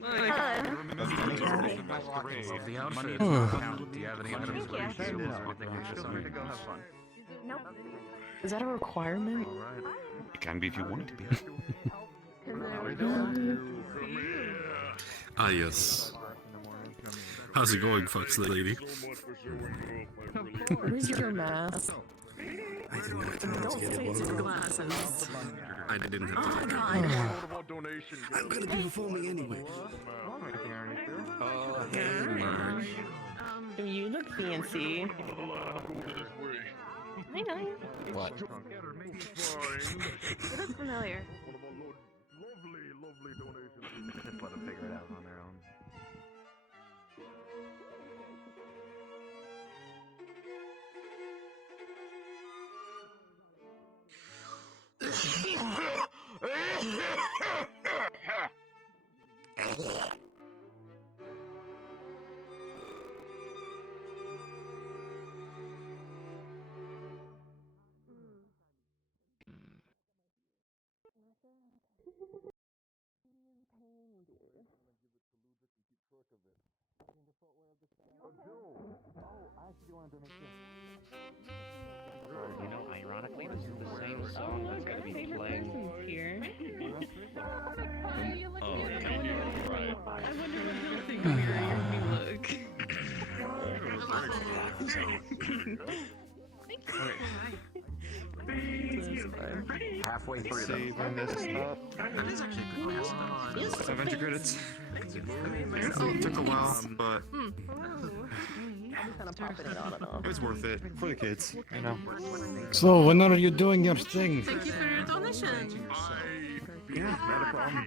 The outfit. Do you have any items for each? Nope. Is that a requirement? It can be if you want it to be. Ah, yes. How's it going, Fox Lady? Where's your mask? I didn't have time to get Don't it. face your glasses. I didn't have to get it. I'm gonna be performing anyway. Oh, hey, Mark. You look fancy. I know. What? You look familiar. Just let them figure it out on their own. You know, ironically, this is the same song that's going to be playing. Here. Oh, okay. Right. I wonder what he'll think of your look. Halfway through them. Saving this up. That is actually pretty fast. 700 credits. It took a while, but it was worth it for the kids, you know. So, when are you doing your thing? Thank you for your donation. Yeah, not a problem.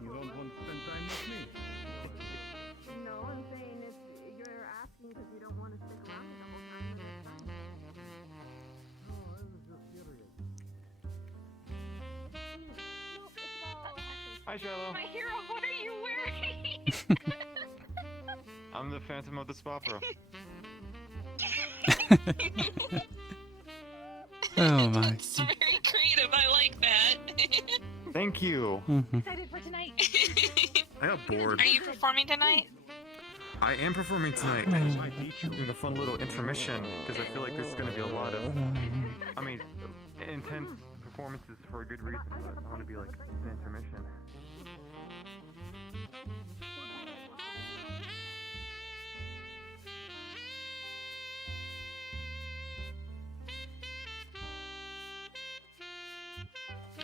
You don't want to spend time with me? No, I'm saying if you're asking because you don't want to stick around the whole time, then it's fine. Hi, Shiloh. My hero, what are you wearing? I'm the Phantom of the Spopera. Oh my. It's very creative. I like that. Thank you. Excited for tonight. I got bored. Are you performing tonight? I am performing tonight. Doing a fun little intermission because I feel like there's going to be a lot of, intense performances for a good reason, but I want to be like an intermission.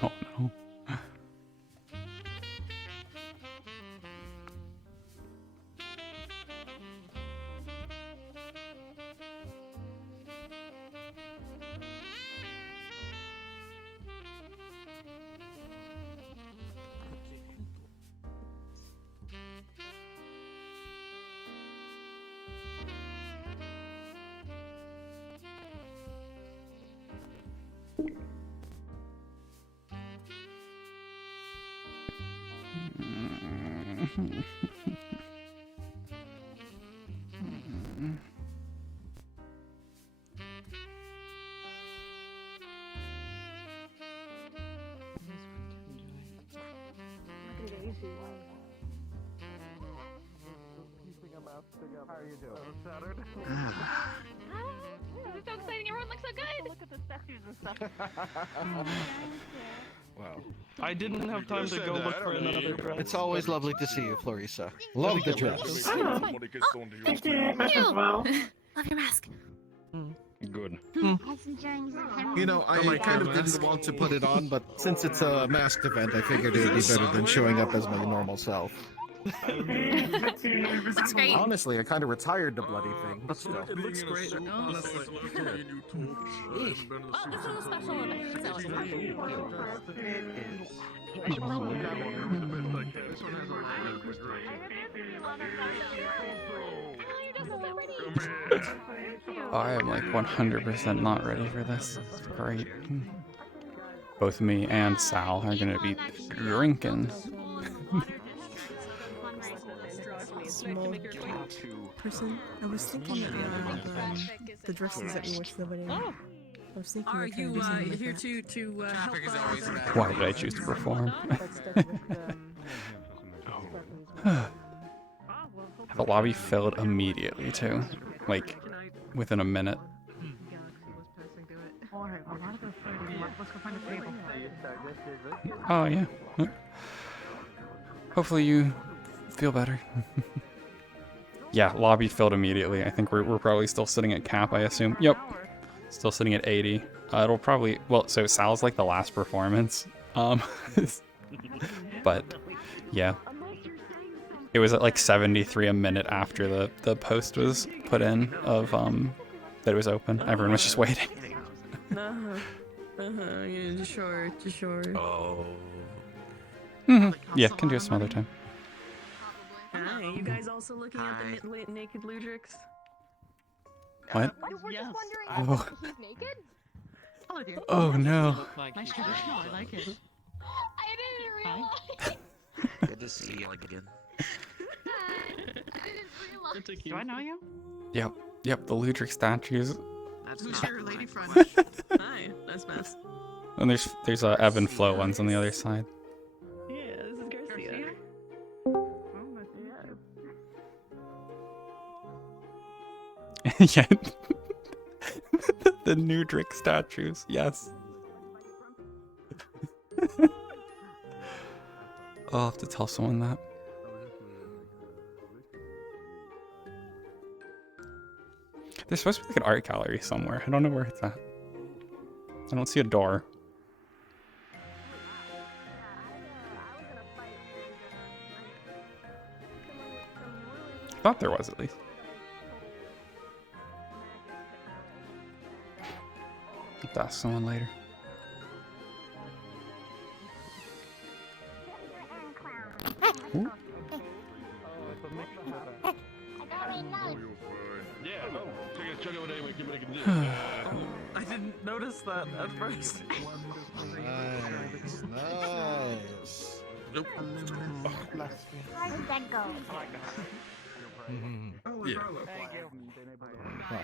Oh no. How are you doing? This is so exciting. Everyone looks so good. Look at the statues and stuff. Wow. I didn't have time to go look for another dress. It's always lovely to see you, Florissa. Love the dress. Thank you. Love your mask. Good. You know, I kind of didn't want to put it on, but since it's a masked event, I figured it would be better than showing up as my normal self. Looks great. Honestly, I kind of retired the bloody thing, but still. It looks great, honestly. Oh, this is a special one. Oh, I am like 100% not ready for this. This is great. Both me and Sal are gonna be drinking. small person. I was thinking of the dresses that we wore to the wedding. I was thinking Are of trying you to do something like here that. to help Why did I choose to perform? The lobby filled immediately too, like within a minute. Oh yeah. Hopefully you feel better. Yeah, lobby filled immediately. I think we're probably still sitting at cap, I assume. Yep. Still sitting at 80. It'll probably, well, so Sal's like the last performance. But yeah. It was at like 73 a minute after the post was put in of that it was open. Everyone was just waiting. Yeah, just sure. Oh. Yeah, can do it some other time. Hi, you guys also looking at the naked Ludrix? What? We're just wondering Oh. if he's naked? Oh, dear. Oh no. Nice traditional, I like it. I didn't realize. Good to see you again. I didn't realize. Do I know you? Yep, the Ludrix statues. Who's your lady friend? Hi, nice mess. And there's ebb and flow ones on the other side. Yeah, this is Garcia. Yeah. The Ludrix statues, yes. I'll have to tell someone that. There's supposed to be like an art gallery somewhere. I don't know where it's at. I don't see a door. I thought there was at least. Have to ask someone later. Ooh. I didn't notice that at first. Nice. Nice. How did that go? Yeah.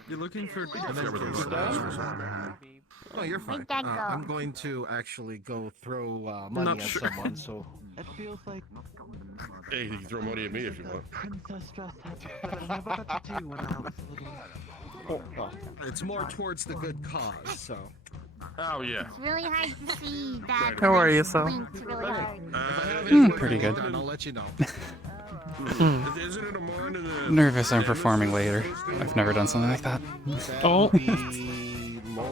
You're looking for No, you're fine. that go? I'm going to actually go throw money at someone, so... It feels like Hey, you can throw money at me if you want. princess dress had I never got to do when I was little. It's more towards the good cause, so... Oh, yeah. It's really hard to see that. How are you, Sal? Blinked really hard. Pretty good. I'll let you know. Isn't it a morning and then... Nervous I'm performing later. I've never done something like that. Oh,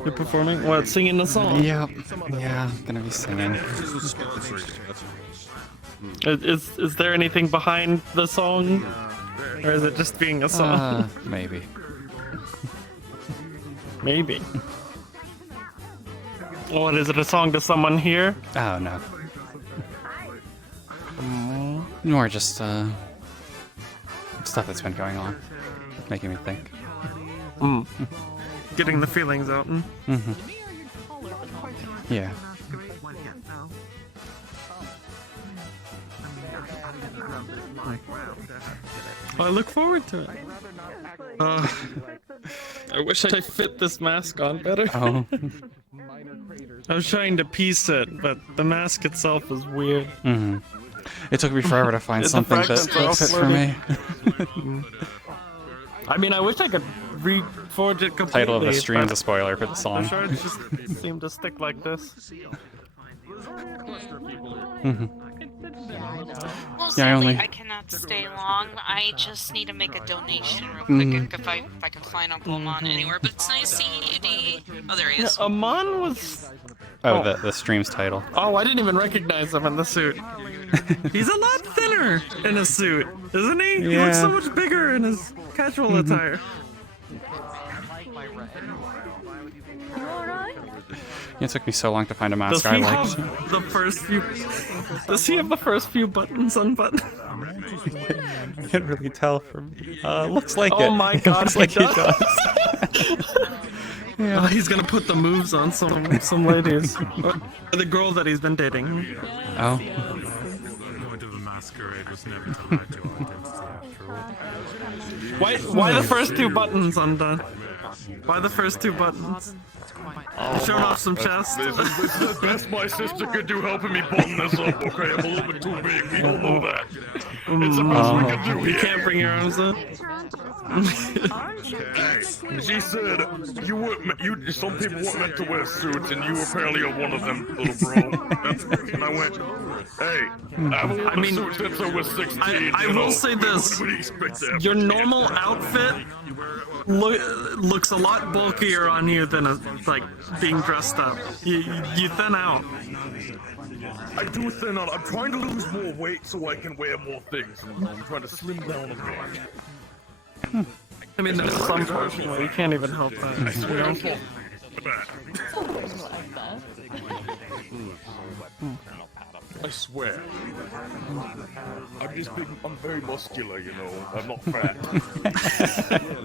you're performing? What, singing the song? Yep. Yeah, gonna be singing. Is there anything behind the song? Or is it just being a song? Maybe. Maybe. What, is it a song to someone here? Oh, no. More just, stuff that's been going on. Making me think. Getting the feelings out. Mm-hmm. Yeah. I look forward to it. I wish I fit this mask on better. Oh. I was trying to piece it, but the mask itself is weird. Mm-hmm. It took me forever to find something that fit for me. I mean, I wish I could reforge it completely. Title of the stream is a spoiler for the I'm song. sure it just seemed to stick like this. Mm-hmm. Well, Yeah, sadly, I cannot stay long. I just need to make a donation real quick if I can find Uncle Amon anywhere. But it's nice seeing you, D. Oh, there he is. Yeah, Amon was... Oh, the stream's title. Oh, I didn't even recognize him in the suit. He's a lot thinner in a suit, isn't he? He looks so much bigger in his casual attire. It took me so long to find a mask I liked. The first few... Does he have the first few buttons unbuttoned? I can't really tell from... looks like it. Oh my god, looks like he does. Yeah, he's gonna put the moves on some ladies. The girl that he's been dating. Oh. Point of the masquerade was Why the first two buttons undone? Why the first two buttons? Showing off some chest. This is the best my sister could do helping me button this up, okay? I'm a little bit too big, we all know that. It's the best we can do. You can't bring your arms up? Hey, she said some people weren't meant to wear suits, and you apparently are one of them, little bro. And I went, hey, I've worn a suit since I was 16. I will say this: what do you expect to your normal outfit looks a lot bulkier on you than like being dressed up. You thin out. I do thin out. I'm trying to lose more weight so I can wear more things. I'm trying to slim down a bit. I mean, there's some portion where you can't even help that. I swear I'm I swear. I'm just big, I'm very muscular, you know. I'm not fat.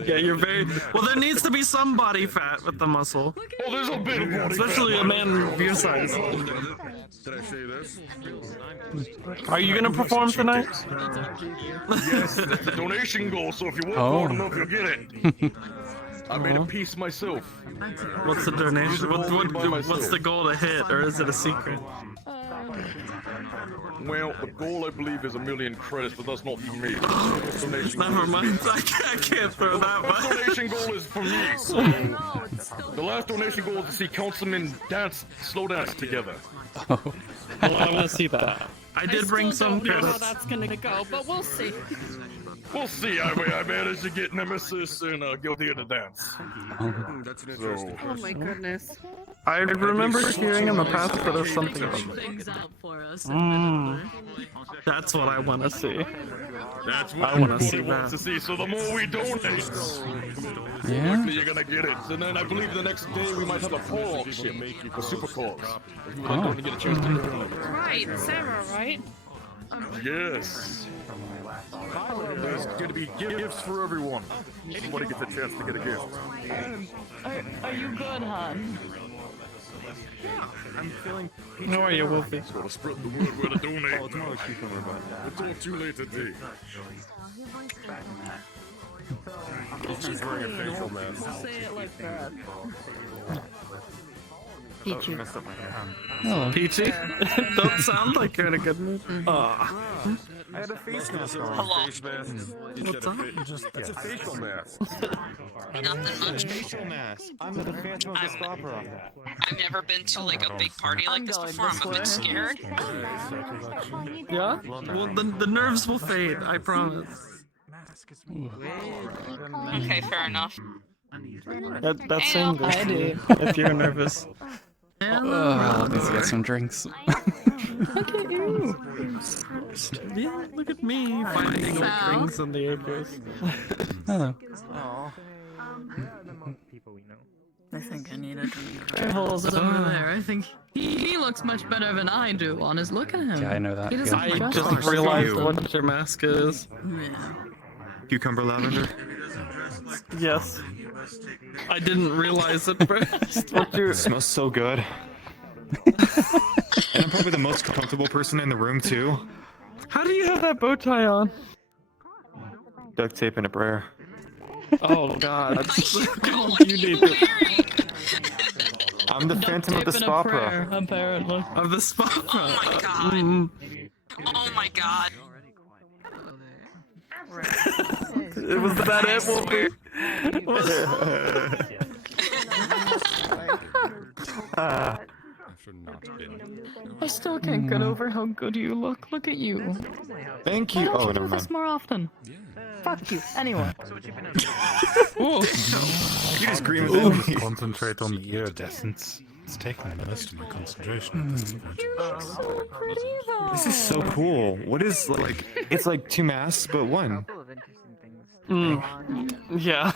Yeah, you're very... Well, there needs to be some body fat with the muscle. Oh, there's a bit of body especially fat. a man of your size. Did I say this? Are you gonna perform tonight? Yes, it's a donation goal, so if you work hard enough, you'll get it. I made a piece myself. What's the donation? What's the goal to hit, or is it a secret? Well, the goal I believe is 1 million credits, but that's not for me. Never mind, I can't throw that one. The donation goal is for me. So the last donation goal is to see councilmen slow dance together. Oh. Well, I want to see that. I did bring some credits. How that's gonna go, but we'll see. We'll see. I managed to get Nemesis and Guilty of the Dance. That's an interesting. Oh my goodness. I remember hearing in the past that there's something about things out for us. That's what I want to see. That's what I want to see wants to see. So the more we donate, the more likely you're gonna get it. And then I believe the next day we might have a call auction for super calls. To get a chance to Right, Sarah, right? Yes. There's going to be gifts for everyone. Somebody gets a chance to get a gift. Are you good, hon? I'm feeling. How are you, Wolfie? Gotta spread the word where to donate. We'll talk to you later, D. She's wearing a facial mask. Say it like that. Peachy. Messed up my hair. Hello. Peachy? Don't sound like you're in a good mood. I had a face mask on. Hello. Face mask. What's up? It's a facial mask. Nothing much. Facial mask. I'm the Phantom of the Opera. I've never been to like a big party like this before. I'm a bit scared. Yeah? Well, the nerves will fade, I promise. Okay, fair enough. That same goes I do. if you're nervous. Let's get some drinks. Look at you. Yeah, look at me finding old drinks in the acres. Hello. I think I need a drink. Holes over there. I think he looks much better than I do. On his look at him. Yeah, I know that. He doesn't I look just better. realized what your mask is. Yeah. Cucumber lavender. Yes. I didn't realize it first. It smells so good. And I'm probably the most comfortable person in the room too. How do you have that bow tie on? Duct tape and a prayer. Oh god. You need to... I'm the Phantom of the Tape and a prayer, Opera. apparently. Of the spa. Oh my god. Oh my god. Was that it, Wolfie? I still can't get over how good you look. Look at you. Thank you. Why don't Oh, you never do this mind. more often? Fuck you. Anyway. Ooh. You just agree with me. Concentrate on the iridescence. It's taking most of my concentration at this point. You look so pretty though. This is so cool. What is like? It's like two masks, but one. Yeah.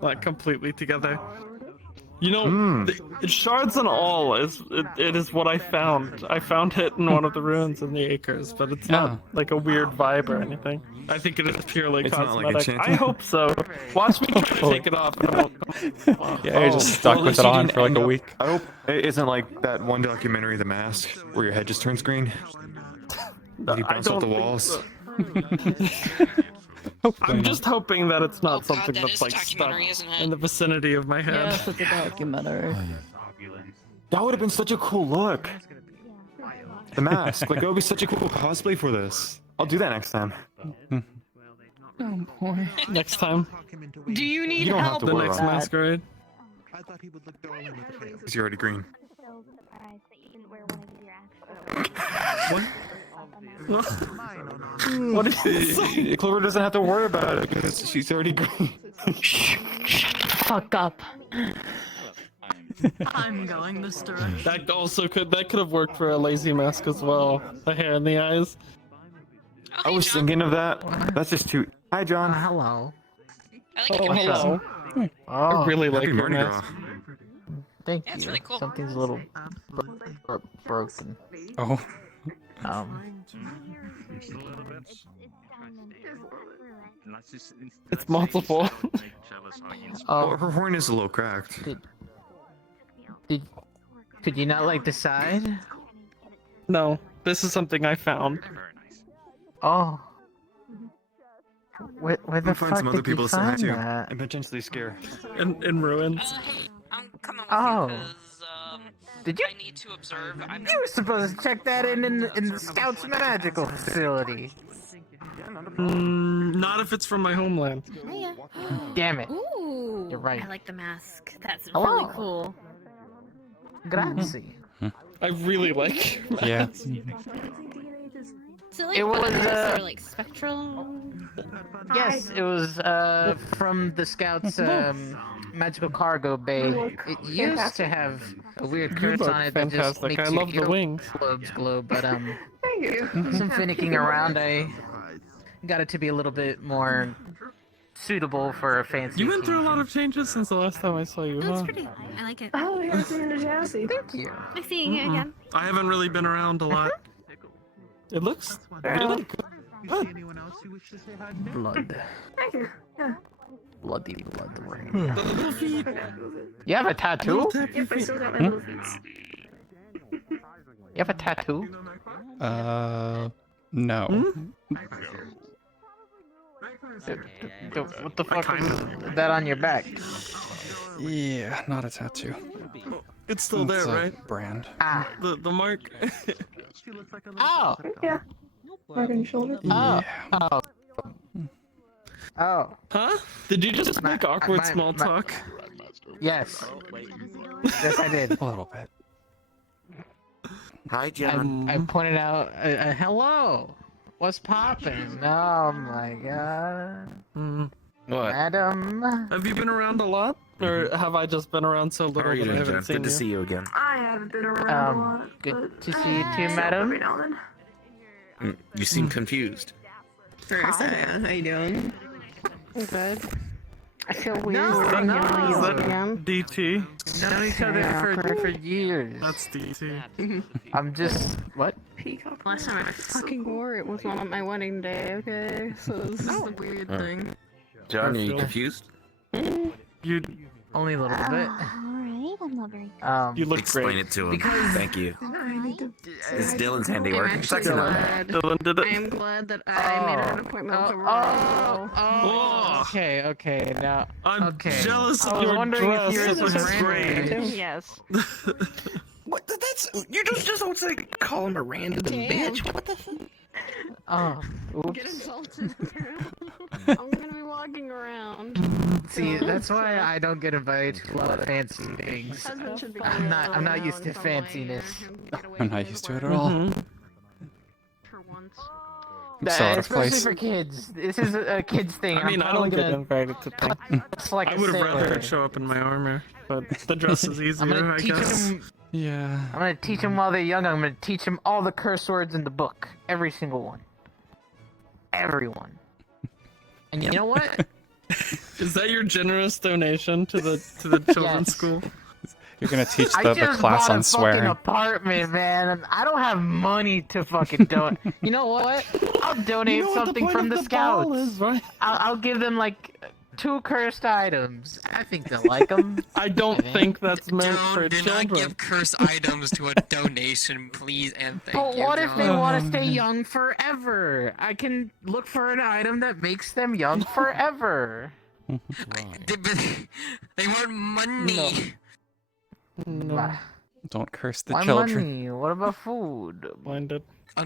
Not completely together. You know, shards and all it is what I found. I found it in one of the ruins in the acres, but it's not like a weird vibe or anything. I think it is purely It's not like cosmetic. enchanting? I hope so. Watch me try to take it off. And it won't Yeah, you're just stuck with it on for like a week. I hope it isn't like that one documentary, The Mask, where your head just turns green. Did he bounce off the walls? I'm just hoping that it's not something that that's is a like stuck documentary, isn't it? in the vicinity of my head. Yes, it's a documentary. That would have been such a cool look. The mask, like it would be such a cool cosplay for this. I'll do that next time. Oh boy. Next time. Do you need You don't have help to The worry next about that. masquerade. He's already green. What is this? Clover doesn't have to worry about it because she's already green. Fuck up. I'm going this direction. That could have worked for a lazy mask as well. The hair and the eyes. I was thinking of that. That's just too. Hi, John. Hello. Oh, hello. I really like your mask. Thank Yeah, it's you. really cool. Something's a little broken. Oh. It's multiple. Oh, her horn is a little cracked. Could you not like decide? No, this is something I found. Oh. Where the I'll fuck find some other did you people to say hi find to that? and potentially scare. In ruins. I'm coming with Oh. you because Did you? I need to observe. I'm You were supposed to check that in the Scouts magical facility. Not if it's from my homeland. Damn it. Ooh. You're right. I like the mask. That's Hello. really cool. Grazie. I really like your mask. Yeah. So like It was, or like spectral. Yes, it was from the Scouts magical cargo bay. It used to have a weird You curse look on it that just fantastic. makes I love the wings. globes glow, but Thank you. some finicking around, I got it to be a little bit more suitable for a fancy. You went through a occasion. lot of changes since the last time I saw you, That's huh? pretty. I like it. Oh, we haven't seen the chassis. Thank you. Nice seeing you again. I haven't really been around a lot. It looks really good. Blood. Thank you. Yeah. Bloody blood rain. The little feet. You have a tattoo? Yep, I still got my little feet. You have a tattoo? No. What the fuck is that on your back? Yeah, not a tattoo. It's still there, It's a right? brand. Ah. The mark. Oh. Yeah. Right on your shoulder. Oh. Oh. Oh. Huh? Did you just make awkward small talk? Yes. Yes, I did. A little bit. Hi, John. I pointed out, hello. What's poppin'? Oh my god. What? Madam. Have you been around a lot? Or have I just been around so little How are you that I doing, haven't John? seen Good to see you again. I haven't been around a lot. Good but to see you too, I madam. every now and then. You seem confused. First, how you doing? I'm good. I feel weird. No, sitting no. here with Is you that again. DT? Known each other for years. That's DT. I'm just what? Peacock. Last time I fucking wore it was on my wedding day. Okay, so this is the weird thing. John, are you Phil. confused? You Only a little bit. Alright, I'm not very. you look Explain great. it to him. Because- Thank you. I need to. It's Dylan's handiwork. I'm It's actually actually not bad. glad. Dylan did I it. am glad that I made an appointment with Oh, Oh. okay, okay, now. I'm Okay. jealous I of was your wondering if dress. you were It looks some great. random- Yes. What? That's you just don't say call him a random bitch. What the fuck? Oh, Get oops. insulted. I'm gonna be walking around. See, that's why I don't get invited to a lot of fancy things. Husband should be I'm not used to around, so I'm fanciness. letting him get away I'm with not his used to it work at all. For once. I'm so out of Especially place. for kids. This is a kids thing. I mean, I'm I don't probably get gonna invited to things. dress like I a would have rather sailor. show up in my armor, but the dress is I'm easier, gonna I teach guess. them. Yeah. I'm gonna teach them while they're young. I'm gonna teach them all the curse words in the book. Every single one. Everyone. And you know what? Is that your generous donation to the children's Yes. school? You're gonna teach I the just class bought a on fucking swearing. apartment, man. And I don't have money to fucking donate. You know what? I'll donate You know what something point from of the ball scouts. is, right? I'll give them like 2 cursed items. I think they'll like them. I don't think that's meant for Do children. not give cursed items to a donation, please and thank But you. what if they John. want to stay young forever? I can look for an item that makes them young forever. They want money. No. Don't curse the Why children. money? What about food? Blinded. I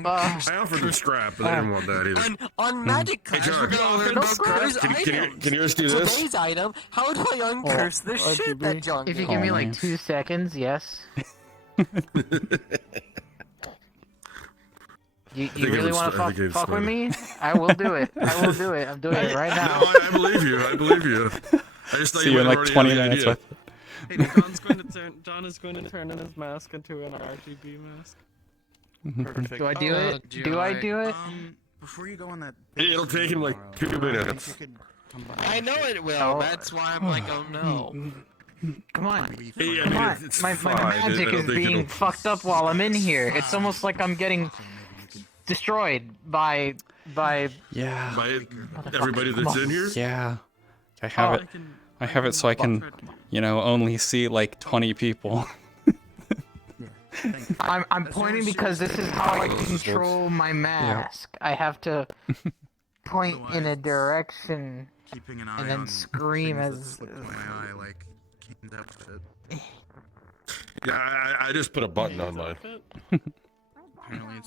offered them scrap, but they didn't want that either. On Magic Clash, we're gonna learn about cursed items. Can you just do this? Today's item, how do I uncurse the shit that John If you gave give me me? like 2 seconds, yes. You really want to fuck with me? I will do it. I will do it. I'm doing it right now. No, I believe you. I believe you. I just thought See you in might like already 20 have the minutes idea. with Hey, John is going to turn in his mask into an RGB mask. Do I do it? Do I do it? Before you go on that, It'll take him like 2 minutes. I know it will. That's why I'm like, oh no. Come on. Hey, I Come mean, on. it's My fine. magic I don't is think being it'll- fucked up while I'm in here. It's almost like I'm getting destroyed by Yeah. By everybody that's in here? Yeah. I have it. I have it so I can, only see like 20 people. I'm pointing because this is how I control my mask. I have to point in a direction keeping an eye and then on scream things that as slip my eye, like came down with it. Yeah, I just put a button on mine.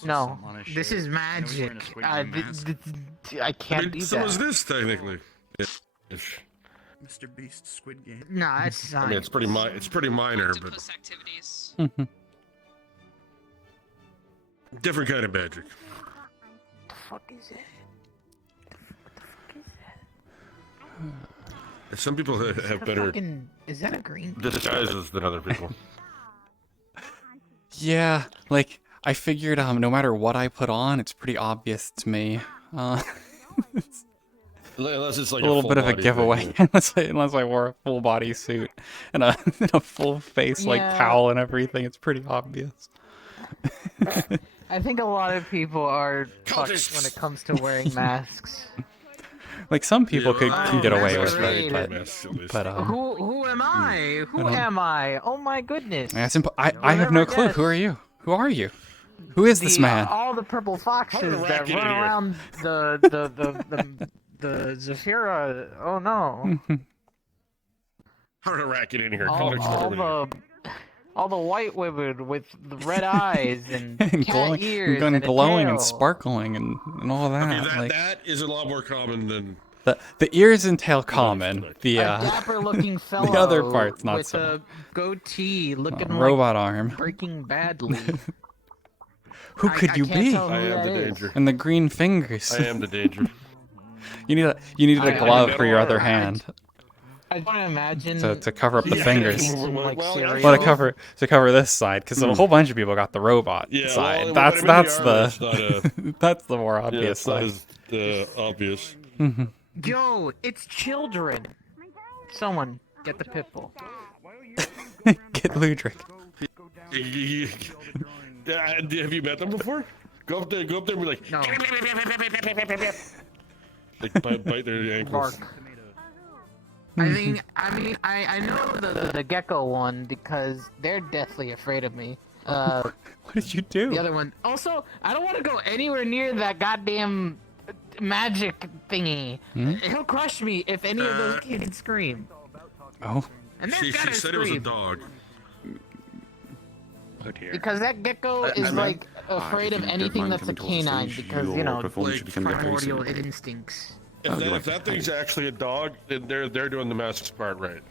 no. This is magic. I can't do so is that. this technically. Mr. Beast Squid Game. No, that's I mean, it's pretty minor, but activities. different kind of magic. The fuck is it? Some people have better Fucking, is that a green? disguises than other people. Yeah, like I figured no matter what I put on, it's pretty obvious to me. Unless it's like a little bit of a full-body giveaway, thing. unless I wore a full body suit and a, and a full face like Yeah. cowl and everything. It's pretty obvious. I think a lot of people are fucked when it comes to wearing masks. Like some people can get away with masquerade. it, but Who am I? Who I don't- am I? Oh my goodness! I have no clue. Who are you? Who are you? Who is this man? All the purple foxes that racket run in here. around the Zafira. Oh no! How did a racket in here? All the white women with the red eyes and and cat glowing, ears and and a glowing tail. and sparkling and all that. I mean, like that is a lot more common than the ears and tail common. The A dapper-looking fellow the other part's not with so. a goatee, looking like Robot arm. Breaking Badly. Who could you can't be? tell who I am that the is. danger. And the green fingers. I am the danger. You need a glove for your other I- hand I want to imagine to cover up the fingers. some, like, Well, cereal. Well, to cover this side, because a whole bunch of people got the robot Yeah, side. well, that's but I mean, that's the armor is not the that's the more Yeah, obvious it's not side. as obvious. Yo, it's children. Someone get the pitbull. Get Ludric. Have you met them before? Go up there and be like, No. like bite their ankles. Bark. I know the gecko one because they're deathly afraid of me. What did you do? The other one. Also, I don't want to go anywhere near that goddamn magic thingy. He'll crush me if any of those kids scream. Oh. And they're She gonna said it was a scream. dog. Because that gecko is like afraid of anything that's a canine because, you know, primordial instincts. If that thing's actually a dog, then they're doing the mask part right.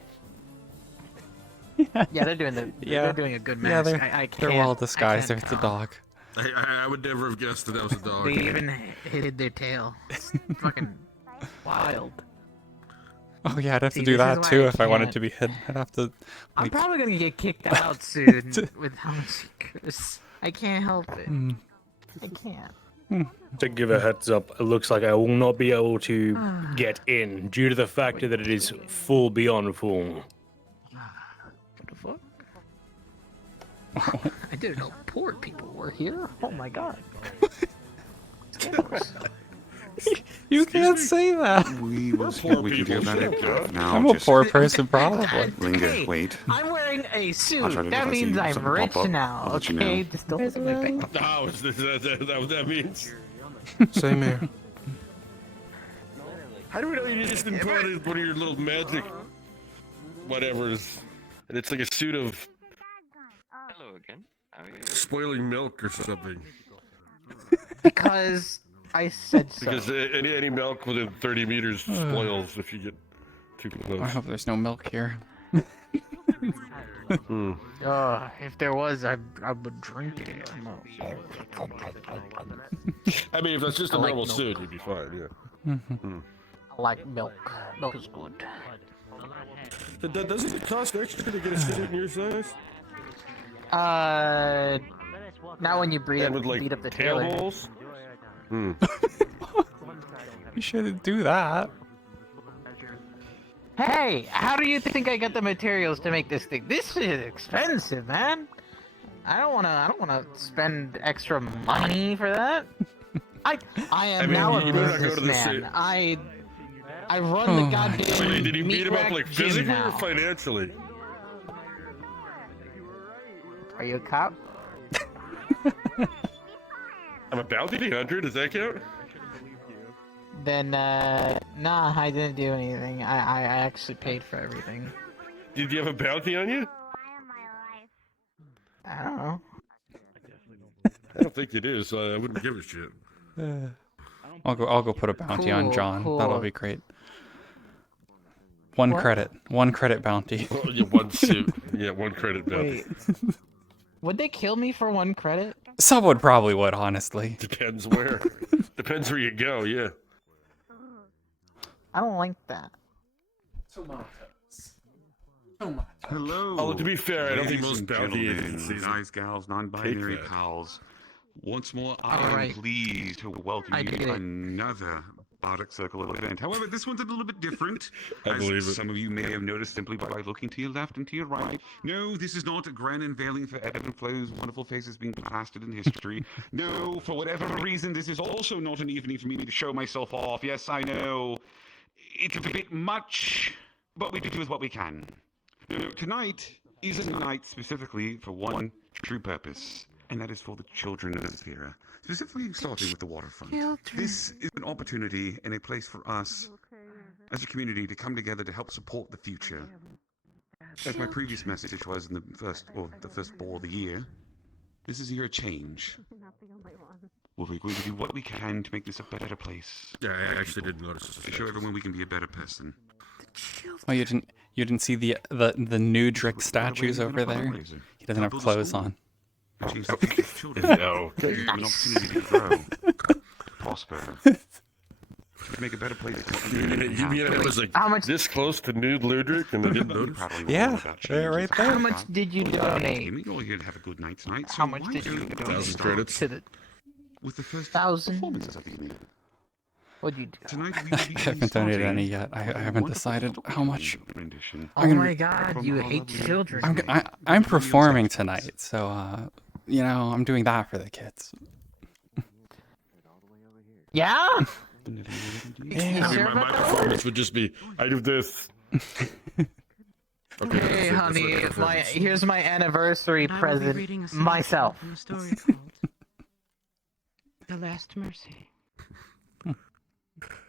Yeah, they're doing they're doing a good mask. Yeah, I they're can't, well I disguised can't if it's a tell. dog. I would never have guessed that that was a dog. They even hid their tail. It's fucking wild. Oh yeah, I'd have See, to do this is that why too I if I wanted can't. to be hidden. I'd have to. I'm like, probably gonna get kicked out soon with how much I curse. I can't help it. I can't. To give a heads up, it looks like I will not be able to get in due to the fact that it is full beyond full. What the fuck? I didn't know poor people were here. Oh my god. You can't say that. We will see what we can do about it. Now, I'm a just poor person, probably. linger, Hey, wait. I'm wearing a I'll suit. try to That if I see means I'm something rich pop up, now. I'll let you Okay, know. just don't look at my bank. Oh, is that what that means? Same here. How do we know you just didn't put on one of your little magic whatevers, and it's like a suit of Hello again. How are you? spoiling milk or something? Because I said so. Because any milk within 30 meters spoils if you get too close. I hope there's no milk here. If there was, I would drink it. I mean, if that's just a I like normal milk. suit, you'd be fine, yeah. I like milk. Milk is good. Doesn't it cost extra to get a suit in your size? Now when you beat And up, with, like, beat up the tail tailor. holes? You shouldn't do that. Hey, how do you think I got the materials to make this thing? This is expensive, man. I don't wanna spend extra money for that. I am now a you better not go to the businessman. I run the goddamn. I mean, did you meat beat him up rack like gym physically or now. financially? Are you a cop? I'm a bounty hunter, does that count? Then nah, I didn't do anything. I actually paid for everything. Did you have a bounty on you? I don't know. I don't think you do, so I wouldn't give a shit. I'll go put a bounty on Cool, John. cool. That'll be great. One credit bounty. Oh, yeah, one suit. Yeah, one credit bounty. Wait. Would they kill me for 1 credit? Someone probably would, honestly. Depends where. Depends where you go, yeah. I don't like that. Hello. Oh, to be fair, I don't think Ladies most and bounty gentlemen, agencies guys, gals, non-binary take that. pals. Once more, I All am right. pleased to welcome I you did to it. another Bardic Circle event. However, this one's a little bit different. I as believe it. some of you may have noticed simply by looking to your left and to your right. No, this is not a grand unveiling for Ebb and Flow's wonderful faces being plastered in history. No, for whatever reason, this is also not an evening for me to show myself off. Yes, I know. It's a bit much, but we do with what we can. No, tonight is a night specifically for one true purpose, and that is for the children of this era. Specifically starting with the waterfront. This is an opportunity and a place for us as a community to come together to help support the future. As my previous message was in the first ball of the year, this is a year of change. We're going to do what we can to make this a better place. Yeah, I actually didn't notice this. To show everyone we can be a better person. Oh, you didn't see the new Drick statues over there? He doesn't have clothes on. Change the future of children. No. An opportunity to grow, to prosper, to make a better place. You mean I was like How much- this close to nude Ludric and I didn't notice? Yeah, they're right there. How much did you donate? We're all here to have a good night tonight. How much did you donate? 1,000 credits. To the With the first 1,000? performances of the evening. What'd you do? Tonight we I will be haven't donated any starting yet. I with a haven't wonderful decided how much. rendition. Oh my god, you hate children. I'm performing tonight, so I'm doing that for the kids. Yeah? I mean, my performance would just be, I do this. Okay, Hey, honey, here's my anniversary I will be present. reading a section Myself. from a story called The Last Mercy.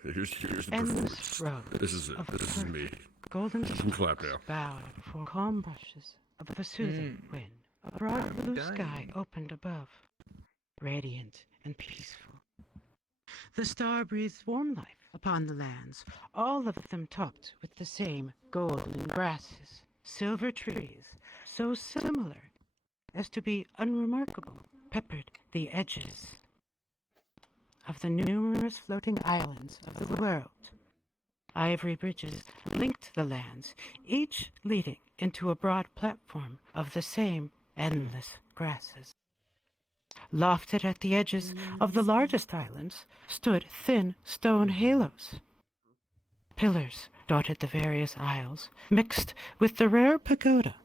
Here's the Endless performance. road This is it. of This is me. golden Some clap now. bowed before calm brushes of a soothing wind. A broad blue sky opened above, radiant and peaceful. The star breathed warm life upon the lands, all of them topped with the same golden grasses, silver trees, so similar as to be unremarkable, peppered the edges of the numerous floating islands of the world. Ivory bridges linked the lands, each leading into a broad platform of the same endless grasses. Lofted at the edges of the largest islands stood thin stone halos. Pillars dotted the various isles, mixed with the rare pagoda.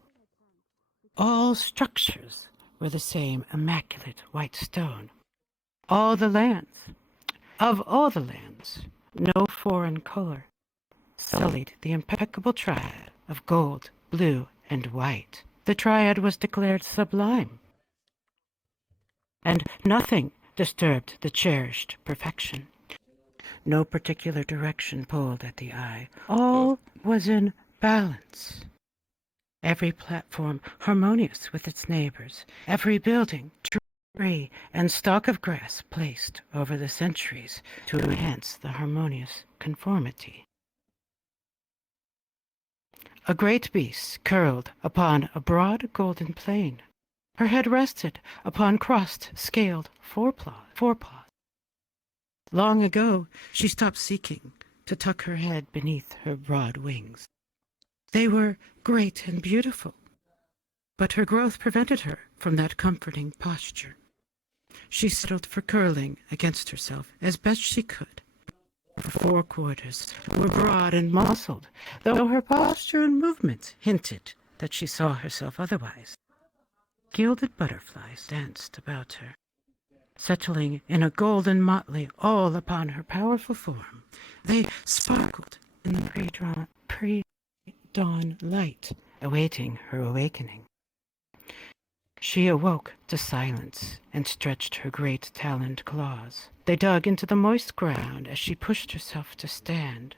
All structures were the same immaculate white stone. Of all the lands, no foreign color sullied the impeccable triad of gold, blue, and white. The triad was declared sublime, and nothing disturbed the cherished perfection. No particular direction pulled at the eye. All was in balance. Every platform harmonious with its neighbors, every building, tree, and stalk of grass placed over the centuries to enhance the harmonious conformity. A great beast curled upon a broad golden plain. Her head rested upon crossed, scaled forepaws. Long ago, she stopped seeking to tuck her head beneath her broad wings. They were great and beautiful, but her growth prevented her from that comforting posture. She settled for curling against herself as best she could. Her forequarters were broad and muscled, though her posture and movements hinted that she saw herself otherwise. Gilded butterflies danced about her, settling in a golden motley all upon her powerful form. They sparkled in the pre-dawn light, awaiting her awakening. She awoke to silence and stretched her great taloned claws. They dug into the moist ground as she pushed herself to stand.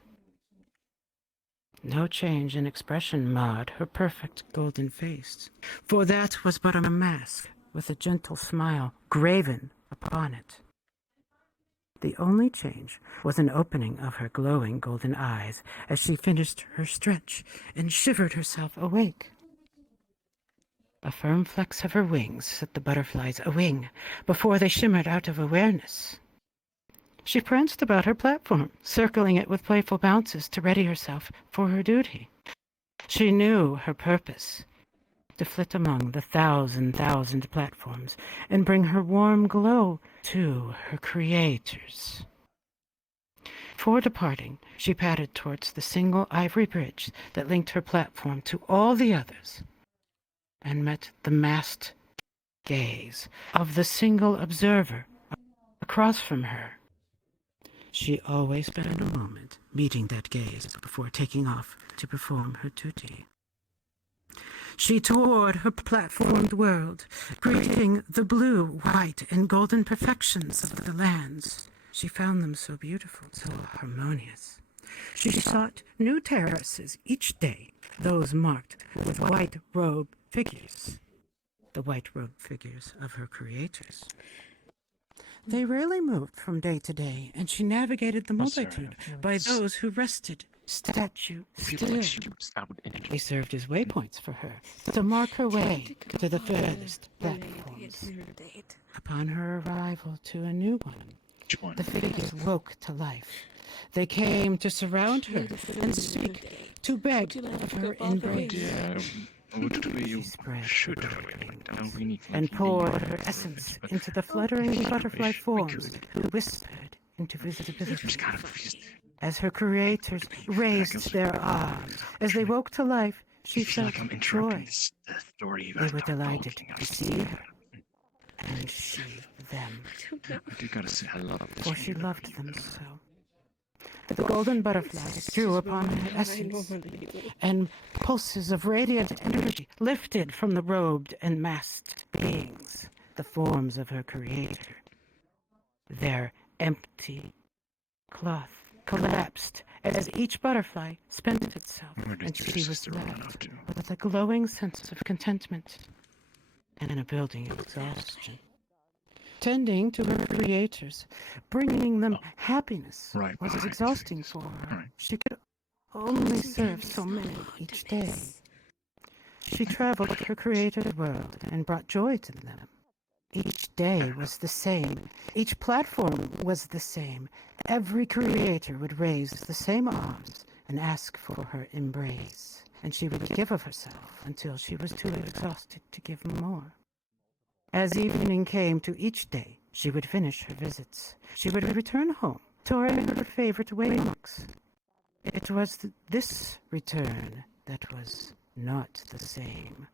No change in expression marred her perfect golden face, for that was but a mask with a gentle smile graven upon it. The only change was an opening of her glowing golden eyes as she finished her stretch and shivered herself awake. A firm flex of her wings set the butterflies a-wing before they shimmered out of awareness. She pranced about her platform, circling it with playful bounces to ready herself for her duty. She knew her purpose, to flit among the thousand platforms and bring her warm glow to her creators. Before departing, she padded towards the single ivory bridge that linked her platform to all the others, and met the masked gaze of the single observer across from her. She always spent a moment meeting that gaze before taking off to perform her duty. She toured her platformed world, greeting the blue, white, and golden perfections of the lands. She found them so beautiful, so harmonious. She sought new terraces each day, those marked with white robe figures, the white robe figures of her creators. They rarely moved from day to day, and she navigated the multitude by those who rested, statue still. They served as waypoints for her to mark her way to the furthest platforms. Upon her arrival to a new one, the figures woke to life. They came to surround her and speak, to beg of her embrace. She spread her wings and poured her essence into the fluttering butterfly forms who whispered into visibility. As her creators raised their arms, as they woke to life, she felt joy. They were delighted to see her, and she them. I do gotta say, I love this. For she loved them so. The golden butterflies drew upon her essence, and pulses of radiant energy lifted from the robed and masked beings, the forms of her creator. Their empty cloth collapsed as each butterfly spent itself, and she was left with a glowing sense of contentment and a building exhaustion. Tending to her creators, bringing them happiness was exhausting for her. She could only serve so many each day. She traveled her creator's world and brought joy to them. Each day was the same. Each platform was the same. Every creator would raise the same arms and ask for her embrace, and she would give of herself until she was too exhausted to give more. As evening came to each day, she would finish her visits. She would return home, touring her favorite waymarks. It was this return that was not the same.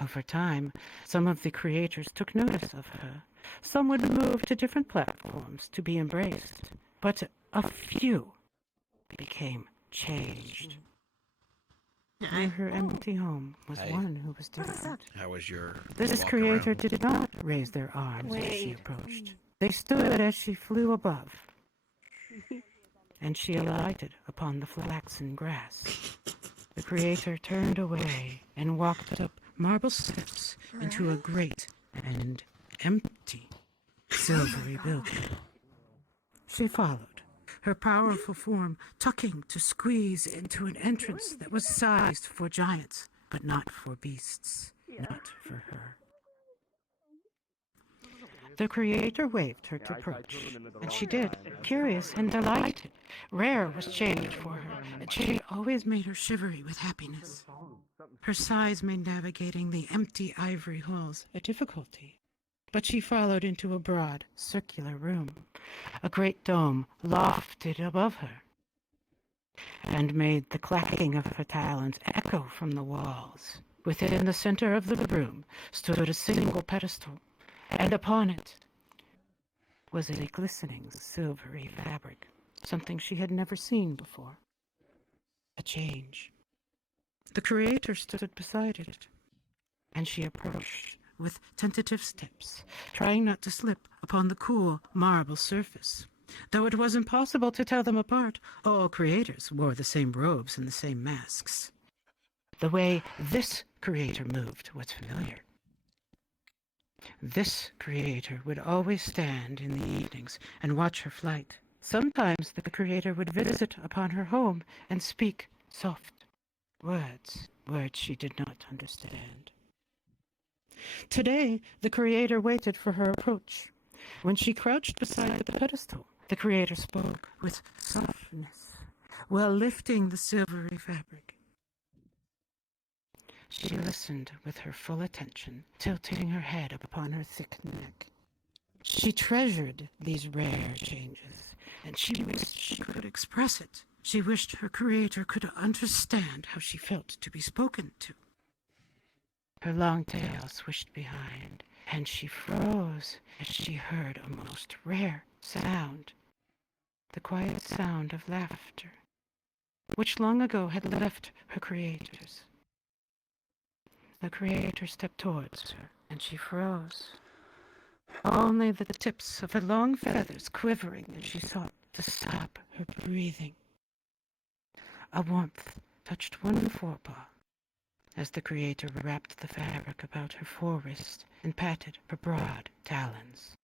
Over time, some of the creators took notice of her. Some would move to different platforms to be embraced, but a few became changed. Near her empty home was Hey. one who was different. How was your This walk creator around? did not raise their arms as she Wait. approached. They stood as she flew above, and she alighted upon the flaxen grass. The creator turned away and walked up marble steps into a great and empty silvery building. She followed, her powerful form tucking to squeeze into an entrance that was sized for giants, but not for beasts, not for her. The creator waved her to approach, and she did, curious and delighted. Rare was change for her, and change always made her shivery with happiness. Her size made navigating the empty ivory halls a difficulty, but she followed into a broad, circular room. A great dome lofted above her, and made the clacking of her talons echo from the walls. Within the center of the room stood a single pedestal, and upon it was a glistening silvery fabric, something she had never seen before. A change. The creator stood beside it, and she approached with tentative steps, trying not to slip upon the cool marble surface. Though it was impossible to tell them apart, all creators wore the same robes and the same masks. The way this creator moved was familiar. This creator would always stand in the evenings and watch her flight. Sometimes the creator would visit upon her home and speak soft words she did not understand. Today, the creator waited for her approach. When she crouched beside the pedestal, the creator spoke with softness, while lifting the silvery fabric. She listened with her full attention, tilting her head upon her thick neck. She treasured these rare changes, and she wished she could express it. She wished her creator could understand how she felt to be spoken to. Her long tail swished behind, and she froze as she heard a most rare sound, the quiet sound of laughter, which long ago had left her creators. The creator stepped towards her, and she froze. Only the tips of her long feathers quivering as she sought to stop her breathing. A warmth touched one forepaw as the creator wrapped the fabric about her forewrist and patted her broad talons.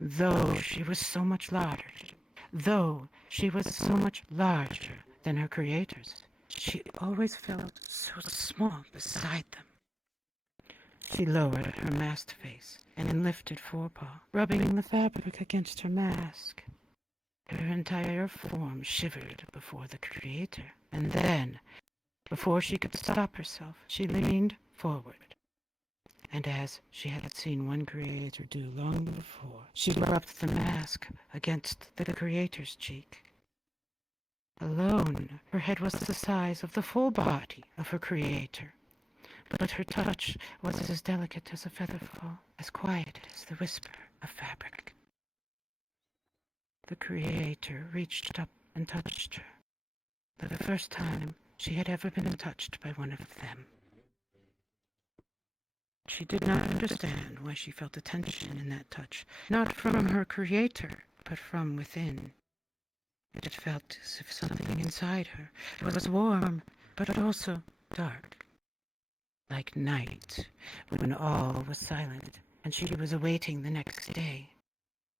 Though she was so much larger than her creators, she always felt so small beside them. She lowered her masked face and lifted forepaw, rubbing the fabric against her mask. Her entire form shivered before the creator, and then, before she could stop herself, she leaned forward. And as she had seen one creator do long before, she rubbed the mask against the creator's cheek. Alone, her head was the size of the full body of her creator, but her touch was as delicate as a feather fall, as quiet as the whisper of fabric. The creator reached up and touched her, for the first time she had ever been touched by one of them. She did not understand why she felt a tension in that touch, not from her creator, but from within. It felt as if something inside her was warm, but also dark. Like night, when all was silent, and she was awaiting the next day.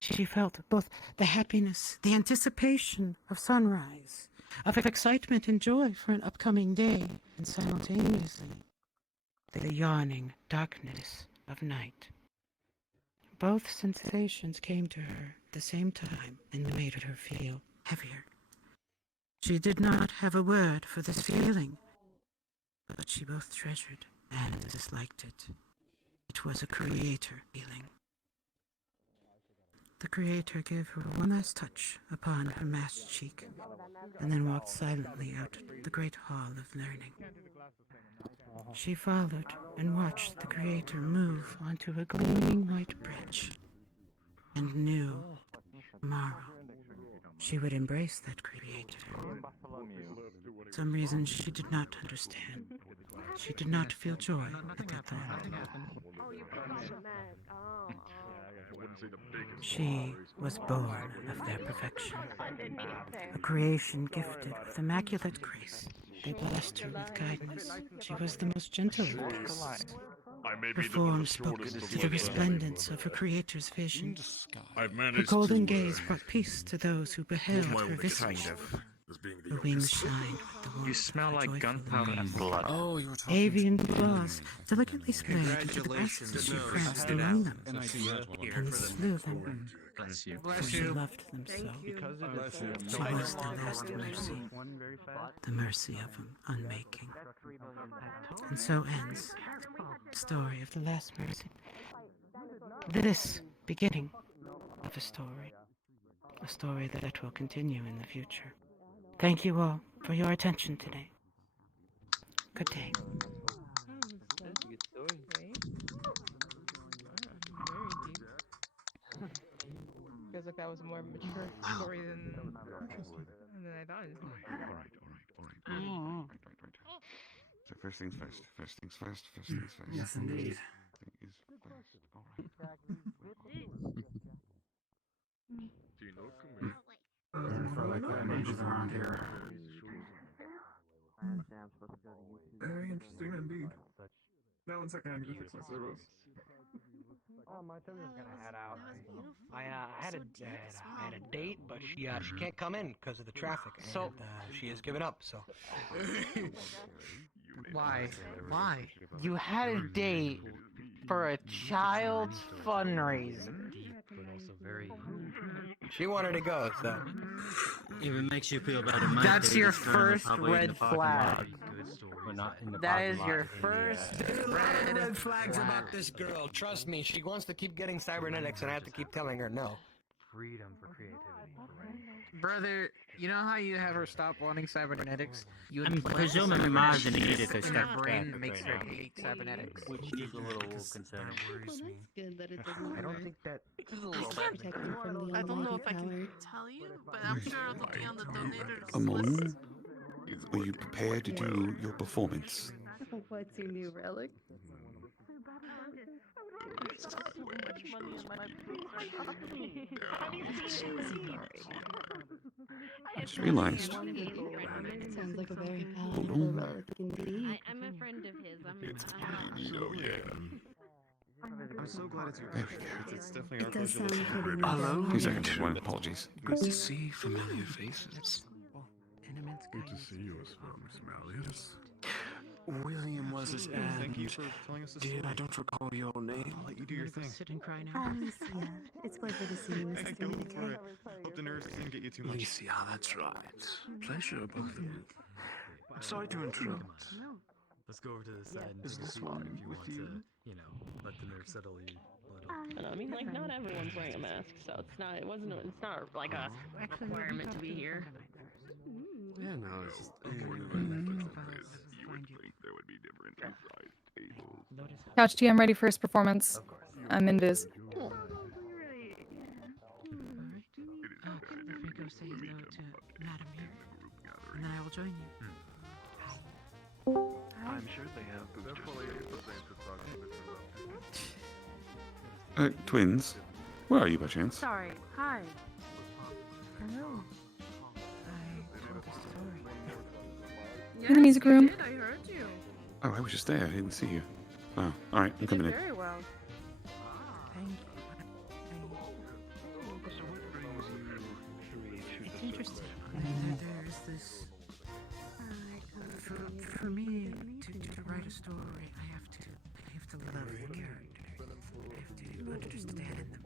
She felt both the happiness, the anticipation of sunrise, of excitement and joy for an upcoming day, and simultaneously the yawning darkness of night. Both sensations came to her at the same time and made her feel heavier. She did not have a word for this feeling, but she both treasured and disliked it. It was a creator feeling. The creator gave her one last touch upon her masked cheek, and then walked silently out the great hall of learning. She followed and watched the creator move onto a gleaming white bridge and knew tomorrow she would embrace that creator. Some reason she did not understand. She did not feel joy at that thought. She was born of their perfection, a creation gifted with immaculate grace. They blessed her with guidance. She was the most gentle of beasts. Her form spoke to the resplendence of her creator's vision. Her golden gaze brought peace to those who beheld her visage. Her wings shined with the warmth. You smell like gunpowder and blood. Oh, you were talking avian claws delicately spread into the breasts as she pranced among them and slew them. For she loved them so. She was the last mercy, the mercy of an unmaking. And so ends the story of the last mercy. This beginning of a story that will continue in the future. Thank you all for your attention today. Good day. Feels like that was a more mature story than I thought. All right. So first things first. Yes, indeed. Thing is first. All right. Do you know for like the ninjas around here. Very interesting indeed. Now one second, I need to fix my service. My tummy was gonna head out. I had a date, but she can't come in because of the traffic. So she has given up. So Why? you had a date for a child's fundraiser. She wanted to go, so even makes you feel better. that's your first red flag. That is your first red flags about this girl. Trust me, she wants to keep getting cybernetics, and I have to keep telling her no. Freedom for creativity. Brother, you know how you have her stop wanting cybernetics? You I'm presuming Mars didn't eat it because in her brain makes her hate cybernetics. Which is a little concerning. That's good that it doesn't I don't work. think that. I don't know if I can tell you, but I'm sure looking on the donators Amon, are you prepared to do your performance? What's your new relic? so much money in my I just realized. Sounds like a very Hold valuable on. relic indeed. I'm a friend of his. Oh yeah. I'm so glad it's your There we birthday. go. It's definitely our It does pleasure. sound pretty Hello. nice. 2 seconds. One apologies. Good to see familiar faces. Good to see you as well, Miss Malleus. William was his ad. Thank you for telling us this story. I don't recall your name. I'll let you do your thing. Sit and cry now. Lucia. It's a pleasure to see you, Mrs. Go Dominica. for it. Hope the nurse didn't get you too much. Alicia, that's right. Pleasure, both of you. Sorry to interrupt. Let's go over to the side and Is take a this seat fine if you with want you? to, let the nurse settle you a little. I don't know. I mean, like, not everyone's wearing a mask, so it's not like a requirement to be here. Yeah, no, it's just. Couch T, I'm ready for his performance. I'm in Viz. Rico say hello to Madam here, and then I will join you. I'm sure they have Twins, where are you by chance? Sorry. Hi. Hello. I told a story. In the music room. I heard you. Oh, I was just there. I didn't see you. Oh, all right. I'm coming in. Very well. Thank you. It's interesting. There is this. For me to write a story, I have to love the characters. I have to understand them.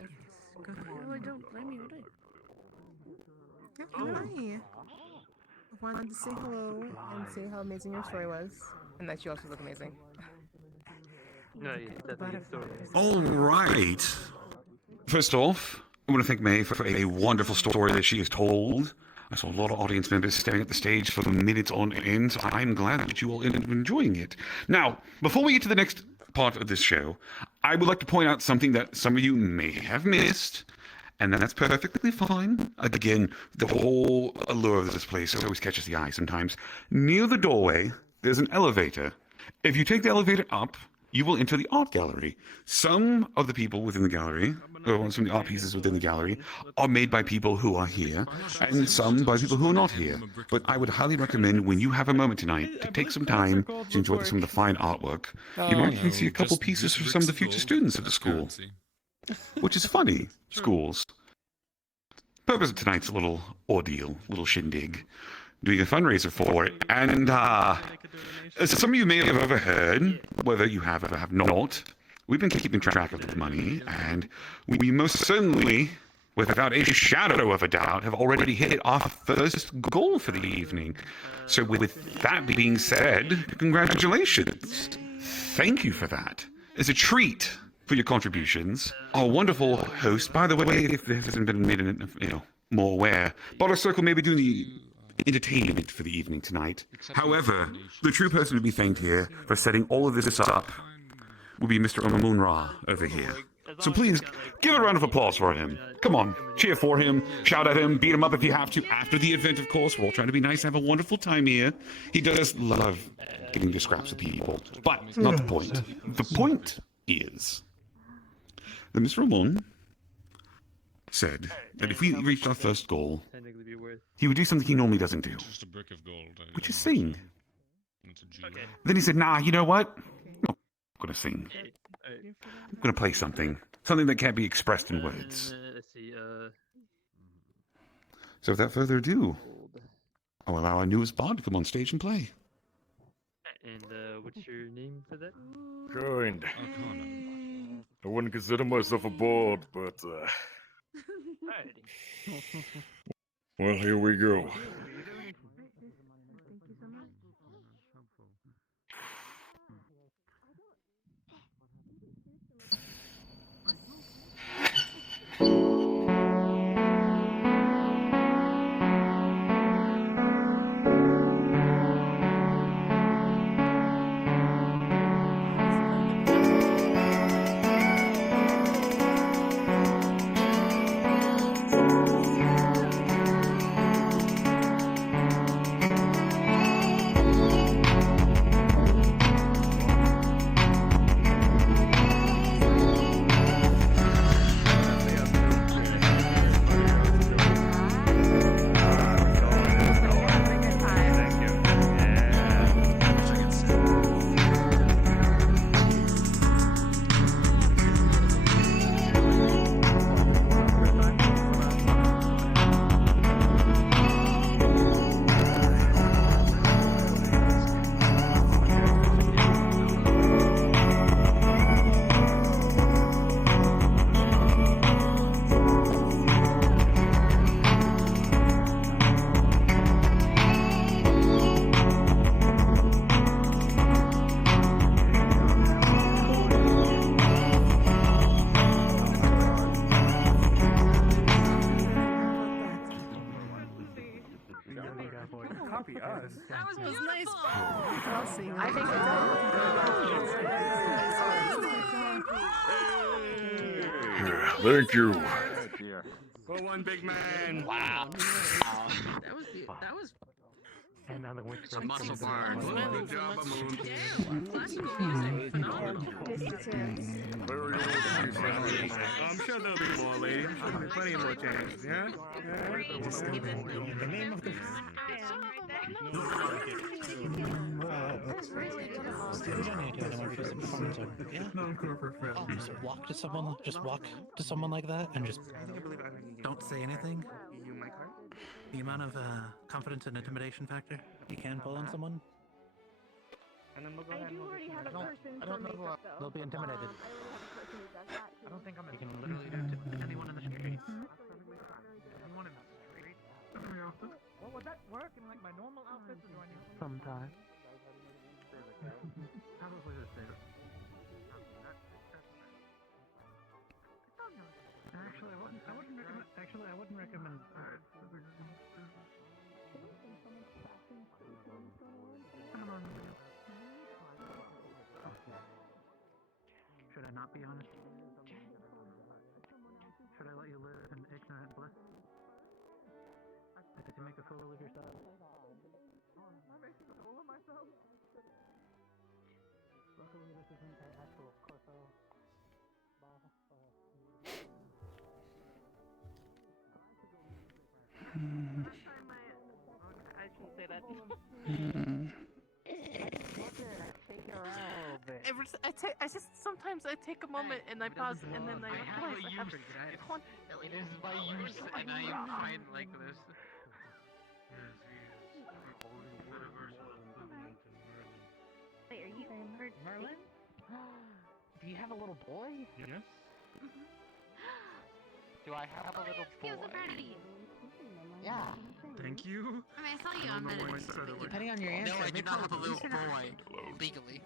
Yes. Go ahead. Well, I don't blame you. Hi. I wanted to say hello and say how amazing your story was, and that you also look amazing. No, that's a good story. All right. First off, I want to thank May for a wonderful story that she has told. I saw a lot of audience members staring at the stage for minutes on end, so I'm glad that you all ended up enjoying it. Now, before we get to the next part of this show, I would like to point out something that some of you may have missed, And then that's perfectly fine. Again, the whole allure of this place always catches the eye sometimes. Near the doorway, there's an elevator. If you take the elevator up, you will enter the art gallery. Some of the people within the gallery, or some of the art pieces within the gallery, are made by people who are here, and some by people who are not here. But I would highly recommend, when you have a moment tonight, to take some time to enjoy some of the fine artwork. You might even see a couple pieces from some of the future students at the school. Which is funny, schools. Purpose of tonight's little ordeal, little shindig, doing a fundraiser for it. And as some of you may have overheard, whether you have or have not, we've been keeping track of the money, and we most certainly, without a shadow of a doubt, have already hit our first goal for the evening. So with that being said, congratulations. Thank you for that. As a treat for your contributions, our wonderful host, by the way, if this hasn't been made more aware, Bardic Circle may be doing the entertainment for the evening tonight. However, the true person to be thanked here for setting all of this up will be Mr. Amun Ra over here. So please, give a round of applause for him. Come on, cheer for him, shout at him, beat him up if you have to. After the event, of course, we're all trying to be nice, have a wonderful time here. He does love getting the scraps of people, but not the point. The point is that Mr. Ramon said that if we reached our first goal, he would do something he normally doesn't do, which is sing. Then he said, nah, you know what? I'm not going to sing. I'm going to play something that can't be expressed in words. So without further ado, I'll allow our newest bard to come on stage and play. And what's your name for that? Kind. I wouldn't consider myself a bard, but well, here we go. Copy us. That was beautiful. I'll see. I think Thank you. For one big man. Wow. That was. And on the witch a muscle barn. Good job, Amun. I'm sure there'll be more, lady. I'm sure there'll be plenty more chances, yeah? In the name of the... Just walk to someone like that and just don't say anything. The amount of confidence and intimidation factor you can pull on someone. And then we'll go ahead and already have a person I don't know makeup, who they'll be intimidated. I don't think I'm you can literally do it to anyone in the street. Anyone in the street. Well, would that work in like my normal outfit or do I need sometimes? Probably the same. Actually, I wouldn't recommend. Should I not be honest? Should I let you live make a fool of yourself. Luckily, this isn't an actual Corso ball. I shouldn't say that. I just sometimes I take a moment and I pause and then I realize I have It is my use, and I am fine like this. Wait, are you Merlin? Do you have a little boy? Yes. Do I have a little boy? Yeah. Thank you. I mean, I saw you on Reddit. Depending on your answer. No, I do not have a little boy. Legally.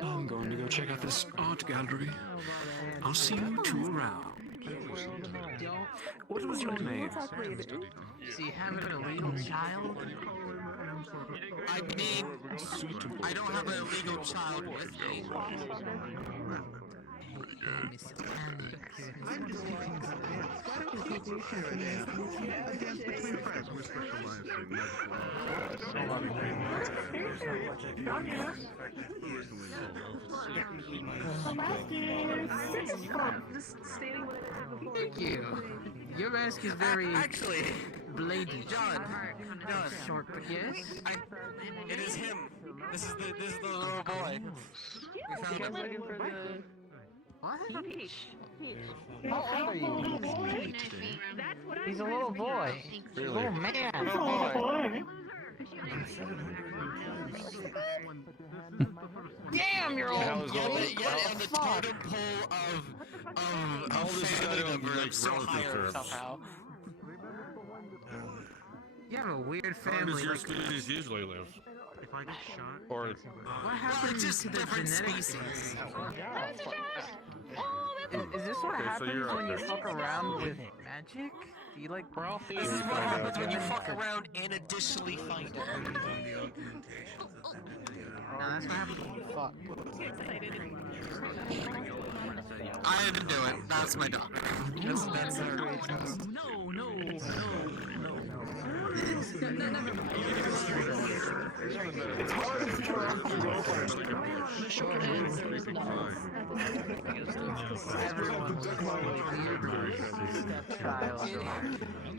I'm going to go check out this art gallery. I'll see you two around. What was your name? So you have an illegal child? I mean, I don't have an illegal child with me. Thank you. Your mask is very blatant. John, Short, but yes. It is him. This is the little boy. We found him. What? Peach. How old are you? He's a little boy. Really? A little man. He's a little boy. Damn, you're old. How is all this? On the totem pole of family member, I'm so higher somehow. You have a weird How does family. your species usually live? If I get shot, Or What happened just to the different genetic species. Is this what Okay, so happens you're when you okay. fuck around with magic? Do you like brawl? This is what happens when you fuck around and additionally find it. No, that's what happens when you fuck. I didn't do it. That's my dog. That's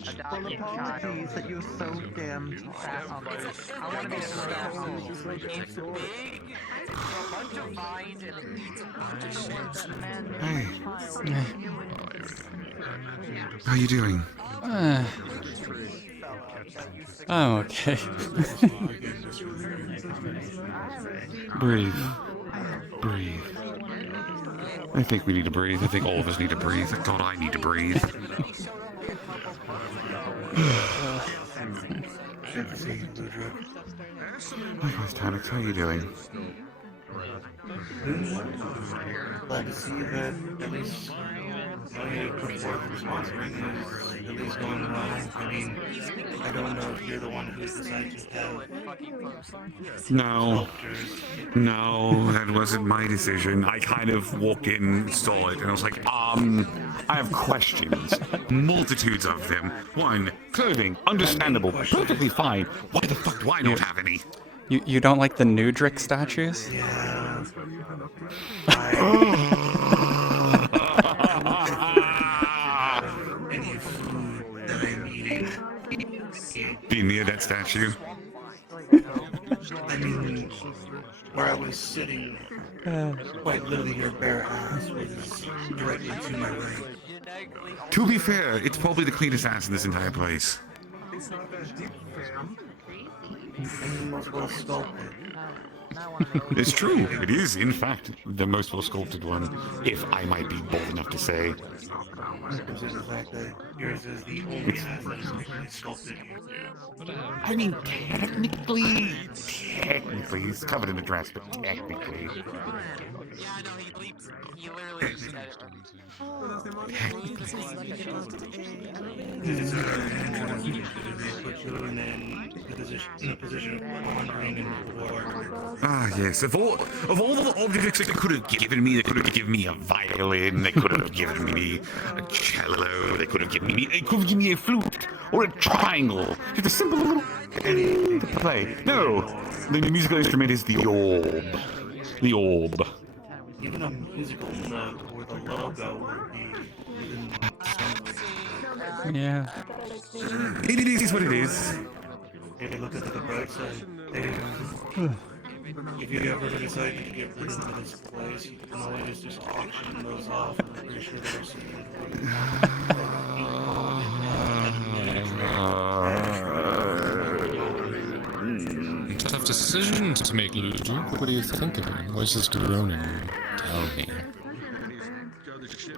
Adopted child that you're so damn fat on this. I want to be a stepmom. It's big, a bunch of vines, and it eats a bunch of shit. Hey. How you doing? Oh, okay. Breathe. Breathe. I think we need to breathe. I think all of us need to breathe. God, I need to breathe. Hi, guys, Tanix, how you doing? Glad to see that at least you put forth responsibilities, at least going along. I mean, I don't know if you're the one who decided to have No. No, that wasn't my decision. I kind of walked in, saw it, and I was like, I have questions. Multitudes of them. One, clothing, understandable, perfectly fine. Why the fuck do I not have any? You don't like the Nudrick statues? Yeah. Be near that statue. I mean, where I was sitting, quite literally your bare ass was directly to my right. To be fair, it's probably the cleanest ass in this entire place. And the most well sculpted. It's true. It is, in fact, the most well sculpted one, if I might be bold enough to say. Consider the fact that yours is the only ass that is actually sculpted. I mean, technically, it's covered in a dress, but technically. Yeah, I know, he literally said it. Ah, yes. Of all the objects they could have given me, they could have given me a violin, they could have given me a cello, they could have given me a flute or a triangle. Just a simple little thing to play. No, the musical instrument is the orb. The orb. Even a musical note where the logo would be within Yeah. It is what it is. Hey, look at the bright side. Hey, if you ever decide to get rid of this place, you can always just auction those off. I'm pretty sure they're Tough decision to make, Luigi. What are you thinking? What's this droning? Tell me.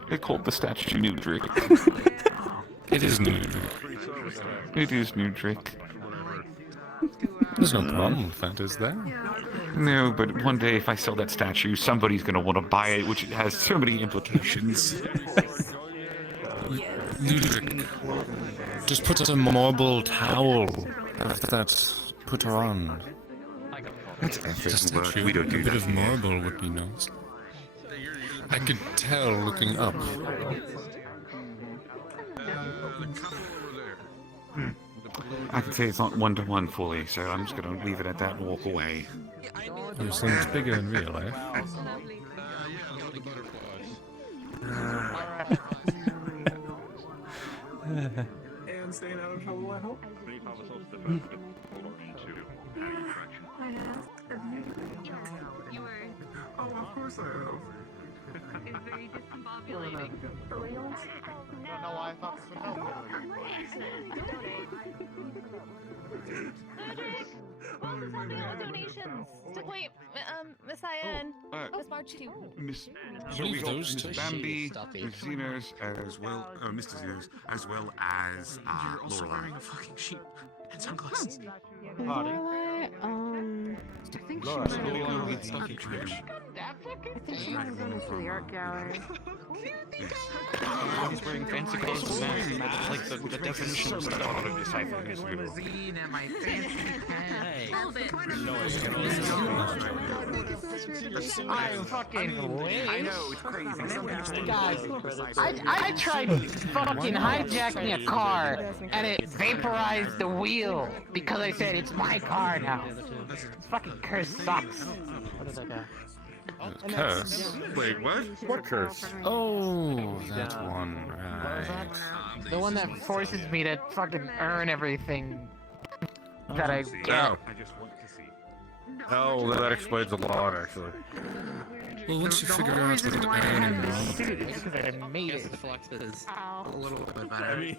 They called the statue Nudrick. It is Nudrick. It is Nudrick. There's no problem with that, is there? No, but one day if I sell that statue, somebody's gonna want to buy it, which has so many implications. Ludwig, just put a marble towel. Have that put on. That's effort Just work. We don't do a bit that of here. marble would be nice. I could tell looking up. I can say it's not one-to-one fully, so I'm just gonna leave it at that and walk away. You seem bigger in real life. And staying out of trouble, I hope. You were. Oh, of course I have. It's very discombobulating. I don't know why I thought this would help. Welcome to the donations to point Messiah and Miss March too. Miss, so we got Miss two. Bambi, Miss Xenos, as well, Mr. Xenos, as well as You're also wearing Lorelei. a fucking sheep and sunglasses. Lorelei, I think Laura, she's Laura, gonna it's fucking trash. I think she might have gone into the art gallery. He's wearing fancy clothes and mask. Like the definition of stuff. Limousine and my fancy cat. I fucking wish. I know, it's crazy. Guys, I tried fucking hijacking a car and it vaporized the wheel because I said it's my car now. This fucking curse sucks. What is that guy? Curse? Wait, what? What curse? Oh, that one, right. The one that forces me to fucking earn everything that I get. I just want to see. Oh, that explains a lot, actually. Well, once you figure out what an animal... Dude, it's because I made it. A little bit better.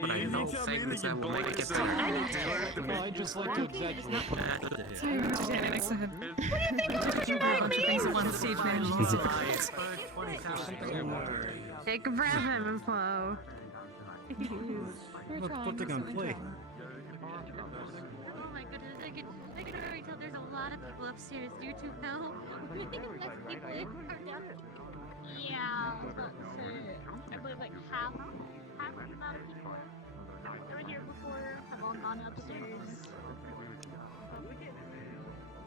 But I know things that will make it better. I just like to exaggerate. Sorry, we're just standing next to him. What do you think? You're doing a bunch of things at one stage, Take a breath, Evan Flo. Put the gun play. Oh my goodness, I can already tell there's a lot of people upstairs. Do you two know? Less people in our down. Yeah, I believe like half the amount of people that were here before have all gone upstairs.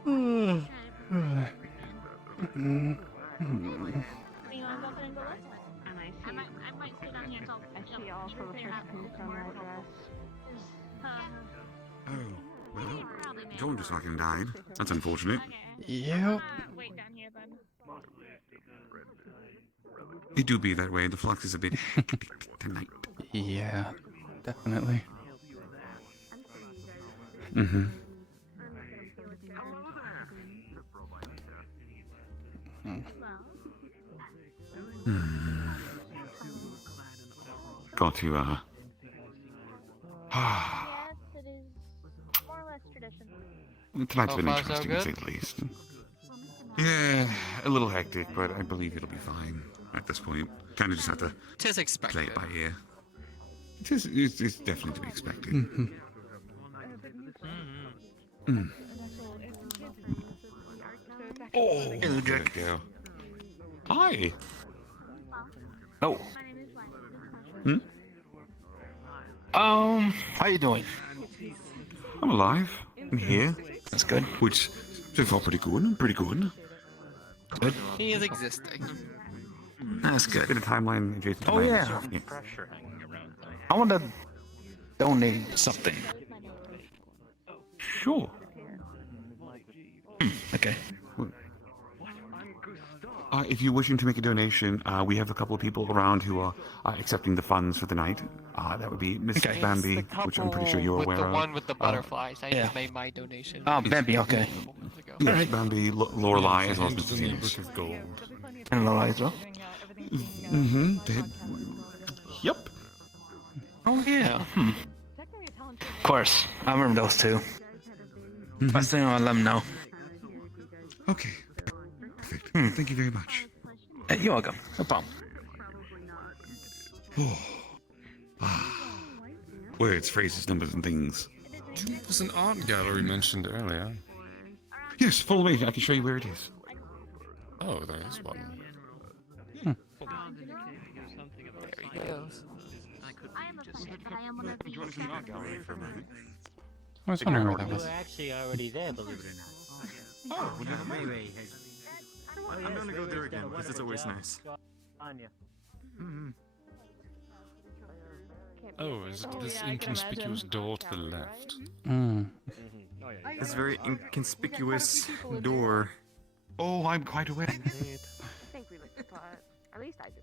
I mean, you wanna go up and go left? And I might stay down here until I see also a person from that dress. Oh, well, Dawn just fucking died. That's unfortunate. Yep. Wait down here then. It do be that way. The flux is a bit hectic tonight. Yeah, definitely. Mm-hmm. Got to, Yes, it is more or less tradition. tonight's So been far, so interesting, to say good? the least. Yeah, a little hectic, but I believe it'll be fine at this point. Kind of just have to Tis play expected. it by ear. It's definitely to be expected. Oh, there we go. Hi. Oh. How you doing? I'm alive. I'm here. That's good. Which, so far, pretty good. Pretty good. Good. He is existing. That's good. Bit of timeline adjacent to Oh mine. yeah. I want to donate something. Sure. Okay. If you're wishing to make a donation, we have a couple of people around who are accepting the funds for the night. That would be Mrs. Bambi, which I'm pretty sure you're aware The of. one with the butterflies. I yeah. just made my donation. Oh, Bambi, okay. Yes, Bambi, Lorelei, as well as Mrs. Venus. And Lorelei as well? Mm-hmm. Yep. Oh, yeah. Of course. I remember those two. First thing I'll let them know. Okay. Perfect. Thank you very much. You're welcome. No problem. Oh. Words, phrases, numbers, and things. There's an art gallery mentioned earlier. Yes, follow me. I can show you where it is. Oh, there is one. There he goes. I am offended, but I am one of these. I was wondering where that You was. were actually already there, believe it or not. Oh, wait. I'm gonna go there again because it's always nice. Oh, is it this inconspicuous door to the left? This very inconspicuous door. Oh, I'm quite aware. I think we look the part. At least I do.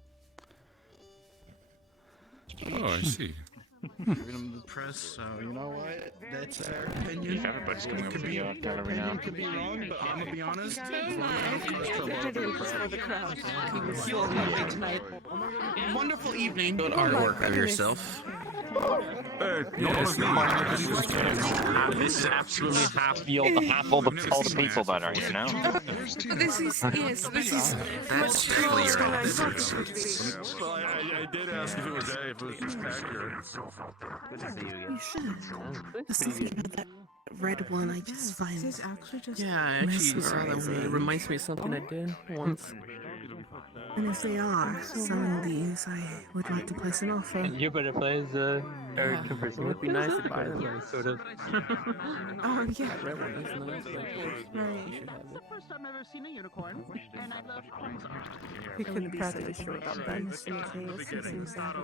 Oh, I see. Freedom of the press, so you know what? That's our opinion. Everybody's coming over to the art gallery now. Opinion could be wrong, but I'm gonna be honest. For the crowd. You'll have it tonight. Wonderful evening. Good artwork of yourself. This is absolutely half all the people that are here now. This is, yes, this is That's much clear. than I thought it would be. Well, I did ask if it was A, if it was just accurate. You should. There's something about that red one I just find. This actually just Yeah, I actually saw that one. It reminds me of something I did once. And if they are some of these, I would like to place an offer. You better play as Eric conversing. It would be nice to buy them, sort of. Oh, yeah. That red one is nice. Right. First time I've ever seen a unicorn, and I love unicorns. We couldn't be practically sure about that. It seems that.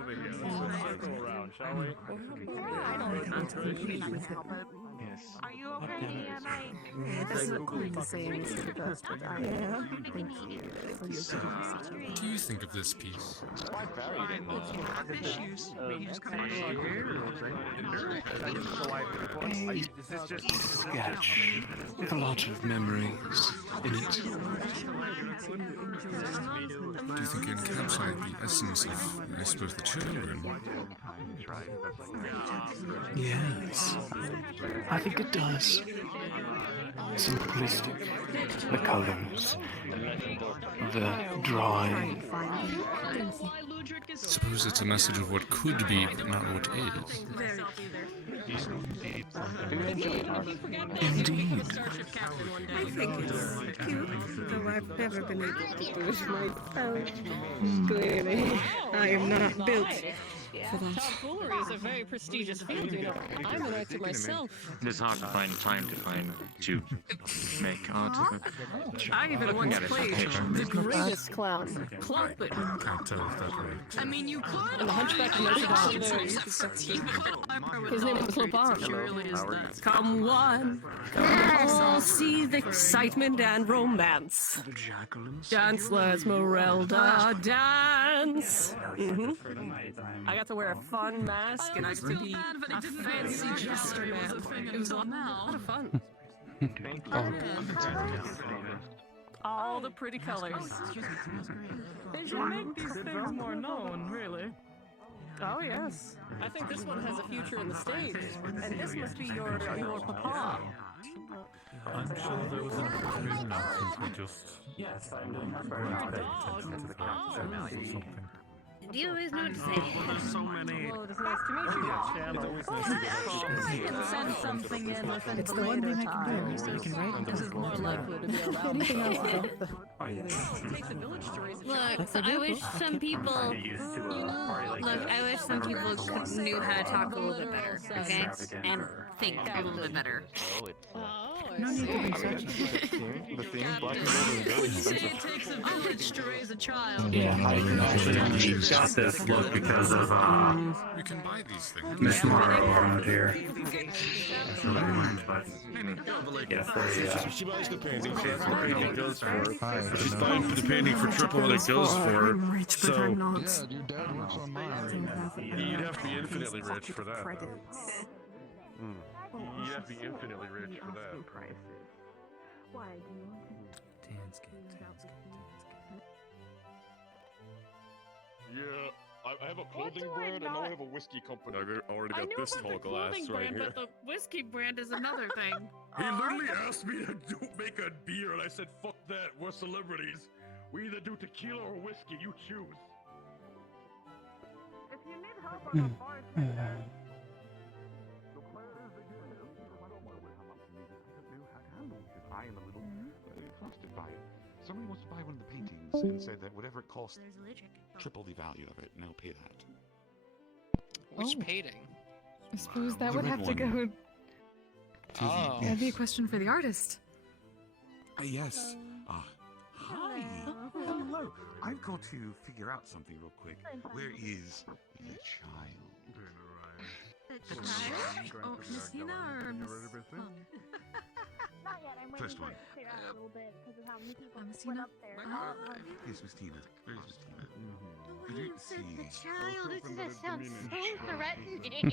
Are you okay? Am I? Yeah, it doesn't quite the same as it does, but I thank you for your goodness. What do you think of this piece? A sketch with a lot of memories in it. Do you think it encapsulates the essence of, I suppose, the children? Yes. I think it does. Simplistic. The colors. The drawing. Suppose it's a message of what could be, but not what is. Indeed. I think it's cute, though I've never been able to do it myself. Clearly, I am not built for that. Foolery is a very prestigious field, you know. I'm an artist myself. It's hard to find time to make art. I even once played the greatest clown, Clopin. Can't tell if that works. I mean, you could. And the Hunchback of Notre Dame. His name was Clopin. Come one, all see the excitement and romance. Dance, Esmeralda, dance. I got to wear a fun mask and I got to be a fancy jester man. It was a lot of fun. All the pretty colors. They should make these things more known, really. Oh yes. I think this one has a future in the stage. And this must be your papa. I'm sure there was a reason now since we just weren't paying attention to the characters or something. Do you always know what to say? There's so many. Well, it's nice to meet you. I can send something in within It's the the one later thing I can do, time. so you can write This is more likely to be around. Anything else is off the... Look, so I wish some people. Look, I wish some people knew how to talk a little bit better, okay? And think a little bit better. No need to be such The theme, black and gold is very expensive. Takes a village to raise a child. Yeah, I can actually got this look because of You can buy these things. Miss Morrow around here. That's really weird, but yes, She buys the painting for what it goes for. She's buying the painting for triple what it goes for. rich, but So I'm not. you'd have to be infinitely rich for that. You'd have to be infinitely rich for that. Why do you want Yeah, I have a clothing brand, and now I have a whiskey company. I've already I got know this about tall the glass clothing right brand, here. but the whiskey brand is another thing. He literally asked me to make a beer, and I said, "Fuck that. We're celebrities. We either do tequila or whiskey. You choose." If you need help on the bar, I am a little flustered by it. Somebody wants to buy one of the paintings and said that whatever it costs, triple the value of it, and they'll pay that. Which Oh. painting? I suppose that The would red have to one. go. Oh. That'd be a question for the artist. Yes. Hi. Hello. I've got to figure out something real quick. Where is the child? The child? Oh, Miss Hina or Miss Plum? Not yet. I'm waiting First for one. it to clear out a little bit because of how many people Miss went Hina? up there. Yes, Miss Tina. Where's Miss Tina? The Did way you you said the see? child, it just sounds so threatening.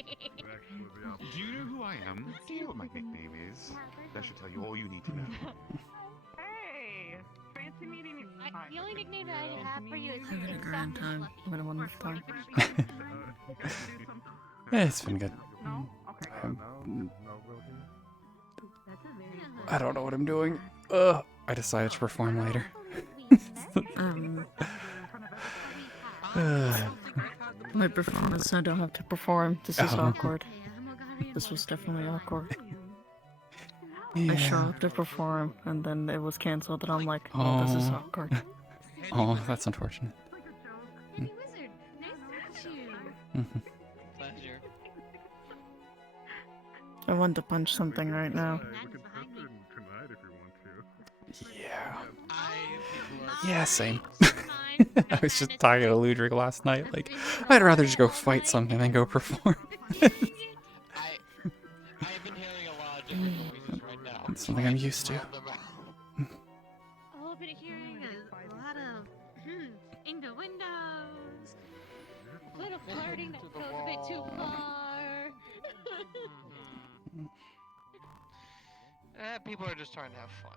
Do you know who I am? Do you know what my nickname is? That should tell you all you need to know. Hey, fancy meeting you. The only nickname that I have for you is Having a grand time. I'm in a wonderful time. Yeah, it's been good. I don't know what I'm doing. I decided to perform later. My performance, I don't have to perform. This is Oh. awkward. This was definitely awkward. Yeah. I show up to perform, and then it was cancelled, and I'm like, oh, this is Oh. awkward. Oh, that's unfortunate. Hey, Wizard, nice to meet you. Mhm. Pleasure. I want to punch something right now. Yeah. Yeah, same. I was just talking to Ludwig last night. Like, I'd rather just go fight something than go perform. I've been hearing a lot of different voices right now. It's something I'm used to. All I've been hearing is a lot of innuendos, a little flirting that goes a bit too far. People are just trying to have fun.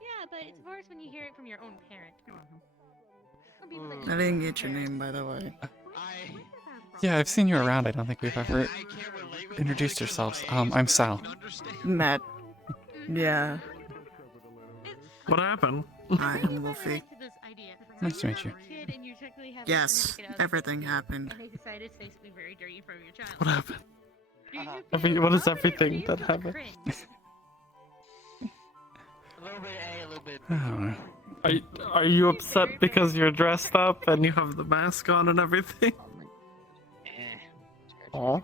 Yeah, but it's worse when you hear it from your own parent. Or people that I didn't get your name, by the way. Yeah, I've seen you around. I don't think we've ever introduced ourselves. I'm Sal. Matt. Yeah. What happened? I am Luffy. Nice to meet you. Yes, everything happened. And they decided to say something very dirty in front of your child. What happened? What is everything that happened? A little bit A, a little bit I don't know. Are you upset because you're dressed up and you have the mask on and everything? Oh.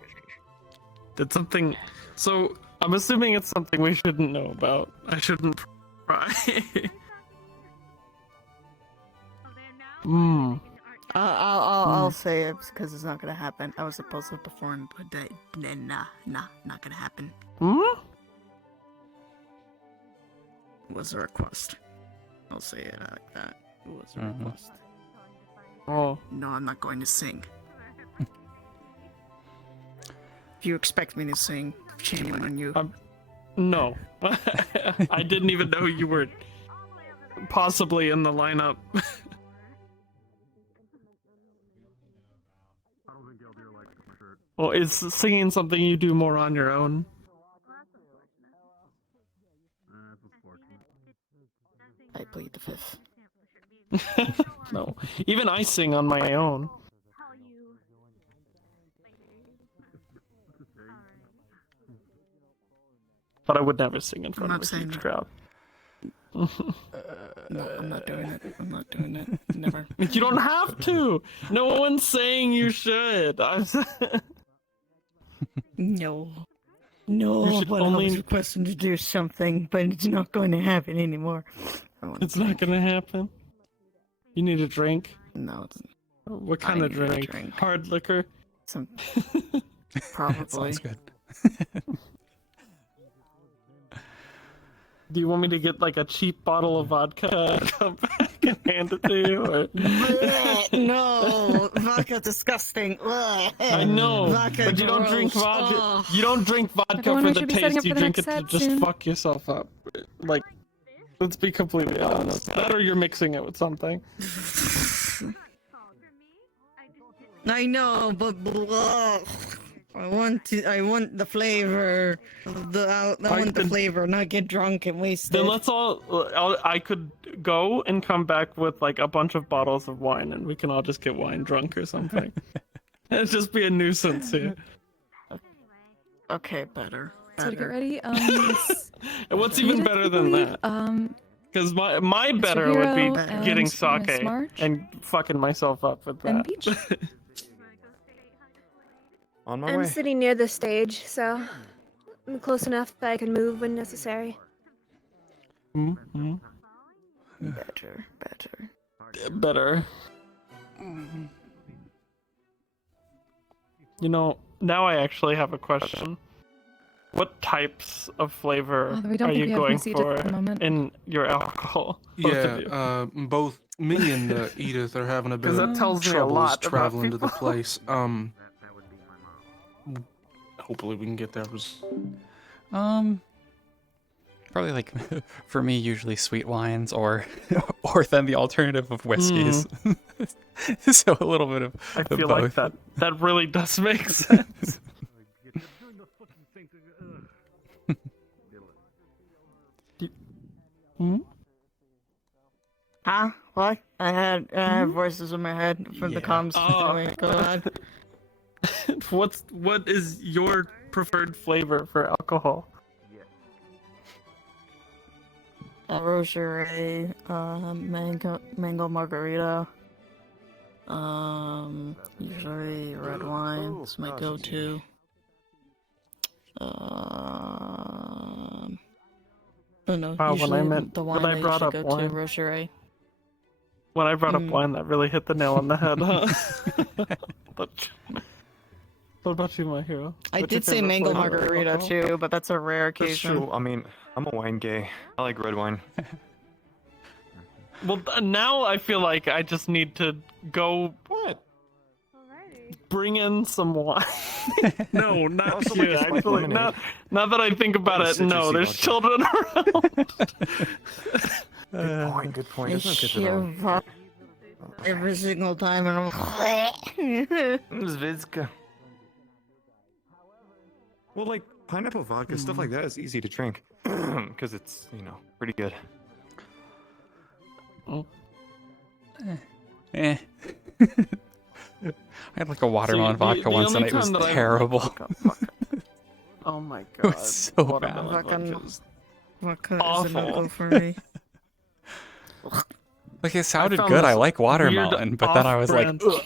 Did something... So, I'm assuming it's something we shouldn't know about. I shouldn't pry. I'll say it because it's not gonna happen. I was supposed to perform, but not gonna happen. Hmm? It was a request. I'll say it like that. It was a Mhm. request. Oh. No, I'm not going to sing. If you expect me to sing, shame on you. No. I didn't even know you were possibly in the lineup. Well, is singing something you do more on your own? I plead the fifth. No. Even I sing on my own. But I would never sing in front of a huge crowd. No, I'm not doing it. I'm not doing it. Never. You don't have to. No one's saying you should. No. No, You should but I only- was requesting to do something, but it's not going to happen anymore. It's not gonna happen. You need a drink. No, it's What kind of need a drink? drink. Hard liquor. Some probably. Sounds good. Do you want me to get like a cheap bottle of vodka, come back and hand it to you? Or... No, vodka disgusting. I know, Vodka but you don't drink gross. vodka. Ugh. You don't drink vodka Everyone, for we the should be setting taste. up You for the drink next it to set just soon. fuck yourself up. Like, let's be completely honest. That or you're mixing it with something. I know, but I want the flavor. I want the flavor, not get drunk and waste Then it. let's I could go and come back with like a bunch of bottles of wine, and we can all just get wine drunk or something. It'd just be a nuisance here. Okay, better. So to get ready, And what's even better than that? Because my better would be Hero getting and sake Miss March. and fucking myself up with and that. Peach. On my I'm way. sitting near the stage, so I'm close enough that I can move when necessary. Mm-hmm. Better. You know, now I actually have a question. What types of flavor Oh, we don't are think you we have going Miss Edith for at the moment. in your alcohol? Both of you. Both me and Edith are having a bit 'Cause of that tells me a troubles lot about traveling to the people. place. Hopefully we can get that. Probably like for me, usually sweet wines or then the alternative of whiskeys. So a little bit of I of feel both. like that really does make sense. Hmm? Huh? What? I had voices in my head from the comms. Oh. Anyway, go on. What is your preferred flavor for alcohol? Rosé, mango margarita. Usually red wine is my go-to. But no, Wow, usually when the wine I brought usually up go wine, to Rosé. when I brought up Mm. wine, that really hit the nail on the head, huh? What about you, my hero? I What's your did say favorite mango flavor of margarita alcohol? too, but that's a rare That's occasion. true. I mean, I'm a wine gay. I like red wine. Well, now I feel like I just need to go. What? Bring in some wine. No, not Also, here. like, spiked Actually, lemonade. now that I think about it, Citrusy no, there's vodka. children around. Good point. Good point. I That's not good share at all. vodka every single time, and I'm. Zvidka. Well, like pineapple vodka, stuff like that is easy to drink because it's, pretty good. Eh. I had like a watermelon See, vodka the once and only it was time that I've- terrible. Oh my It god. was so bad. Watermelon vodka is Vodka is a awful. no-go for me. Like it sounded found good. I this like weird watermelon, but then I was like, off-brand- ugh.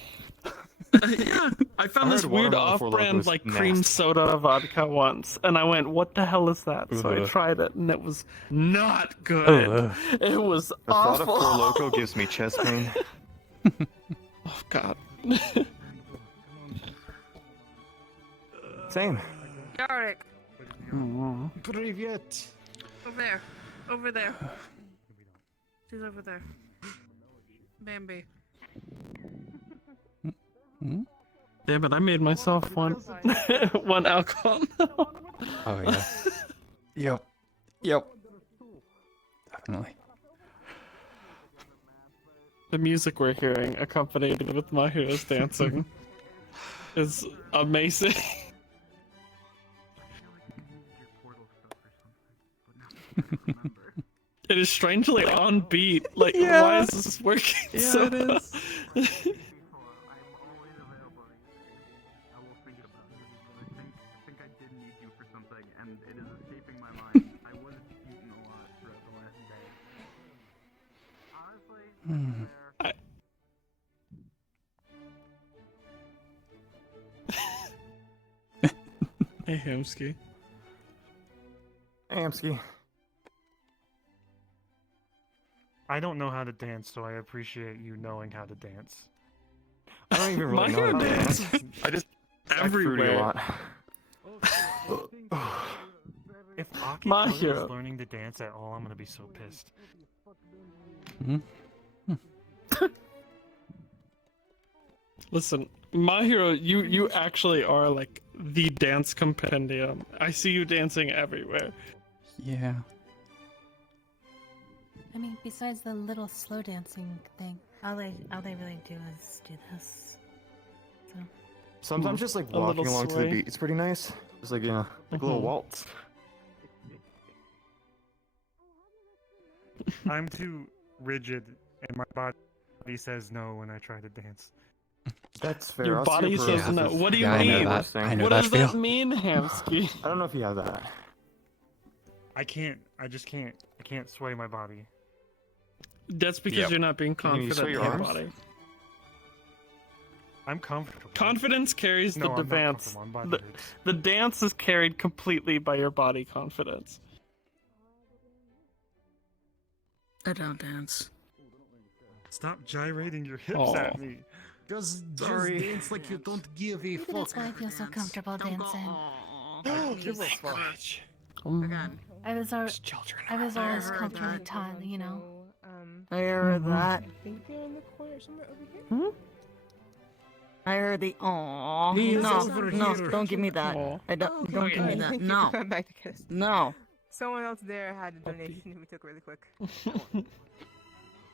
Yeah, I found I this heard weird watermelon for off-brand locos like cream nasty. soda vodka once, and I went, "What the hell is that?" So I Ugh. tried it, and it was not good. Ugh. It was The thought of awful. Four Loco gives me chest pain. Oh god. Same. Bardic, Привет. over there. Over there. She's over there. Bambi. Damn it! I made myself one one alcohol. Oh yeah. Yep. Yep. Definitely. The music we're hearing, accompanied with my heroes dancing, is amazing. It is strangely on beat. Like, Yeah. why is this working so it is. well? Hey, Hamsky. Amsky. I don't know how to dance, so I appreciate you knowing how to dance. I don't even really My know how to dance. dance. I just act fruity a Everywhere. lot. If Aki My is hero. learning to dance at all, I'm gonna be so pissed. Listen, my hero, you actually are like the dance compendium. I see you dancing everywhere. Yeah. I mean, besides the little slow dancing thing, all they really do is do this. So. Sometimes just like A little walking along to the sway. beat, it's pretty nice. It's like, yeah, like a little Mhm. waltz. I'm too rigid, and my body says no when I try to dance. That's fair. Your I'll see body says paralysis. no. What do you Yeah, I know mean? that. I know What that does feel. that mean, Hamsky? I don't know if you have that. I can't. I just can't. I can't sway my body. That's because Yep. you're not being Can you confident sway in your your arms? body. I'm comfortable. Confidence carries No, the I'm not dance. comfortable. My body hurts. The dance is carried completely by your body confidence. I don't dance. Stop gyrating your hips Aw. at me. Just Sorry. dance like you don't give a Maybe fuck. that's why I feel so comfortable dancing. Give a fuck. I was always heard comfortably that. taught, you know. I heard that. I think they're in the corner somewhere over here. I heard the aww. He is No, over no, here. don't give me that. Aw. Don't give me that. Thank you No, for coming back because no. someone else there had a donation we took really quick.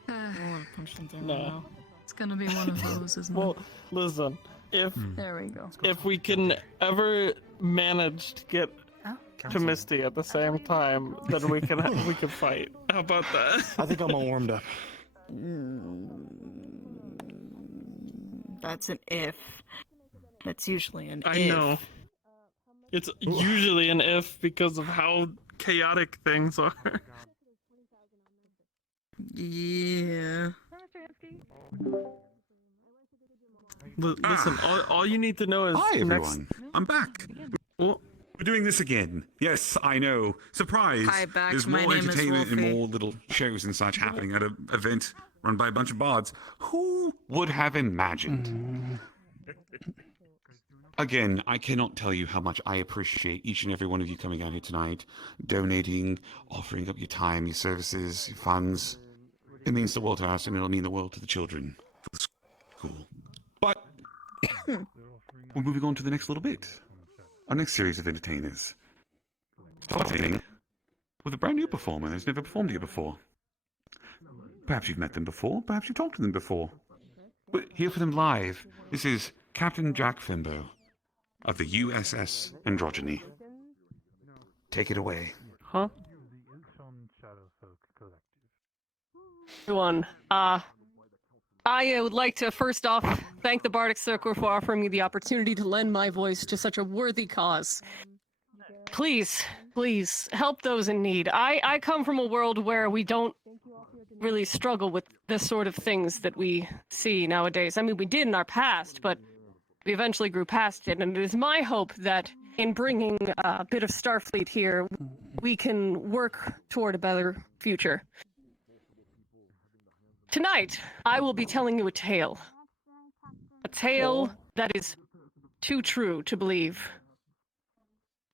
I want to punch them down No. now. It's gonna be one of those, isn't Well, listen, if There we go. we can ever manage to get Oh. to Misty at the same time, then we can fight. How about that? I think I'm all warmed up. That's an if. That's usually an I if. know. It's usually an if because of how chaotic things are. Yeah. Listen, all you need to know is Hi, next. everyone. I'm back. Well, We're doing this again. Yes, I know. Surprise. Hi, Bax. There's My more name is entertainment and Wolfie. more little shows and such happening at an event run by a bunch of bards. Who would have imagined? Again, I cannot tell you how much I appreciate each and every one of you coming out here tonight, donating, offering up your time, your services, your funds. It means the world to us, and it'll mean the world to the children for the school. But we're moving on to the next little bit. Our next series of entertainers. Starting with a brand new performer that's never performed here before. Perhaps you've met them before, perhaps you've talked to them before. But here for them live, this is Captain Jack Fimbo of the USS Androgyny. Take it away. huh? Everyone, I would like to first off thank the Bardic Circle for offering me the opportunity to lend my voice to such a worthy cause. Please, please, help those in need. I come from a world where we don't really struggle with the sort of things that we see nowadays. I mean, we did in our past, but we eventually grew past it, and it is my hope that in bringing a bit of Starfleet here, we can work toward a better future. Tonight, I will be telling you a tale. A tale that is too true to believe.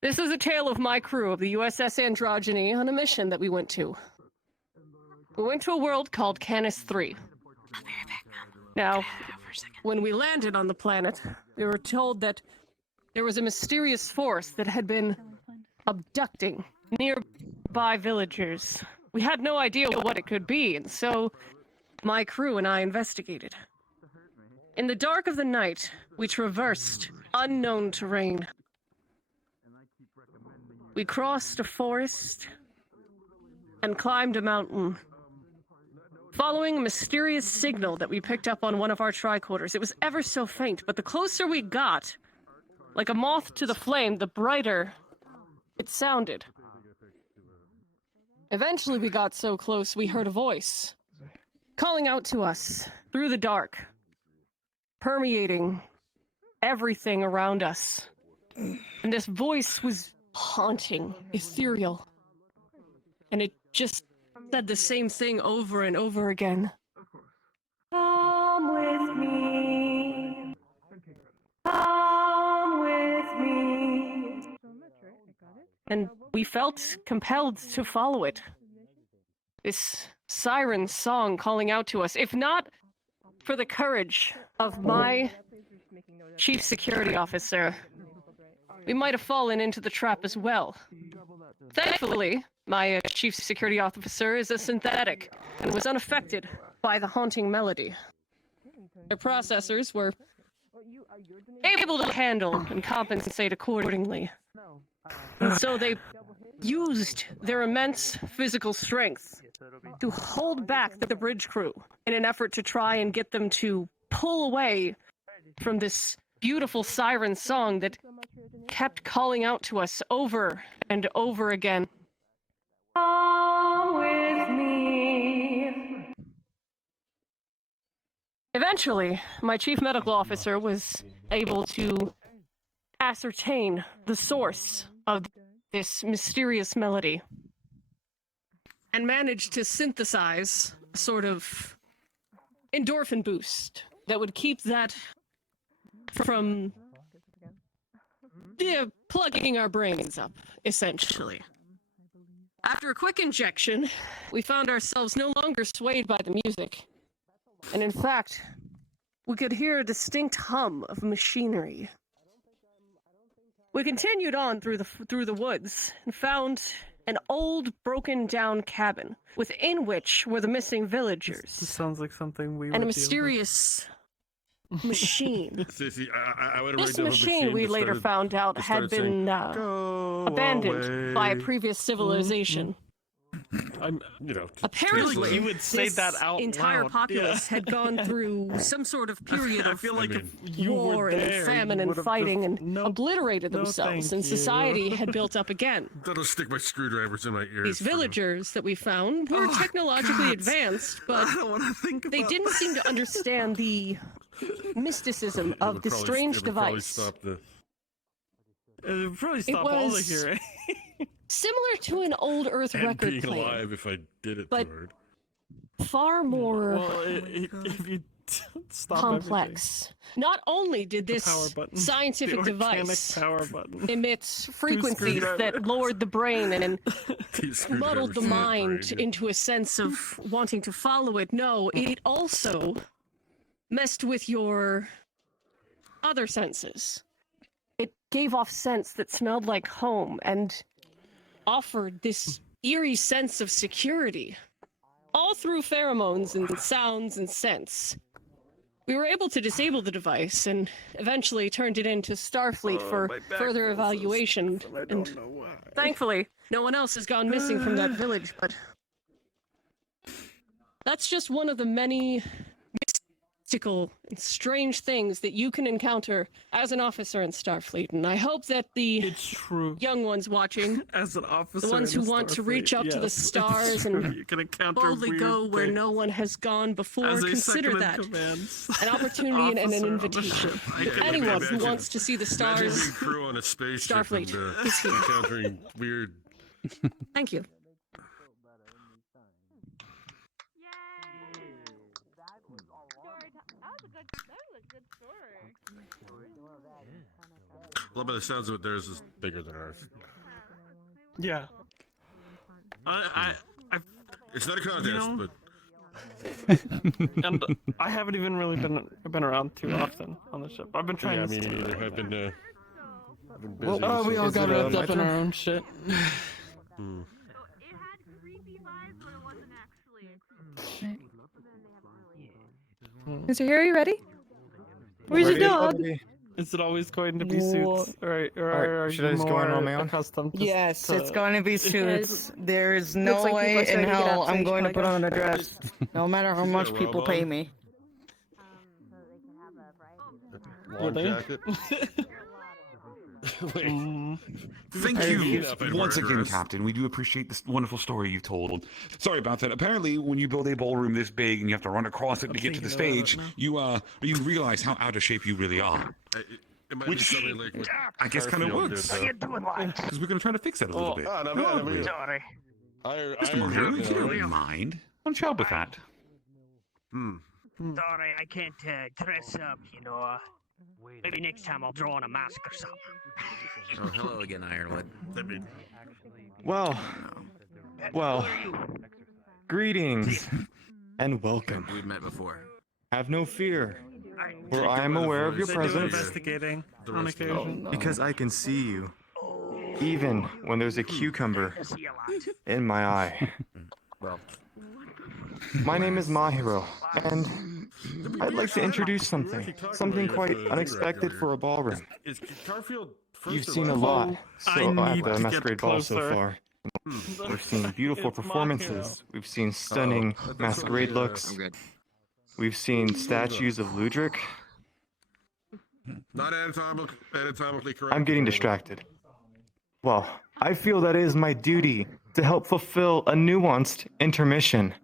This is a tale of my crew of the USS Androgyny on a mission that we went to. We went to a world called Canis 3. Now, when we landed on the planet, we were told that there was a mysterious force that had been abducting nearby villagers. We had no idea what it could be, and so my crew and I investigated. In the dark of the night, we traversed unknown terrain. We crossed a forest, and climbed a mountain. Following a mysterious signal that we picked up on one of our tricorders. It was ever so faint, but the closer we got, like a moth to the flame, the brighter it sounded. Eventually we got so close we heard a voice calling out to us through the dark, permeating everything around us. And this voice was haunting, ethereal. And it just said the same thing over and over again. Come with me. Come with me. And we felt compelled to follow it. This siren song calling out to us, if not for the courage of my chief security officer, we might have fallen into the trap as well. Thankfully, my chief security officer is a synthetic and was unaffected by the haunting melody. Their processors were able to handle and compensate accordingly. And so they used their immense physical strength to hold back the bridge crew in an effort to try and get them to pull away from this beautiful siren song that kept calling out to us over and over again. Come with me. Eventually, my chief medical officer was able to ascertain the source of this mysterious melody and managed to synthesize a sort of endorphin boost that would keep that from plugging our brains up, essentially. After a quick injection, we found ourselves no longer swayed by the music. And in fact, we could hear a distinct hum of machinery. We continued on through the woods and found an old, broken-down cabin, within which were the missing villagers. This sounds like something we would and a deal mysterious machine. I would This machine, we later found out, had been abandoned by a previous civilization. Apparently, you would say this that out entire loud. populace Yeah. had gone through some sort of period I of feel like if you were war and there, famine you and would've fighting just- and obliterated no, themselves, thank and you. society had built up again. That'll stick my screwdrivers in my ears. These villagers that we found were technologically advanced, but they didn't seem to understand the mysticism of the strange device. It would probably It stop all the was hearing. similar to an old Earth And record being player, alive if I did it but too hard. far more If you stop complex. Not only did The this power button. scientific The organic device power button. emit frequencies that lowered the brain and muddled the mind into a sense of wanting to follow it, no, it also messed with your other senses. It gave off scents that smelled like home and offered this eerie sense of security, all through pheromones and sounds and scents. We were able to disable the device and eventually turned it into Starfleet for further evaluation. And thankfully, no one else has gone missing from that village, but that's just one of the many mystical and strange things that you can encounter as an officer in Starfleet. And I hope that the young ones watching, as an officer, the ones who in want to reach Starfleet, up to the yes, stars it's true. and You can encounter boldly weird go where things. no one has gone before, As a consider that second-in-command an opportunity and an officer on the invitation. ship. I can Anyone who imagine- wants to see the Imagine stars, being crew on a spaceship Starfleet and is here. encountering weird. Thank you. Well, by the sounds of it, theirs is bigger than ours. Yeah. It's not a contest, You know- but And I haven't even really been around too often on the ship. I've been trying yeah, to me stay neither. away. I've been busy. Oh, we all Is got it, wrapped my up in turn? our own shit. Mr. Harry, ready? Where's your dog? Is it always going to be suits? Or are should I you just go in more on my own? accustomed to... Yes, it's going to be suits. There's Looks no like way people are in starting to get hell up, so I'm you should going to probably put go. on a dress, no matter how much people pay me. Will they? Thank you once again, Captain. We do appreciate this wonderful story you've told. Sorry about that. Apparently, when you build a ballroom this big and you have to run across it to get to the stage, you realize how out of shape you really are. Which I guess kind of works. Because we're going to try to fix that a little bit. Sorry. Mr. Mohiro, if you don't mind, why don't you help with that? Sorry, I can't dress up, you know. Maybe next time I'll draw on a mask or something. Oh, hello again, Ironwood. Well, greetings and welcome. We've met before. Have no fear, for I am aware of your presence. Investigating on occasion. Because I can see you, even when there's a cucumber in my eye. Well, my name is Mahiro, and I'd like to introduce something quite unexpected for a ballroom. You've seen a lot at the Masquerade Ball so far. We've seen beautiful performances. We've seen stunning masquerade looks. We've seen statues of Ludric. Not anatomically correct. I'm getting distracted. Well, I feel that it is my duty to help fulfill a nuanced intermission.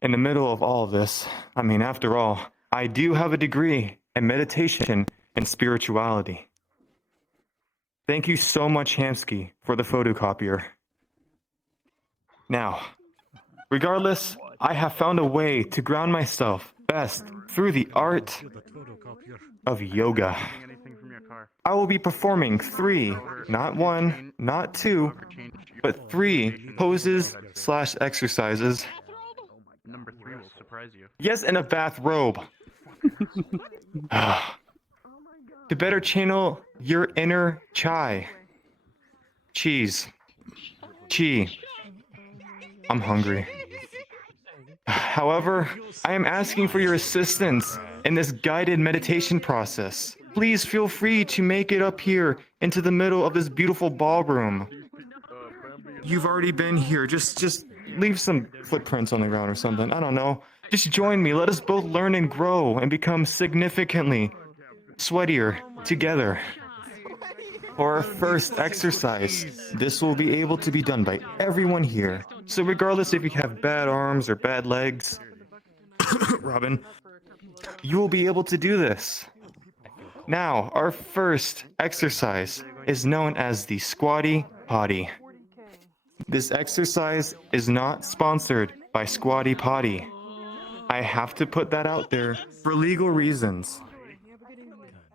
In the middle of all of this, I mean, after all, I do have a degree in meditation and spirituality. Thank you so much, Hamsky, for the photocopier. Now, regardless, I have found a way to ground myself best through the art of yoga. I will be performing 3, not 1, not 2, but 3 poses/exercises. Number 3 will surprise you. Yes, in a bathrobe. To better channel your inner chi. Cheese. Chi. I'm hungry. However, I am asking for your assistance in this guided meditation process. Please feel free to make it up here into the middle of this beautiful ballroom. You've already been here. Just leave some footprints on the ground or something. I don't know. Just join me. Let us both learn and grow and become significantly sweatier together. For our first exercise, this will be able to be done by everyone here. So regardless if you have bad arms or bad legs, Robin, you will be able to do this. Now, our first exercise is known as the Squatty Potty. This exercise is not sponsored by Squatty Potty. I have to put that out there for legal reasons.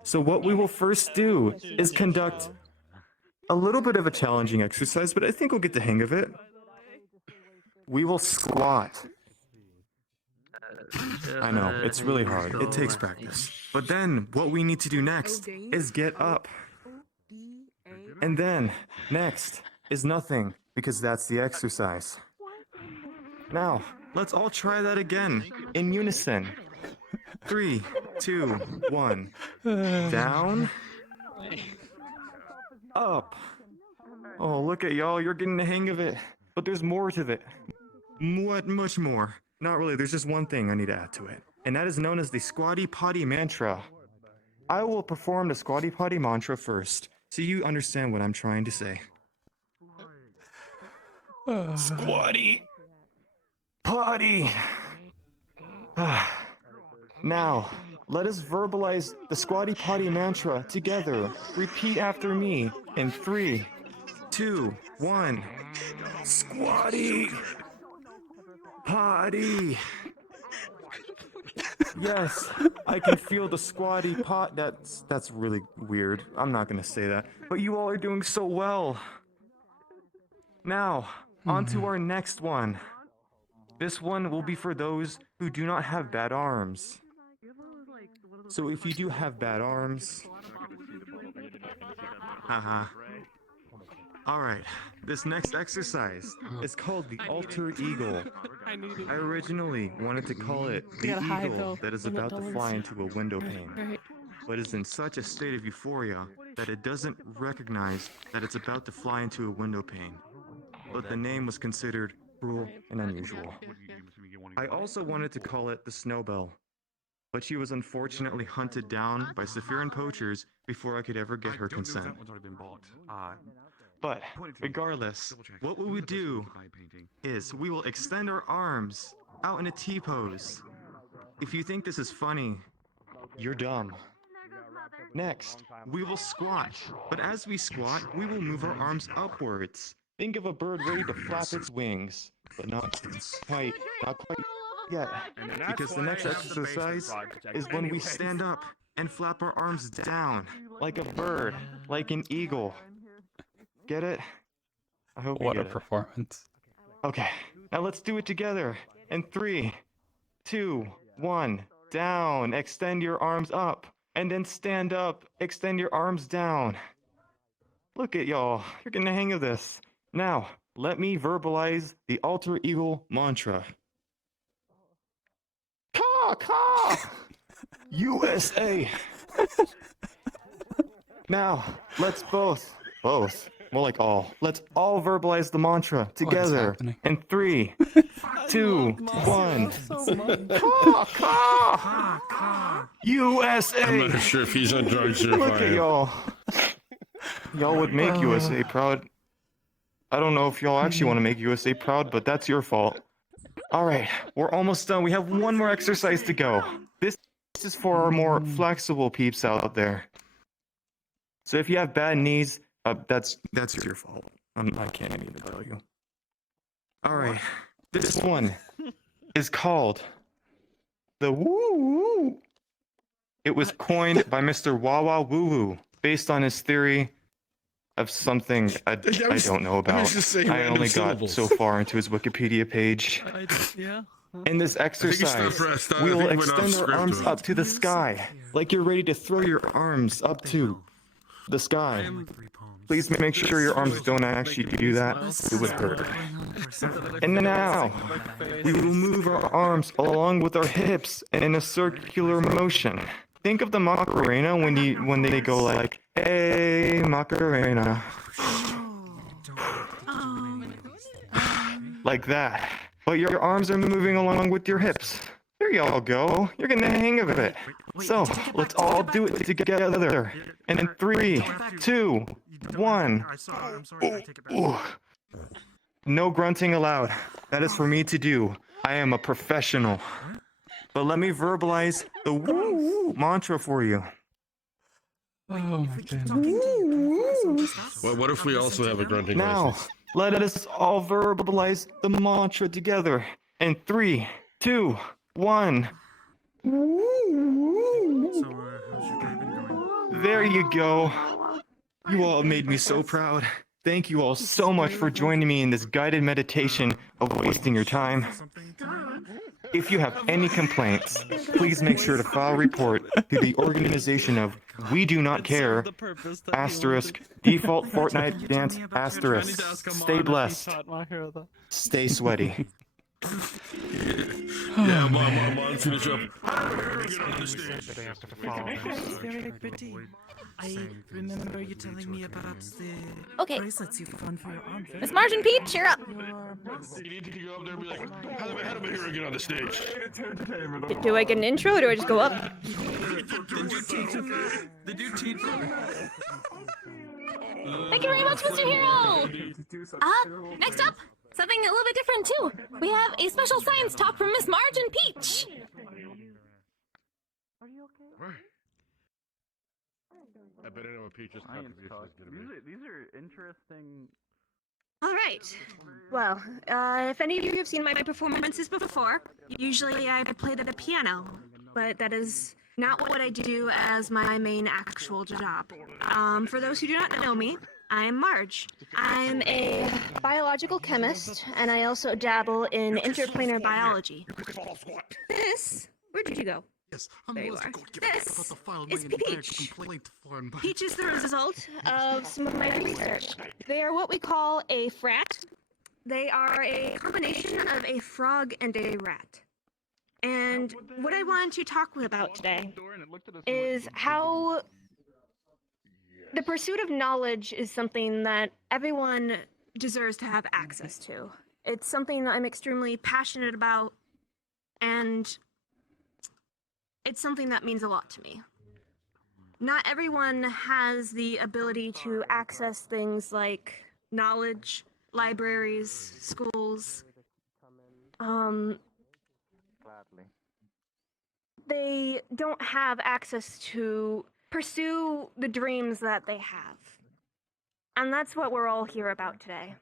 So what we will first do is conduct a little bit of a challenging exercise, but I think we'll get the hang of it. We will squat. I know, it's really hard. It takes practice. But then what we need to do next is get up. And then next is nothing, because that's the exercise. Now, let's all try that again in unison. 3, 2, 1. Down. Up. Oh, look at y'all. You're getting the hang of it. But there's more to it. Much more. Not really. There's just one thing I need to add to it. And that is known as the Squatty Potty Mantra. I will perform the Squatty Potty Mantra first, so you understand what I'm trying to say. Squatty Potty. Now, let us verbalize the Squatty Potty Mantra together. Repeat after me in 3, 2, 1. Squatty Potty. Yes, I can feel the squatty pot. That's really weird. I'm not gonna say that. But you all are doing so well. Now, on to our next one. This one will be for those who do not have bad arms. So if you do have bad arms... Alright, this next exercise is called the Alter Eagle. I originally wanted to call it the eagle that is about to fly into a window pane. but is in such a state of euphoria that it doesn't recognize that it's about to fly into a window pane. But the name was considered cruel and unusual. I also wanted to call it the Snowbell, but she was unfortunately hunted down by Sephiran poachers before I could ever get her consent. But regardless, what we would do is we will extend our arms out in a T-pose. If you think this is funny, you're dumb. Next, we will squat, but as we squat, we will move our arms upwards. Think of a bird ready to flap its wings, but not quite yet. Because the next exercise is when we stand up and flap our arms down, like a bird, like an eagle. Get it? I hope you What get a it. performance. Okay, now let's do it together. In 3, 2, 1, down, extend your arms up, and then stand up, extend your arms down. Look at y'all, you're getting the hang of this. Now, let me verbalize the alter ego mantra. Caw, caw! USA! Now, let's both, more like all. Let's all verbalize the mantra together. In 3, 2, 1. Caw, caw! USA! I'm not sure if he's on drugs or if Look I at am. y'all. Y'all would make USA proud. I don't know if y'all actually want to make USA proud, but that's your fault. Alright, we're almost done. We have one more exercise to go. This is for our more flexible peeps out there. So if you have bad knees, that's your fault. I can't even tell you. Alright, this one is called the Woo-Woo. It was coined by Mr. Wawa Woo-Woo, based on his theory of something I don't know about. I only got so far into his Wikipedia page. In this exercise, we will extend our arms up to the sky, like you're ready to throw your arms up to the sky. Please make sure your arms don't actually do that. It would hurt. And now, we will move our arms along with our hips in a circular motion. Think of the Macarena when they go like, hey, Macarena. Like that. But your arms are moving along with your hips. There y'all go. You're getting the hang of it. So, let's all do it together. And in 3, 2, 1. Ooh. No grunting allowed. That is for me to do. I am a professional. But let me verbalize the woo mantra for you. Oh my god. Well, what if we also have a grunting Now, license? let us all verbalize the mantra together. In 3, 2, 1. There you go. You all made me so proud. Thank you all so much for joining me in this guided meditation of wasting your time. If you have any complaints, please make sure to file a report to the organization of We Do Not Care, asterisk, default Fortnite dance, asterisk. Stay blessed. Stay sweaty. Yeah, Mom, finish up. I remember you telling me about the Okay. bracelets you found for your arm. Miss Margin Peach, you're up. You need to go up there and be like, how do I hear again on the stage? Do I get an intro or do I just go up? Thank you very much, Mr. Hero! Next up, something a little bit different too. We have a special science talk from Miss Marge and Peach. I better know what Peach's contribution is going to be. These are interesting. All right. Well, if any of you have seen my performances before, usually I play the piano, but that is not what I do as my main actual job. For those who do not know me, I'm Marge. I'm a biological chemist, and I also dabble in interplanar biology. This, where did you go? Yes, There you are. This is Peach. Peach is the result of some of my research. They are what we call a frat. They are a combination of a frog and a rat. And what I wanted to talk about today is how the pursuit of knowledge is something that everyone deserves to have access to. It's something that I'm extremely passionate about, and it's something that means a lot to me. Not everyone has the ability to access things like knowledge, libraries, schools. They don't have access to pursue the dreams that they have. And that's what we're all here about today.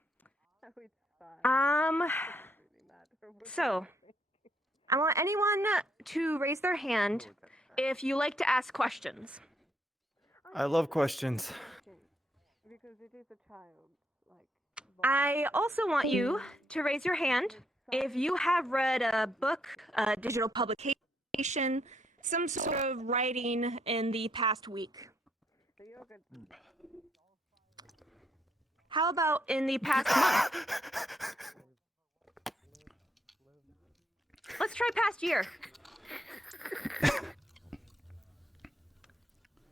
So, I want anyone to raise their hand if you like to ask questions. I love questions. I also want you to raise your hand if you have read a book, a digital publication, some sort of writing in the past week. How about in the past month? Let's try past year.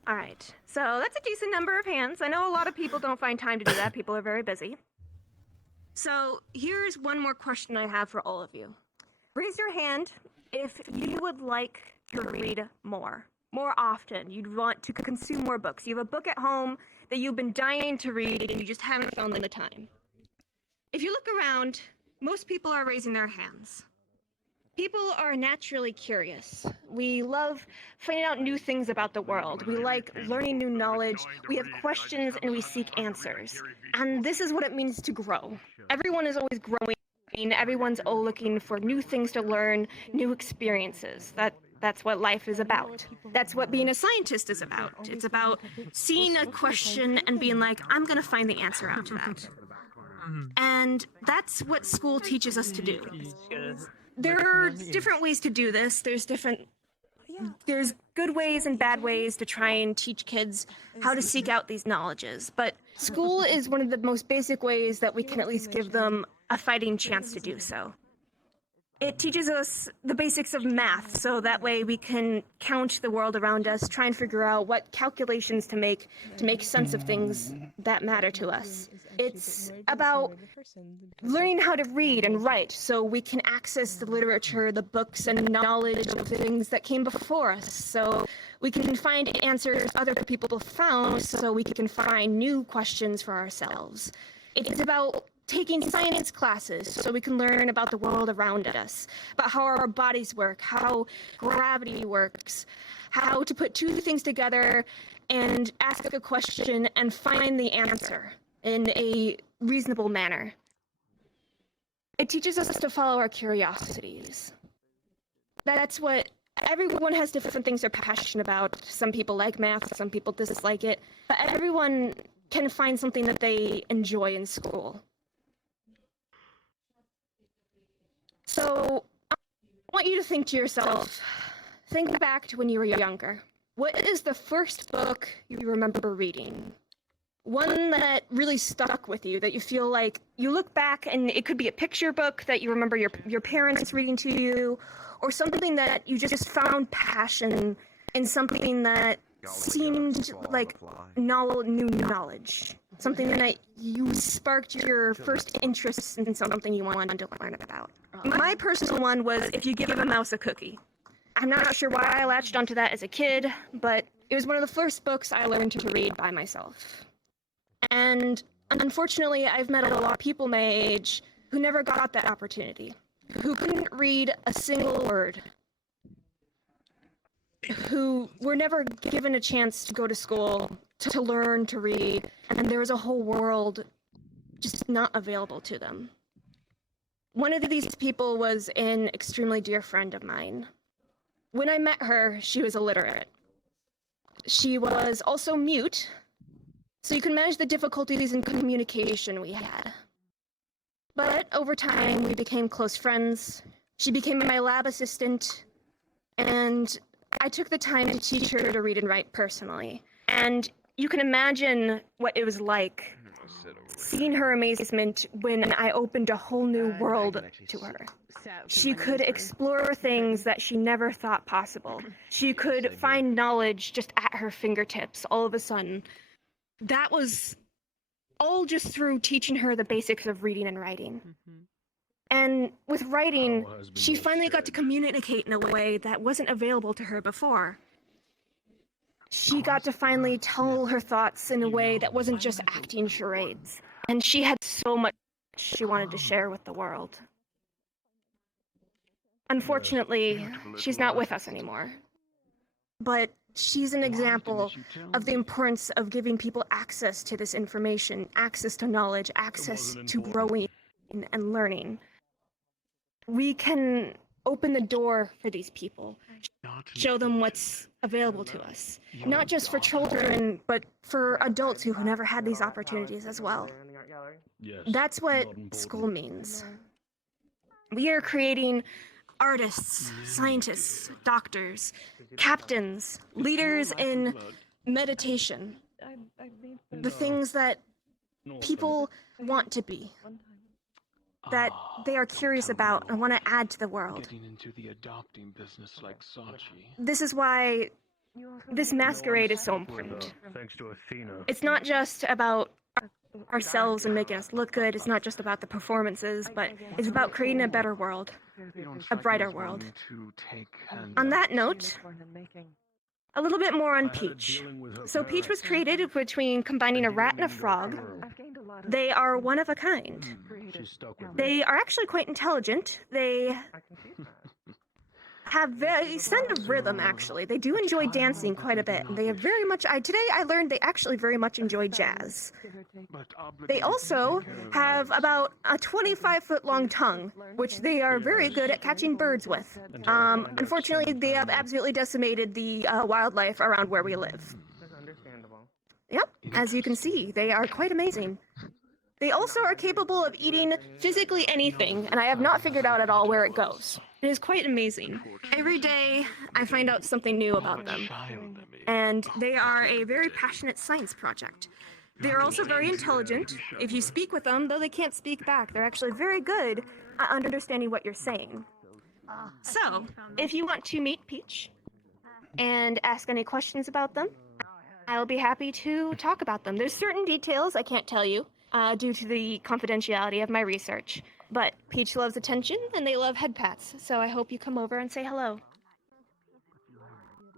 All right, so that's a decent number of hands. I know a lot of people don't find time to do that. People are very busy. So here's one more question I have for all of you. Raise your hand if you would like to read more often. You'd want to consume more books. You have a book at home that you've been dying to read and you just haven't found the time. If you look around, most people are raising their hands. People are naturally curious. We love finding out new things about the world. We like learning new knowledge. We have questions and we seek answers. And this is what it means to grow. Everyone is always growing. Everyone's all looking for new things to learn, new experiences. That's what life is about. That's what being a scientist is about. It's about seeing a question and being like, I'm going to find the answer out to that. And that's what school teaches us to do. There are different ways to do this. There's good ways and bad ways to try and teach kids how to seek out these knowledges. But school is one of the most basic ways that we can at least give them a fighting chance to do so. It teaches us the basics of math, so that way we can count the world around us, try and figure out what calculations to make sense of things that matter to us. It's about learning how to read and write, so we can access the literature, the books, and knowledge of things that came before us, so we can find answers other people found, so we can find new questions for ourselves. It's about taking science classes so we can learn about the world around us, about how our bodies work, how gravity works, how to put two things together and ask a question and find the answer in a reasonable manner. It teaches us to follow our curiosities. That's what everyone has different things they're passionate about. Some people like math, some people dislike it, but everyone can find something that they enjoy in school. So, I want you to think to yourself, think back to when you were younger. What is the first book you remember reading? One that really stuck with you, that you feel like you look back and it could be a picture book that you remember your parents reading to you, or something that you just found passion in, something that seemed like new knowledge. Something that you sparked your first interest in, something you wanted to learn about. My personal one was If You Give a Mouse a Cookie. I'm not sure why I latched onto that as a kid, but it was one of the first books I learned to read by myself. And unfortunately, I've met a lot of people my age who never got that opportunity, who couldn't read a single word, who were never given a chance to go to school, to learn to read, and there was a whole world just not available to them. One of these people was an extremely dear friend of mine. When I met her, she was illiterate. She was also mute, so you can manage the difficulties in communication we had. But over time, we became close friends. She became my lab assistant, and I took the time to teach her to read and write personally. And you can imagine what it was like seeing her amazement when I opened a whole new world to her. She could explore things that she never thought possible. She could find knowledge just at her fingertips all of a sudden. That was all just through teaching her the basics of reading and writing. And with writing, she finally got to communicate in a way that wasn't available to her before. She got to finally tell her thoughts in a way that wasn't just acting charades. And she had so much she wanted to share with the world. Unfortunately, she's not with us anymore. But she's an example of the importance of giving people access to this information, access to knowledge, access to growing and learning. We can open the door for these people, show them what's available to us, not just for children, but for adults who have never had these opportunities as well. That's what school means. We are creating artists, scientists, doctors, captains, leaders in meditation, the things that people want to be, that they are curious about and want to add to the world. Into the adopting business like Sachi. This is why this masquerade is so important. Thanks to Athena. It's not just about ourselves and making us look good. It's not just about the performances, but it's about creating a better world, a brighter world. On that note, a little bit more on Peach. So Peach was created between combining a rat and a frog. They are one of a kind. They are actually quite intelligent. They have very sense of rhythm, actually. They do enjoy dancing quite a bit. They have very much, today I learned they actually very much enjoy jazz. They also have about a 25-foot-long tongue, which they are very good at catching birds with. Unfortunately, they have absolutely decimated the wildlife around where we live. Yep, as you can see, they are quite amazing. They also are capable of eating physically anything, and I have not figured out at all where it goes. It is quite amazing. Every day, I find out something new about them. And they are a very passionate science project. They are also very intelligent. If you speak with them, though they can't speak back, they're actually very good at understanding what you're saying. So, if you want to meet Peach and ask any questions about them, I'll be happy to talk about them. There's certain details I can't tell you due to the confidentiality of my research. But Peach loves attention, and they love head pats, so I hope you come over and say hello.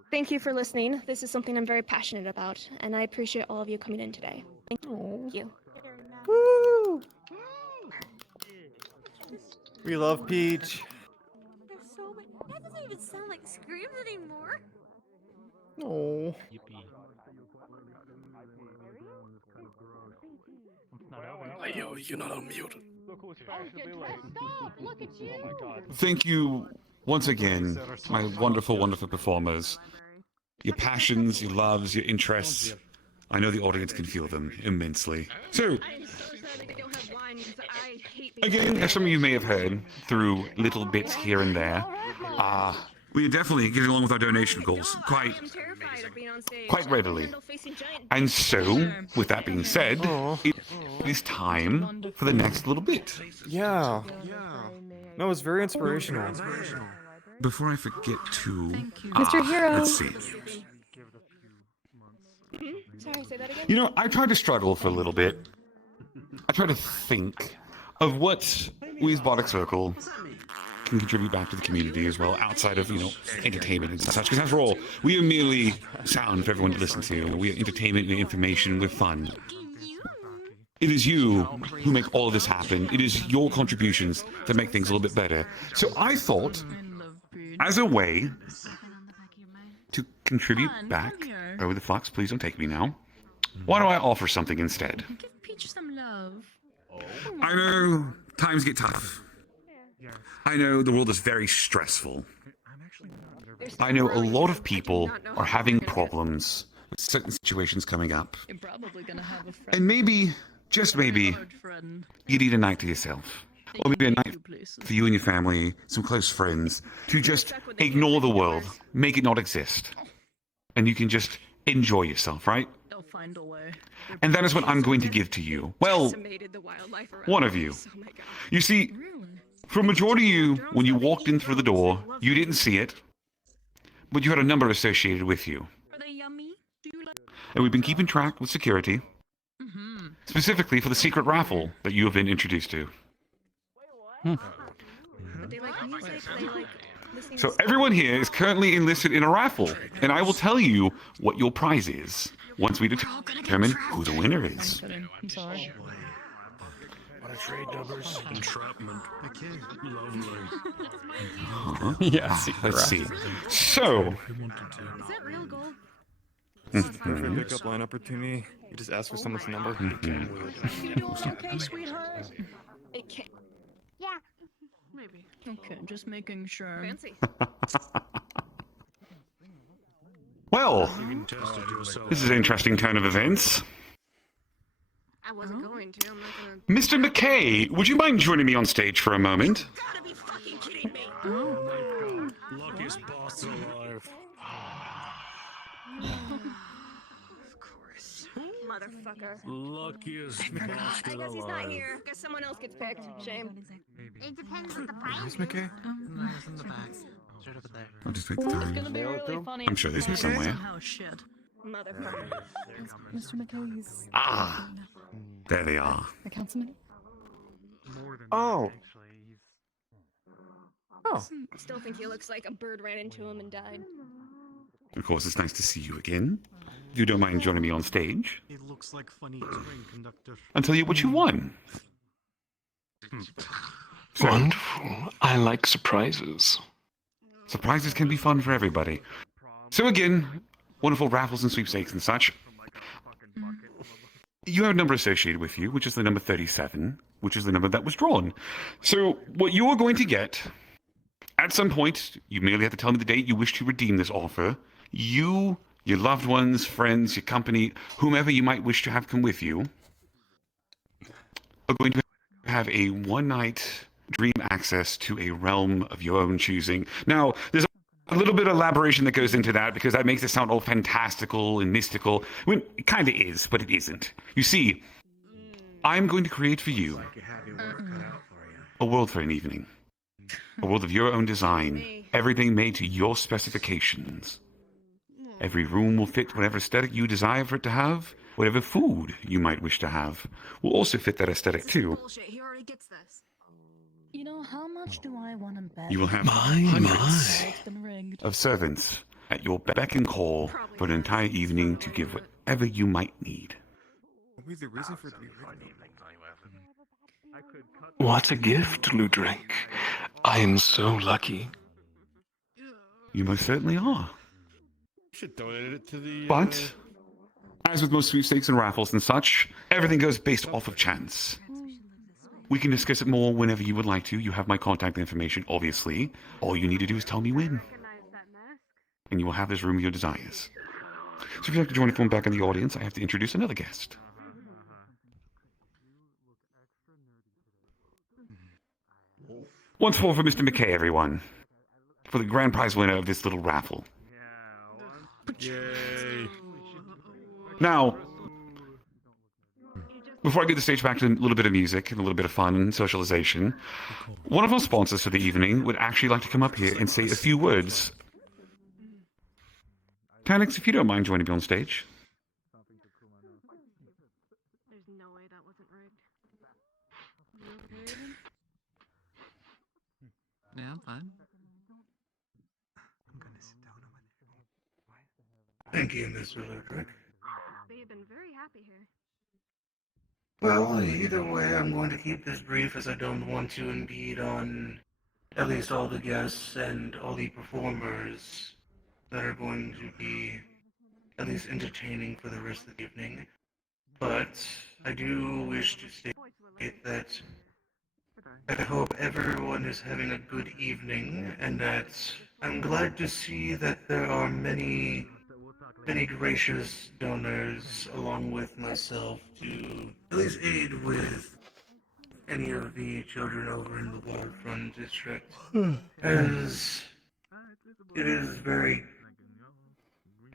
Thank you for listening. This is something I'm very passionate about, and I appreciate all of you coming in today. Thank you. Woo! We love Peach. There's so many. That doesn't even sound like screams anymore. Oh. Leo, you're not unmuted. Look at you. Thank you once again, my wonderful, wonderful performers. Your passions, your loves, your interests. I know the audience can feel them immensely. So, again, as some of you may have heard through little bits here and there, we are definitely getting along with our donation goals quite readily. And so, with that being said, it is time for the next little bit. Yeah. No, it's very inspirational. Before I forget to... Mr. Hero. Let's see. Sorry, say that again? You know, I tried to struggle for a little bit. I tried to think of what we as Bardic Circle can contribute back to the community as well, outside of, entertainment and such. Because after all, we are merely sound for everyone to listen to. We are entertainment and information with fun. It is you who make all of this happen. It is your contributions that make things a little bit better. So I thought, as a way to contribute back... Oh, the fox, please don't take me now. Why don't I offer something instead? Give Peach some love. I know times get tough. I know the world is very stressful. I know a lot of people are having problems with certain situations coming up. You're probably gonna have a friend. And maybe, just maybe, you need a night to yourself. Or maybe a night for you and your family, some close friends, to just ignore the world, make it not exist. And you can just enjoy yourself, right? They'll find a way. And that is what I'm going to give to you. Well, Decimated the wildlife around one of us. you. Oh my god. You see, for a majority of you, when you walked in through the door, you didn't see it, but you had a number associated with you. Are they yummy? Do you like? And we've been keeping track with security, specifically for the secret raffle that you have been introduced to. But they like music, they like listening So to everyone here is currently enlisted in a raffle, and I will tell you what your prize is once we determine who the winner is. I'm sorry. What a trade, Dubbers. Entrapment. Uh-huh. Yeah, secret Let's see. raffle. So, Is that real gold? For a pickup line opportunity, you just ask for someone's number. You doing okay, sweetheart? It can't. Yeah. Maybe. Okay, just making sure. Fancy. well, this is an interesting turn of events. I wasn't going to. I'm not gonna. Mr. McKay, would you mind joining me on stage for a moment? Gotta be fucking kidding me. Luckiest boss alive. Of course. Motherfucker. Luckiest I bastard guess he's not alive. here. Guess someone else gets picked. Shame. It depends on the price. Where's McKay? No, it's in the back. Straight over there. I'll just take the It's time. gonna be really funny. I'm sure there's one somewhere. Oh shit. Motherfucker. Mr. McKay's Ah, there they are. the councilman. Oh. Oh. Still think he looks like a bird ran into him and died. Of course, it's nice to see you again. If you don't mind joining me on stage, It looks like funny train conductor. I'll tell you what you won. So, Wonderful. I like surprises. surprises can be fun for everybody. So again, wonderful raffles and sweepstakes and such. You have a number associated with you, which is the number 37, which is the number that was drawn. So what you are going to get, at some point, you merely have to tell me the date you wish to redeem this offer. You, your loved ones, friends, your company, whomever you might wish to have come with you, are going to have a one-night dream access to a realm of your own choosing. Now, there's a little bit of elaboration that goes into that because that makes it sound all fantastical and mystical. When it kind of is, but it isn't. You see, I'm going to create for you a world for an evening. A world of your own design. Everything made to your specifications. Every room will fit whatever aesthetic you desire for it to have. Whatever food you might wish to have will also fit that aesthetic too. Bullshit. He already gets this. You know, how much do I want to bet? You will have hundreds of servants at your beck and call for an entire evening to give whatever you might need. What was the reason for it to be written? What a gift, Ludwig. I am so lucky. You most certainly are. Should donate it to the. But, as with most sweepstakes and raffles and such, everything goes based off of chance. We can discuss it more whenever you would like to. You have my contact information, obviously. All you need to do is tell me when. And you will have this room of your desires. So if you'd like to join us from back in the audience, I have to introduce another guest. Once more for Mr. McKay, everyone. For the grand prize winner of this little raffle. Yay. Now, before I get the stage back to a little bit of music and a little bit of fun and socialization, one of our sponsors for the evening would actually like to come up here and say a few words. Tanix, if you don't mind joining me on stage. There's no way that wasn't rigged. Yeah, I'm fine. Thank you, Mr. Ludwig. They've been very happy here. Well, either way, I'm going to keep this brief as I don't want to impede on at least all the guests and all the performers that are going to be at least entertaining for the rest of the evening. But I do wish to state that I hope everyone is having a good evening and that I'm glad to see that there are many gracious donors along with myself to at least aid with any of the children over in the waterfront district. As it is very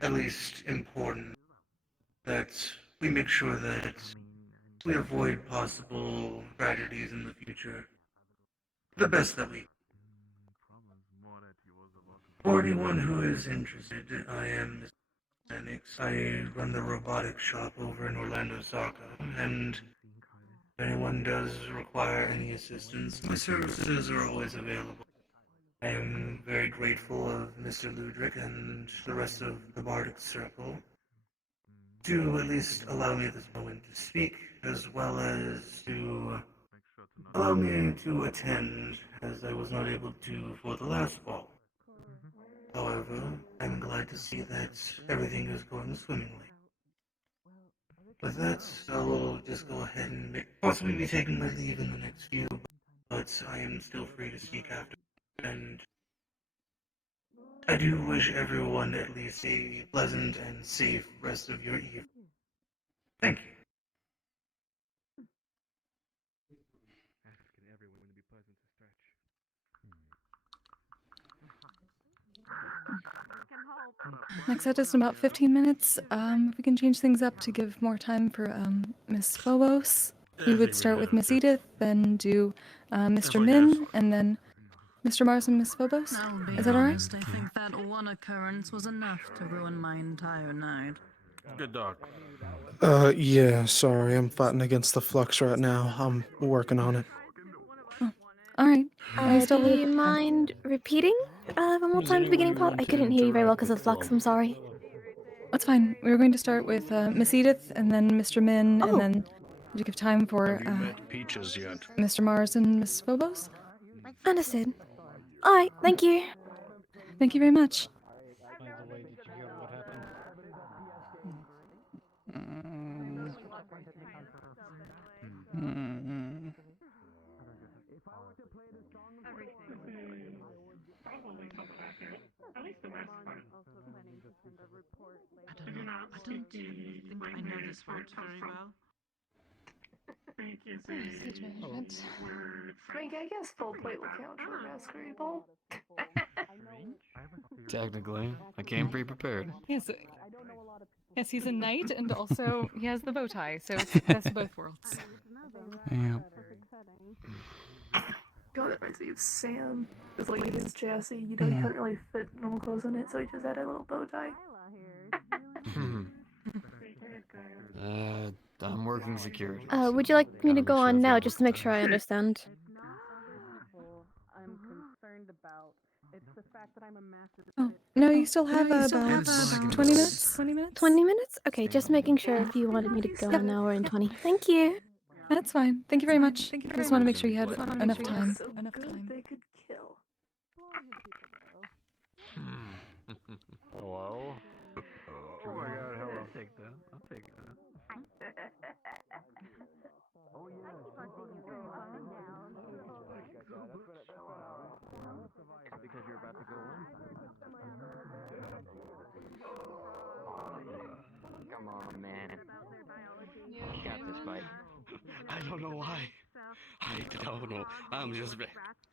at least important that we make sure that we avoid possible tragedies in the future. The best that we can. For anyone who is interested, I am Mr. Phoenix. I run the robotic shop over in Orlando, Saka, and if anyone does require any assistance, my services are always available. I am very grateful of Mr. Ludric and the rest of the Bardic Circle to at least allow me this moment to speak, as well as to allow me to attend, as I was not able to for the last ball. However, I'm glad to see that everything is going swimmingly. With that, I will just go ahead and possibly be taking my leave in the next few, but I am still free to speak after. And I do wish everyone at least a pleasant and safe rest of your evening. Thank you. Next set is in about 15 minutes. If we can change things up to give more time for Miss Phobos. We would start with Miss Edith, then do Mr. Min, and then Mr. Mars and Miss Phobos. I'll be Is that all right? honest, I think that one occurrence was enough to ruin my entire night. Good dog. Yeah, sorry, I'm fighting against the flux right now. I'm working on it. All right. Do you mind repeating one more time the beginning part? I couldn't hear you very well because of the flux. I'm sorry. That's fine. We were going to start with Miss Edith, and then Mr. Min, and then to give time for Peaches yet? Mr. Mars and Miss Phobos. Understood. All right. Thank you. Thank you very much. I don't think I know this world very well. Stage management. Frank, I guess full plate will count for a masquerade ball. Technically, I came pre-prepared. Yes, yes, he's a knight, and also he has the bow tie, so it's best of both worlds. Yeah. God, that reminds me of Sam. It's like his chassis, you know, he couldn't really fit normal clothes in it, so he just had a little bow tie. I'm working security. Would you like me to go on now just to make sure I understand? I'm concerned about. It's the fact that I'm a massive. Oh, no, you still have about 20 minutes? 20 minutes? 20 minutes? Okay, just making sure if you wanted me to go on now or in 20. Thank you. That's fine. Thank you very much. I just want to make sure you had enough time. They could kill. Hello? Oh my god, hello. I'll take that. I'll take that. Because you're about to go in? Come on, man. You got this, bud. I don't know why. I don't know. I'm just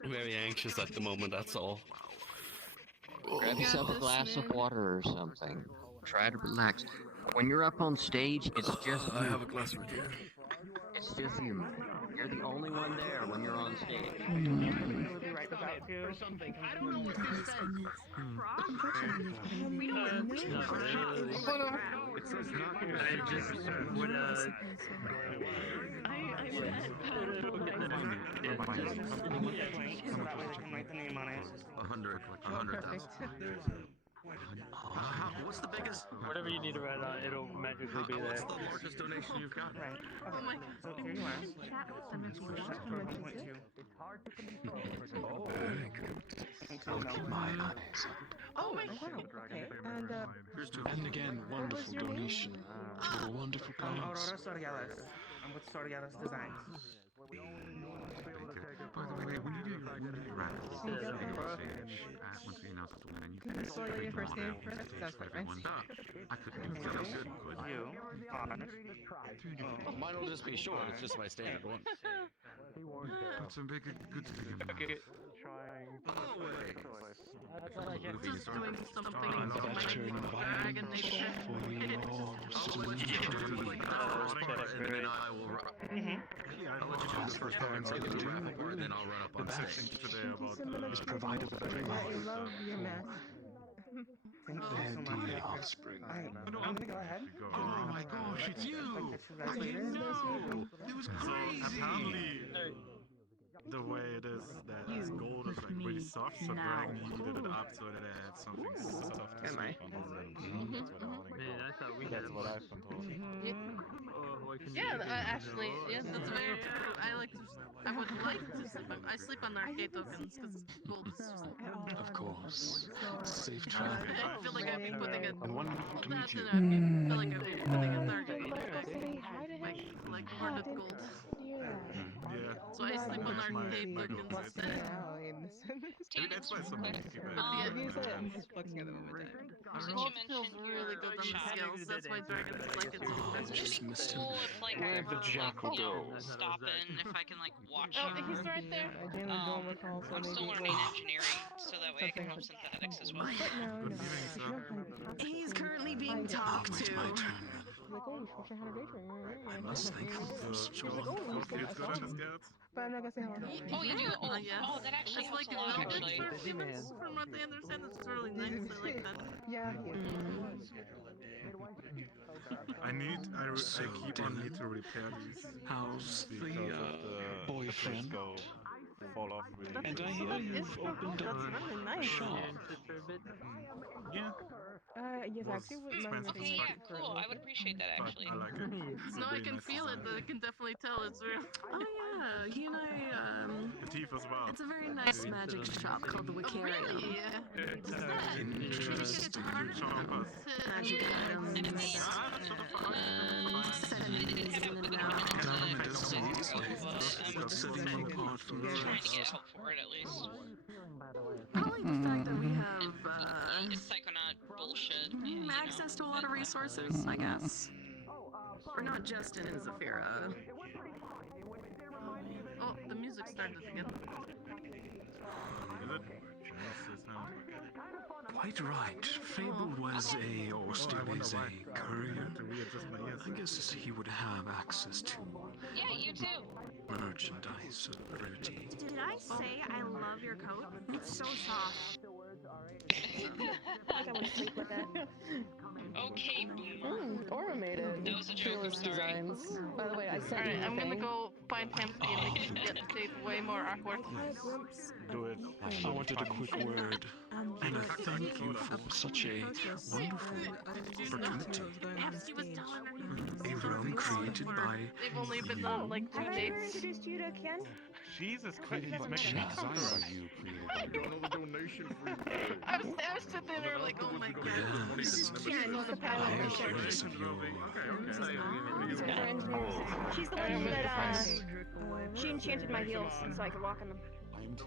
very anxious at the moment, that's all. Grab yourself a glass of water or something. Try to relax. When you're up on stage, it's just I you. have a glass right here. It's just you. You're the only one there when you're on stage. I would be right about to. I don't know what this says. We don't It's not good. I just would, What's the biggest? Whatever you need to write on, it'll magically be there. What's the largest donation you've got? Oh my god. So here you are. Oh, very good. I'll keep my eye on it. Oh my god. Okay. And Here's two. And again, wonderful donation for a wonderful cause. Aurora Sorialis. I'm with Sorialis Designs. By the way, when you do your raffles, once we announce the winner, you can spell your first name first? That's quite nice. I couldn't do that. Oh, mine will just be short. It's just my standard one. Put some big good thing in there. trying. That's like Just doing something dragon nature. And then I will. I'll let you do the first part, so the travel part, and then I'll run up on stage. Today about is provided very well. Thank you so much. The offspring. I'm gonna go ahead. Oh my gosh, it's you! I didn't know! It was crazy! So apparently, the way it is that gold is like really soft, so Greg needed it up so that it had something soft to sleep on. Man, I thought we had That's what I've been told. Yeah, actually, yes, that's very true. I would like to sleep. I sleep on the arcade tokens because gold is just. Of course. Safe travel. I feel like I'd be putting it. And wonderful to meet you. I feel like I'd be putting a target like hard gold. Yeah. So I sleep on arcade tokens instead. Maybe that's why so many people Gold feels really good on the scales. That's why dragons like it so much. Just missed him. Cool if like Where the jackal go? stop in if I can like watch Oh, him. he's right there. I'm still learning engineering, so that way I can help synthetics as well. He's currently being talked to. I must thank you for It's good on the scouts. But I'm not gonna say hello. Oh, you do? Oh, yes. oh, that actually It's helps like a lot, velvet actually. for humans, from what I understand. It's really nice. I like that. Yeah. I keep on need to repair these. How's because the of the boyfriend? Fall off really. And I hear you've opened up a shop. Yeah. Yes, actually, wouldn't mind Okay, yeah, cool. I would appreciate that actually. I like it. No, I can feel it. I can definitely tell it's real. Oh yeah, he and I. The teeth as well. It's a very nice magic shop called the Wicarium. Oh, really? Interesting. Magic items. Government is always like setting you apart from the Trying to rest. get help for it at least. I like the fact that we have It's psychonaut bullshit. You know. access to a lot of resources, I guess. We're not just in Zafira. Oh, the music started again. Is it? Quite right. Fable was or still is a courier. I guess he would have access to Yeah, you too. merchandise of rarity. Did I say I love your coat? It's so soft. I want to sleep with it. Okay, boomer. Aura made it. That was a joke, I'm sorry. Designs. By the way, I sent Alright, you I'm gonna thing. go find Pampsy and make it get tape way more awkward. Do it. I wanted a quick word and a thank you for such a wonderful opportunity. Pampsy was telling her. A realm created by They've only been on like 2 Have I ever dates. introduced you to Ken? Jesus Christ, Created by chance. I was sitting there like, oh my god. Yes. Ken, who's the pilot I of am the ship. curious of your She's her engineer. She's the one that, she enchanted my heels so I could walk on them. I am too.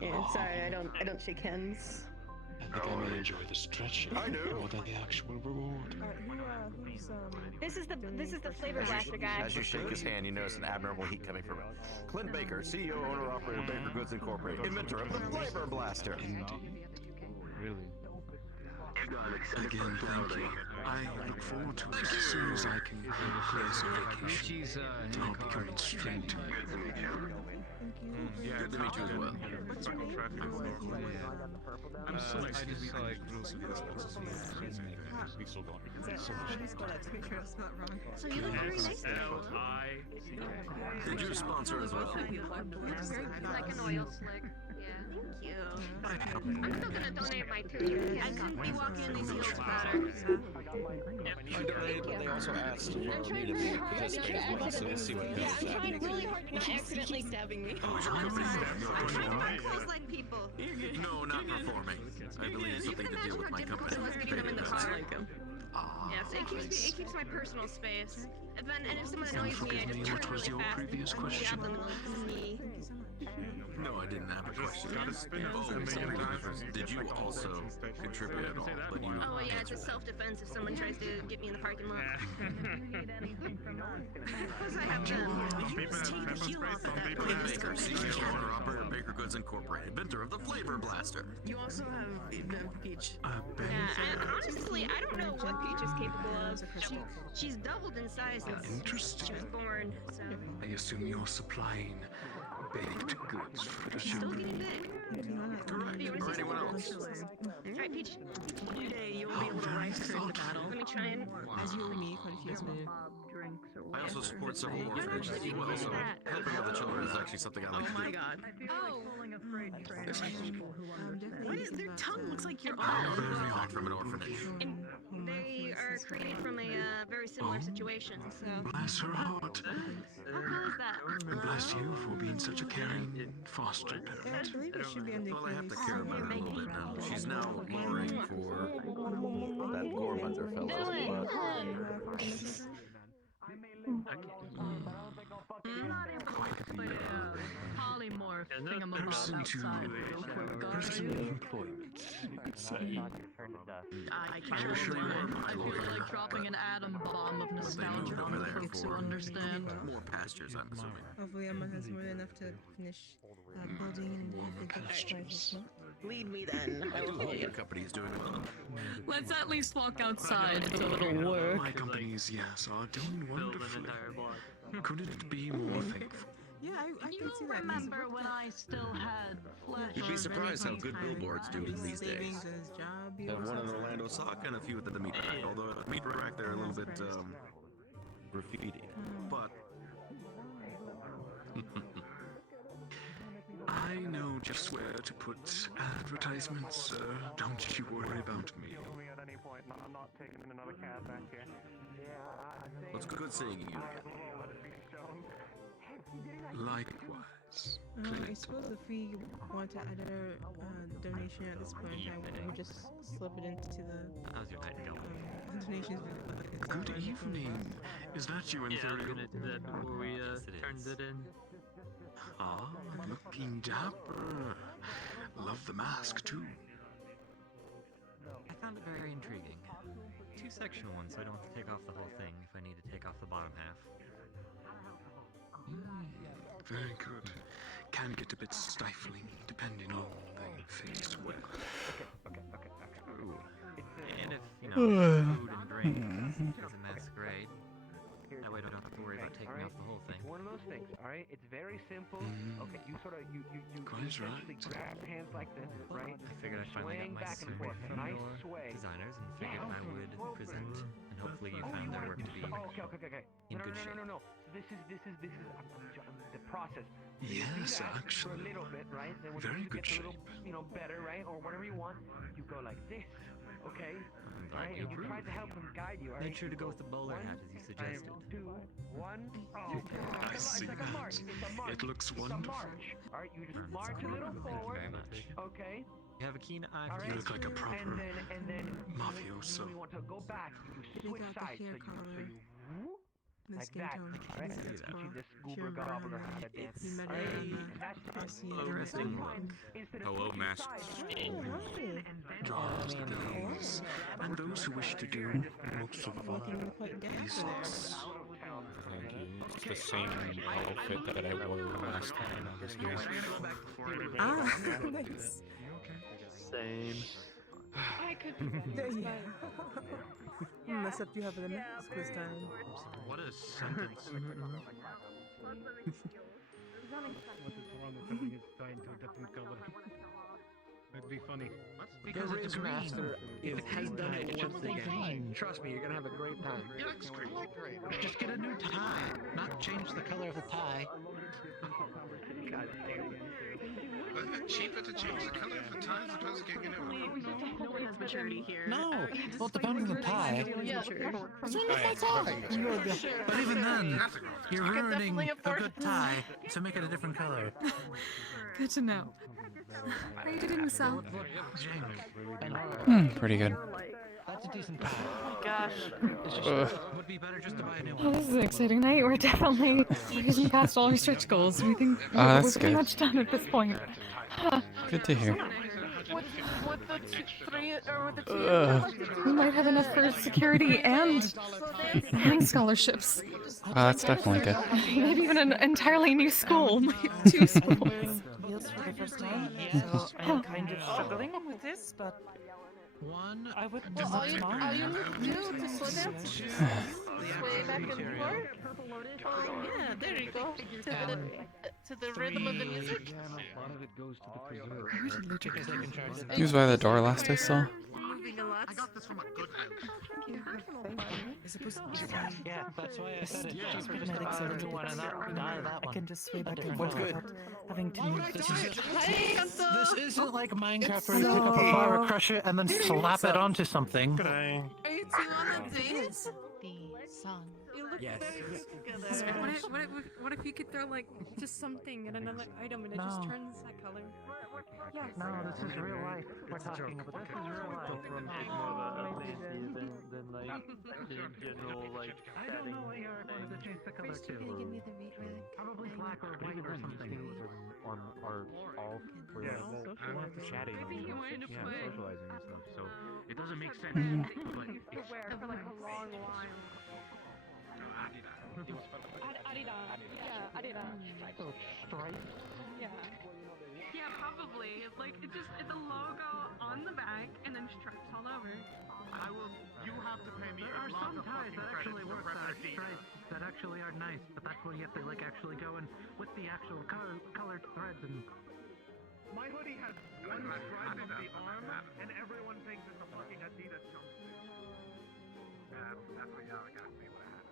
Yeah, sorry, I don't shake hands. I think I may enjoy the stretching more than the actual reward. This is the flavor blaster guy. As you shake his hand, you notice an abnormal heat coming from him. Clint Baker, CEO, owner, operator, Baker Goods Incorporated, inventor of the Flavor Blaster. Really? Again, thank you. I look forward to it as soon as I can find a place of vacation to not become constrained to it. Yeah, Good to meet you as well. Fucking traffic is normal. I'm so I excited just to be like rules of this. We still going. so much. So you look very nice. Did you sponsor as well? Like an oil slick. Yeah. Thank you. I'd help. I'm still gonna donate my to you. I couldn't be walking in these heels better. I donated, but they also asked for me to participate as well, so we'll see what goes I'm trying really hard to not accidentally stabbing me. Oh, is your company Close leg people. No, not performing. I believe it's something to do with my company. It was getting them in the car. Yes, it keeps my personal space. And if someone And annoys me, I forgive just me, turn what was really your fast previous and question? stab them like me. No, I didn't have a question. Gotta spin it, Oh, and then sorry, you die. did you also contribute at all? But you Oh yeah, it's a self-defense if someone tries to get me in the parking lot. Plus I have Pepper Baker, CEO, owner, operator, Baker Goods Incorporated, inventor of the Flavor Blaster. You also have Peach. Yeah, and honestly, I don't know what Peach is capable of. She's doubled in size since she was born, so... I assume you're supplying baked goods for the Still children. getting big. Correct. Or anyone else? Alright, Peach. Today you'll be able to rise during the battle. Let me try and... As you and me confuse me. I also support several orphanages as well, so helping other children is actually something I like to do. Oh my god. Oh. What is their tongue looks like your Very odd from an orphanage. And they are created from a very similar situation, so... Bless her heart. How cool is that? And bless you for being such a caring foster parent. Well, I have to care about her a little bit now. She's now luring for that Gormunder fellow. Polymorph thingamabob outside real quick, guys. Employment, you could say. I can't I feel like dropping an atom bomb of nostalgia on the folks who understand. More pastures, I'm assuming. Hopefully Emma has more than enough to finish building and Lead me then. I do hope your company is doing well. Let's at least walk outside for a little work. My companies, yes, are doing wonderfully. Couldn't it be more thankful? Yeah, I You remember when I still had flesh? You'd be surprised how good billboards do these days. job. Have one in Orlando Sock and a few at the meat rack. Although at the meat rack they're a little bit graffiti. But I know just where to put advertisements, sir. Don't you worry about me. well, it's good seeing you. Likewise. I suppose if we want to add another donation at this point in time, we would just slip it into the donations. Good evening. Is that you in Yeah, theory? we're gonna do that before we turned it in. Ah, looking dapper. Love the mask too. I found it very intriguing. Two-section one, so I don't have to take off the whole thing if I need to take off the bottom half. Very good. Can get a bit stifling depending on the face wear. Ooh. And if, food and drink is a masquerade, that way I don't have to worry about taking off the whole thing. It's one of those things, alright? It's very simple. Okay, you sort of, you Quite essentially grab hands like this, right? I figured I'd finally get my back and sword forth. from Nice your sway. designers and figured I would present, and hopefully you found their work to be Okay. in good shape. No. This is the process. Yes, you do that actually. for a little bit, right? Then when Very you good get a shape. little, better, right? Or whatever you want, you go like this, okay? I'm glad Right? you And you try approved. to help them guide you, alright? Make sure to go with the bowler hat as you suggested. 2, 1. I see It's like a march. that. It's a march. It looks It's wonderful. a march. Alright, you just march a Thank little you forward. very much. Okay. You have a keen eye for You look like a detail. proper And then mafioso. when we want to go back, you Pick switch out the sides. hair So color, you whoop, the like skin that. tone. Right? see That's that. teaching this If you goober remember gobbler how how to I- dance. we met Alright? at That's I see Low the resting wrestling. Instead of Hello, switching masked sides. Draws the gaze. And those who wish to do most of Looking quite gas there. Thank you. It's the same outfit that I wore last time I was here. Ah, nice. Same. I could do that. Yeah. Except you have the next quiz time. What a sentence. What is wrong with having it tie into a different color? It'd be funny. Because it's green. If it has done it once again, trust me, you're gonna have a great time. It looks great. Just get a new tie, not change the color of the tie. Cheaper to change the color of the tie as opposed to getting a new one. No one has maturity here. No, well, it depends on the tie. Yeah. But even then, you're ruining a good tie to make it a different color. Good to know. How are you doing, Sal? Pretty good. It's a decent path. Oh my gosh. It's just, would be better just to buy a new Oh, one. this is an exciting night. We're definitely cruising past all our stretch goals. We think Ah, we're that's pretty good. much done at this point. Huh. Good to hear. With the three, or with the two. We might have enough for security and scholarships. That's definitely good. Maybe even an entirely new school. 2 schools. Wheels for the first time, so I'm kind of struggling with this, but I would All you need to do to slow down, sway back and forth. Yeah, there you go. To the rhythm of the music. He was by the door last I saw. Moving a lot. I got this from a good yeah, that's why I said it. Just put medics into one and that one. I can just sway back and forth without having to move. This isn't like Minecraft where you pick up a flower, crush it, and then slap it onto something. Are you two on the date? The sun. You look Yes. very good together. What if you could throw like just something in another item and it just turns that color? Yes. No, this is real life. We're talking about this is real life. From more of a fantasy than like the general like setting. wanted to change the color too. Give me the meat really. Probably black or white or something. On are all for chatting, socializing and stuff. So it doesn't make sense. But To wear for like a long while. Adidas. Yeah, Adidas. Stripes. Yeah. Yeah, probably. Like it's a logo on the back and then stripes all over. I will. You have to pay me. There are some ties that actually work that stripes that actually are nice, but that's when you have to like actually go in with the actual colored threads and. My hoodie has one stripe on the arm, and everyone thinks it's a fucking Adidas jumpsuit. That's what y'all got me what I had.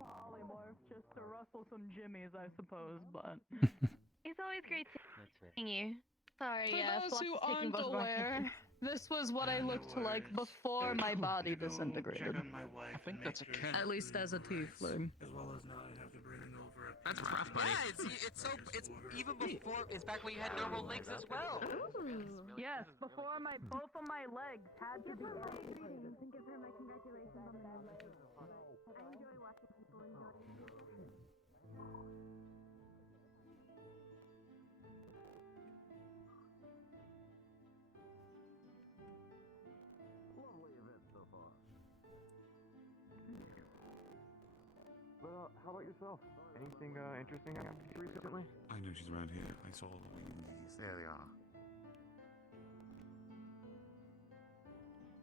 Polymorph just to rustle some jimmies, I suppose, but. It's always great seeing you. Sorry, For those who Flux is taking aren't both of our aware, this was what I looked like before my body disintegrated. I think that's a cat. At least as a tiefling. As well as not have to bring it over. That's rough, buddy. Yeah, it's even before, it's back when you had normal legs as well. Yes, before both of my legs had to be amputated. And give her my congratulations on the leg. I enjoy watching people enjoy. Lovely event so far. But how about yourself? Anything interesting happened to you recently? I know she's around here. I saw the wings. There they are.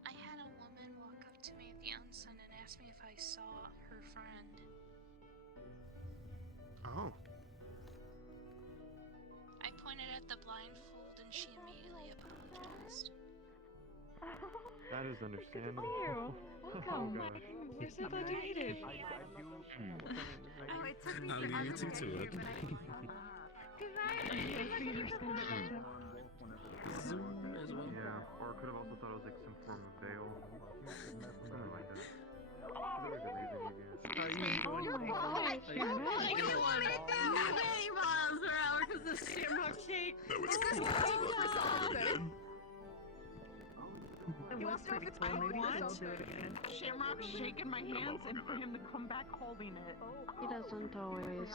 I had a woman walk up to me at the onsen and ask me if I saw her friend. Oh. I pointed at the blindfold and she immediately apologized. That is understandable. Welcome. Oh, gosh. We're so glad you made it. Oh, it took me I'll leave you two to it. Zoom as well. Yeah, or could have also thought it was like some form of veil. Something like that. Shamrock shaking my hands and for him to come back holding it. He doesn't always,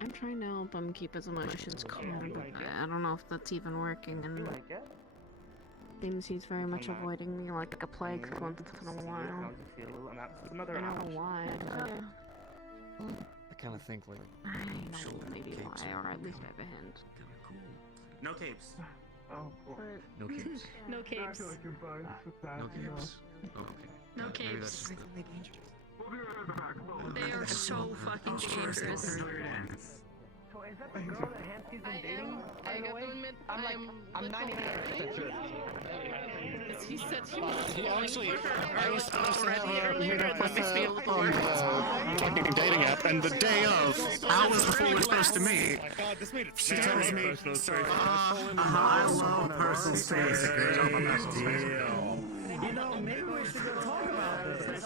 I'm trying to help him keep his emotions calm, but I don't know if that's even working, and seems he's very much avoiding me like a plague once in a while. I don't know why. I kind of think like. I know maybe why, or at least I have a hint. No capes. Oh, cool. No capes. No capes. No capes. Oh, okay. No Maybe capes. that's- They are so fucking dangerous. So is that the girl that Hansky's been dating? I have to admit, I'm 99% sure. He said he I was supposed to have her meet up with on fucking dating app, and the day of, hours before we're supposed to meet, she tells me, Hello, personal space. A great deal. You know, maybe we should go talk about this.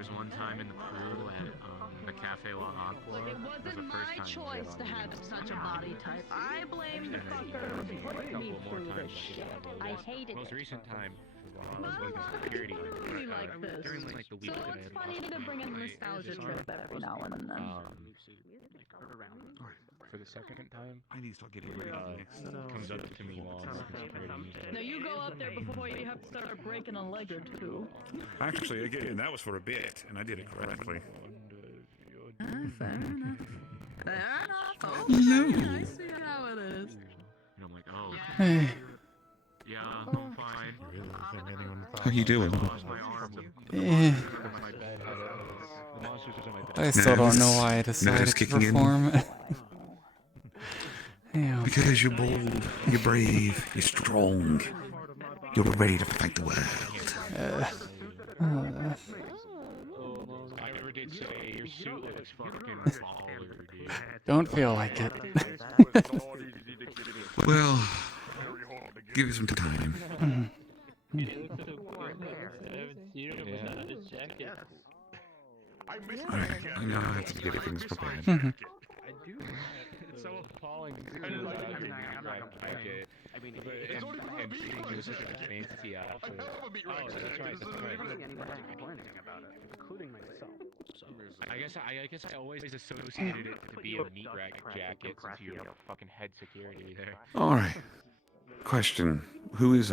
There's one time in the pool at the Cafe La Aqua. It wasn't my choice to have such a body type. I blame the fucker who put me through this shit. I hated Most it. recent time was with security. Like this. During like the week So that I it's had funny lost to my bring a my nostalgia arm. trip every now and then. For the second time, I need to start getting ready for this. comes up to me while I'm Now you go up there before you have to start breaking a leg or two. Actually, again, that was for a bit, and I did it correctly. Fair enough. Fair enough. Oh, No. I see how it is. And I'm like, oh. Hey. Yeah, I'm fine. How you doing? Eh. I still don't know why I decided to perform. Yeah. Because you're bold, you're brave, you're strong. You're ready to fight the world. I never did say your suit looks fucking baller, dude. Don't feel like it. Well, give it some time. Alright, I now have to get things prepared. I do. It's so appalling. I'm not gonna jacket. I mean, and seeing you with such a fancy outfit. Oh, that's right. Including myself. I guess I always associated it to be a meat rack jacket since you're fucking head security there. Alright. Question. Who's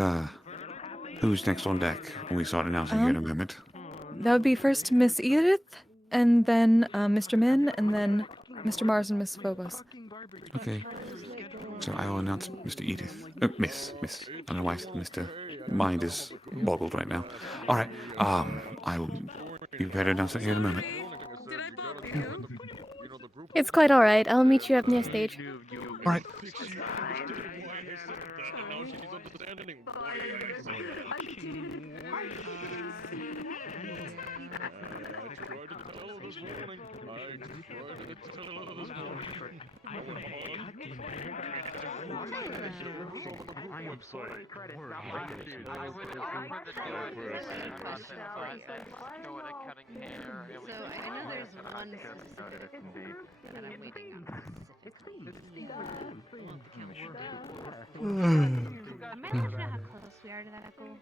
next on deck when we start announcing here in a moment? That would be first Miss Edith, and then Mr. Min, and then Mr. Mars and Miss Phobos. Okay. So I'll announce Mr. Edith. Miss. I don't know why Mr. Mind is boggled right now. Alright, I will be prepared to announce it here in a moment. It's quite alright. I'll meet you up near stage. Alright. I'm sorry. So I know there's one specific that I'm waiting on. I'm not sure how close we are to that goal.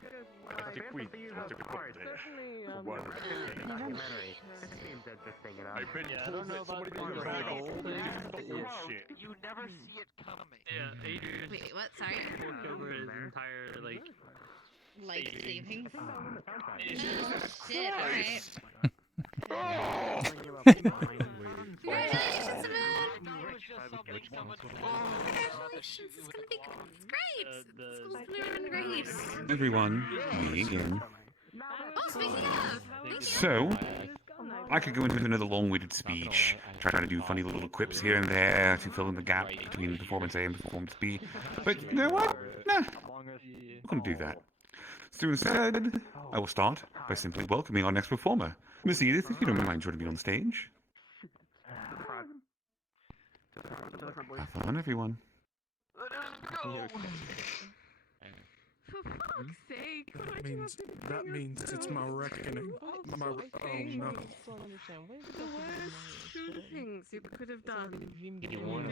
I think we took a quick there. I've been told that somebody brought a bag of bullshit. You never see it coming. Yeah, Adrian. Wait, what? Sorry? Worked over his entire, Life savings. Shit, alright. Congratulations, Congratulations, it's gonna be great. School's gonna be great. Everyone, me again. Oh, speaking of, thank you. So, I could go into another long-winded speech, try to do funny little quips here and there to fill in the gap between performance A and performance B, but you know what? Nah, I'm not going to do that. So instead, I will start by simply welcoming our next performer. Miss Edith, if you don't mind joining me on stage. Have fun, everyone. For fuck's sake. That means it's my reckoning. Oh no. The worst two things you could have done. You want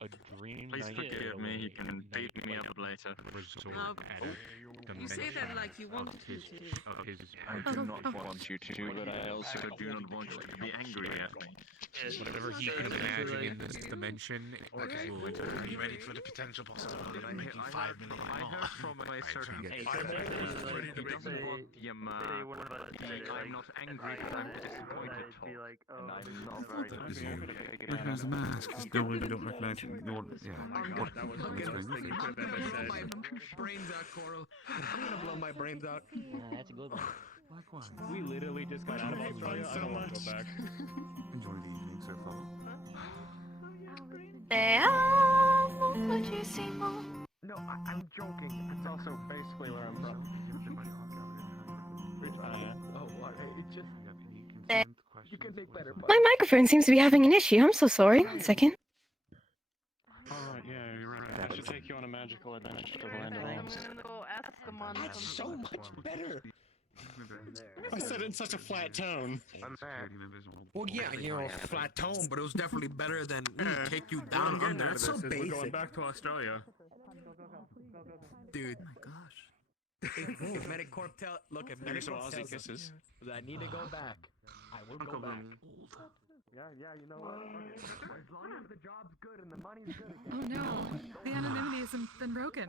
a dream Please night forgive me, you can beat me up later. You say that like you want to. I do not want you to, but I also do not want you to be angry at me. Whatever he can imagine in this dimension. Okay. Are you ready for the potential possibility of making $5 million I heard from my certain he doesn't want the I'm not angry, but I'm disappointed talk. That was you. Recognize the mask. Just normally don't recognize you. What's going on? My brains out, Coral. I'm gonna blow my brains out. That's a good one. Likewise. We literally just got out of Australia. I don't want to go back. Enjoy the evening so far. No, I'm joking. It's also basically where I'm from. Oh, what? It just... You can make better. My microphone seems to be having an issue. I'm so sorry. 1 second. Alright, yeah, you're right. I should take you on a magical adventure to the land of Oz. Go ask them on That's so much better. I said it in such a flat tone. Well, yeah, flat tone, but it was definitely better than take you down under. It's so We're going basic. back to Australia. Dude. Oh my gosh. If Medicorp look, if Medicorp tells us that I need to go back, I will go back. Yeah, you know what? As long as the job's good and the money's good. Oh no, the anonymity has been broken.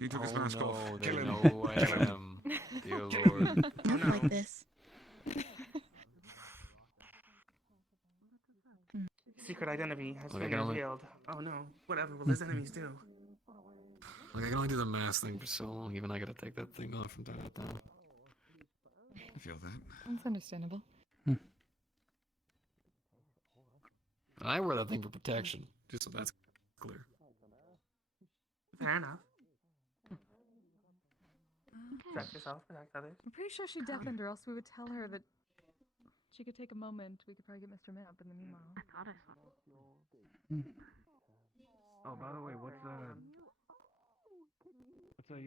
He took his mask off. Kill him. Know I am. Dear Lord. Not like this. Secret identity has Like, I been can only- revealed. Oh no, whatever will his enemies do? Like, I can only do the mask thing for so long, even I gotta take that thing off from time to time. I feel that. That's understandable. I wear that thing for protection, just so that's clear. Fair enough. Protect yourself, protect others. I'm pretty sure she deafened, or else we would tell her that she could take a moment. We could probably get Mr. Min up in the meanwhile. I thought I saw Oh, by the way, what's your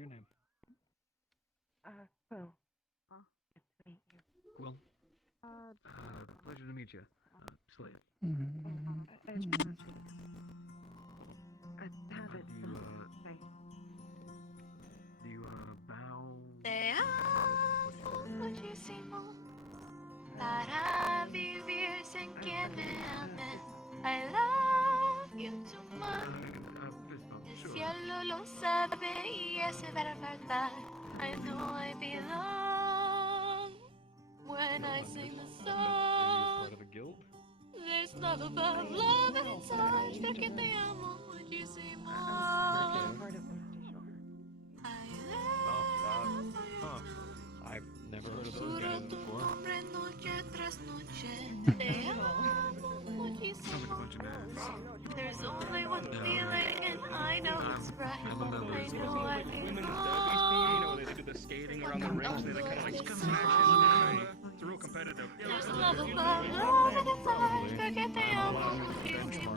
name? Well. Quill. Pleasure to meet you. Slade. I have it. Do you bow? Te amo muchísimo para vivir sin que me ames. I love you too much. El cielo lo sabe y es verdad. I know I belong when I sing the song. Part of the guild? There's love above love and inside. Porque te amo muchísimo. I've never heard of those guys before. Noche tras noche. Te amo muchísimo. There's only one feeling and I know it's right. I know I belong. They do the skating around the rings, they kind of like smash it. It's real competitive. There's love above love and inside. Porque te amo muchísimo.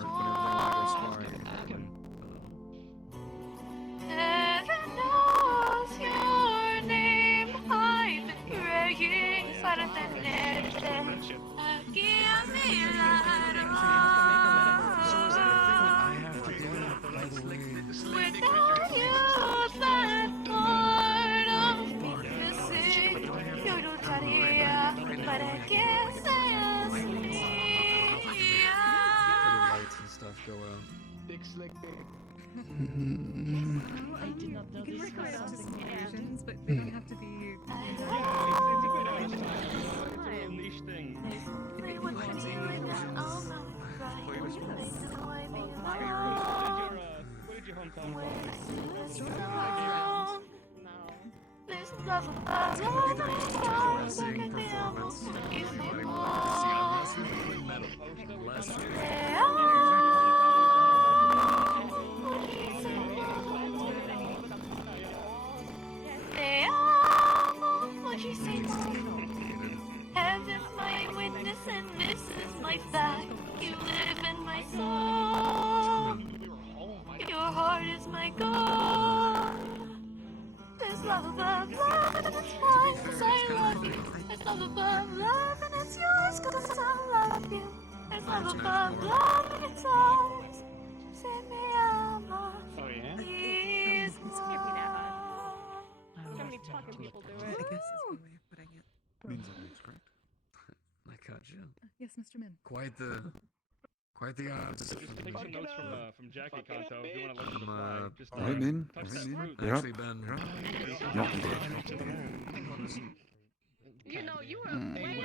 Heaven knows your name. I've been praying para tenerte aquí a mi lado. Without you, that part of me missing. Yo lucharía para que seas mía. Lights and stuff go out. Big slick. I did not know you can record up to some illusions, but they don't have to be. It's a good idea. It's a real niche thing. If anyone wants to What did your hometown There's love above love and inside. Porque te amo muchísimo. Te amo muchísimo. Heaven's my witness and this is my fact. You live in my soul. Your heart is my goal. There's love above love and it's mine 'cause I love you. There's love above love and it's yours 'cause I love you. There's love above love and it's ours. Se me ama. Oh yeah? Please So many talking people do it. I guess that's my way of putting it. Means that makes correct. I caught you. Yes, Mr. Min. Quite the odds. Just take some notes from Jackie Kanto if you want to look at the flag. Just Right, Min? touch that Right, Min? fruit. You're up. Actually been Not dead. You know, you were way.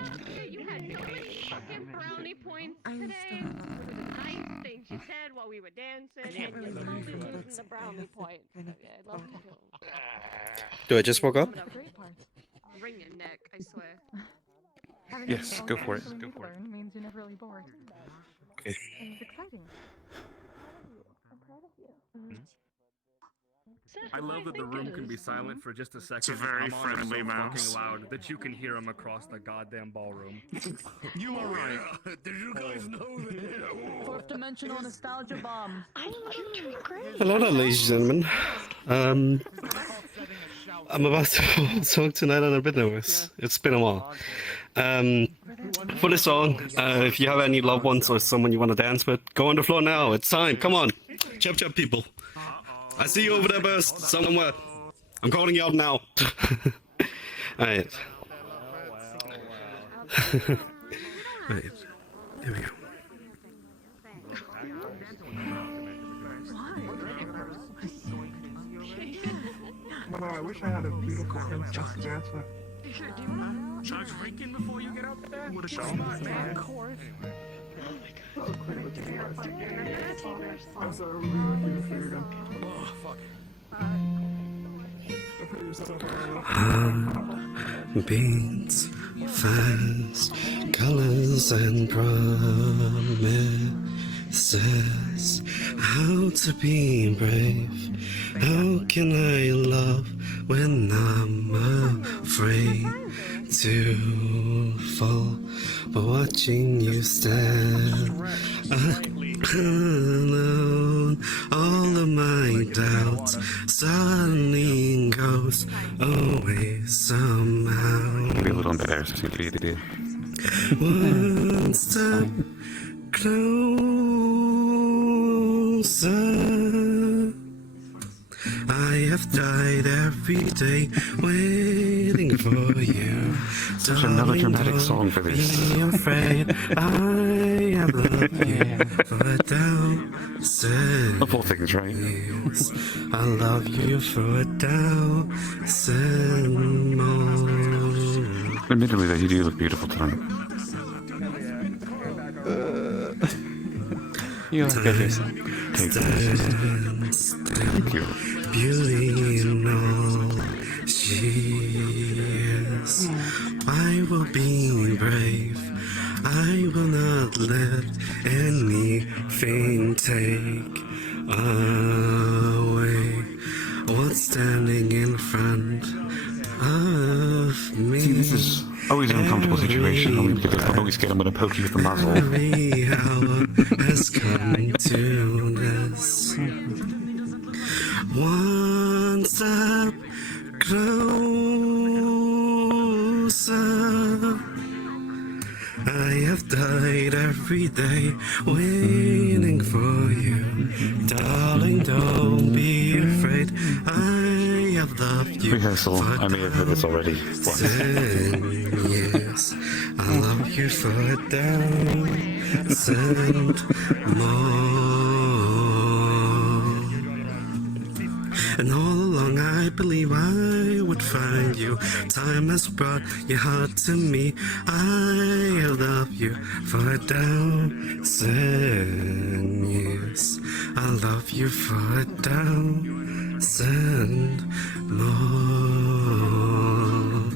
You had so many fucking brownie points today. Nice things you said while we were dancing, and you slowly losing the brownie point. Yeah, I love it. Do I just woke up? The great part. Wring your neck, I swear. Having Yes, all go the for it. things Go you for it. learn means you're never really bored. Okay. And it's exciting. I love that the room can be silent for just a second. a very I'm on friendly so mouse. fucking loud that you can hear him across the goddamn ballroom. You are right. Did you guys know that? Fourth dimensional nostalgia bomb. Hello there, ladies and gentlemen. I'm about to talk tonight and I'm a bit nervous. It's been a while. For this song, if you have any loved ones or someone you want to dance with, go on the floor now. It's time. Come on. Chop chop, people. I see you over there, burst. Somewhere. I'm calling you out now. Alright. Right. Here we go. Oh, I wish I had a beautiful princess to dance with. Should I drink in before you get up there? What a shame. Of course. I'm sorry, we're going to figure it out. Oh, fuck. Beats, fast, colors and promises. How to be brave. How can I love when I'm afraid to fall? But watching you stand alone, all of my doubts suddenly goes away somehow. Be a little embarrassed to be the deal. One step closer. I have died every day waiting for you. Such a melodramatic song for this. Be afraid I have loved you for 1,000 The whole thing's right. years. I love you for 1,000 more. Admittedly, that you do look beautiful tonight. You look good yourself. Thank you. Beauty in all she is. I will be brave. I will not let anything take away what's standing in front of me. See, this is always an uncomfortable situation, only because I always scared I'm going to poke you with the muzzle. Every hour has come to this. One step closer. I have died every day waiting for you. Darling, don't be afraid. I have loved you. Rehearsal. I may have heard this already. 10 years. I love you for 1,000 more. And all along I believe I would find you. Time has brought your heart to me. I love you for 1,000 years. I love you for 1,000 more.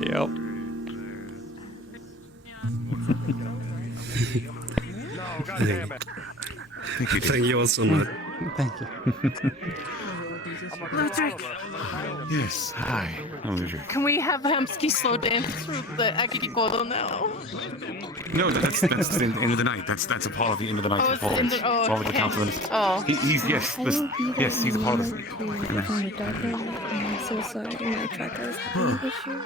Yep. Thank you all so much. Thank you. Ludwig, Yes, hi. Oh, can we have Hamsky slow dance through the Akikodo now? no, that's the end of the night. That's a part of the end of the night Oh, it's performance. the- oh, It's all the okay. councilman. Oh. He's yes, yes, he's a part of this. I'm so sorry. My tracker's having an issue.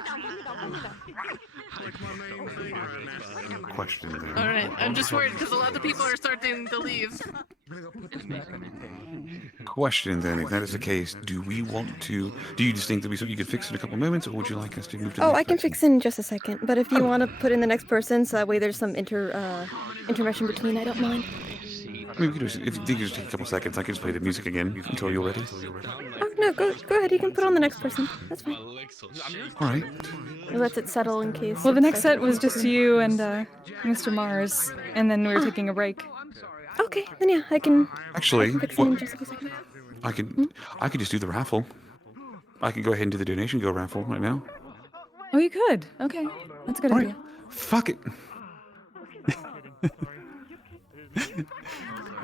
Question there. Alright, I'm just worried because a lot of people are starting to leave. Question then, if that is the case, do you just think that you could fix it in a couple moments, or would you like us to move to the Oh, next I can fix it in just a second. But if you want to put in the next person, so that way there's some intermission between, I don't mind. I mean, we could just, if you think you just take a couple seconds, I can just play the music again until you're ready. Oh no, go ahead. You can put on the next person. That's fine. All right. It lets it settle in case. Well, the it's next like- set was just you and Mr. Mars, and then we were taking a break. Okay, then yeah, I can. Actually, I can fix it in just a second. I could just do the raffle. I could go ahead and do the donation go raffle right now. Oh, you could. Okay, that's a good idea. Fuck it.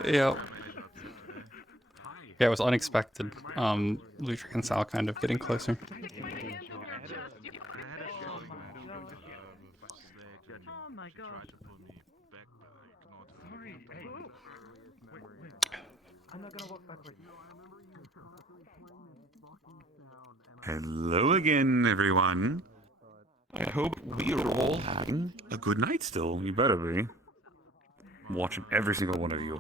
Yep. Yeah, it was unexpected. Ludwig and Sal kind of getting closer. Hello again, everyone. I hope we are all having a good night still. You better be. I'm watching every single one of you.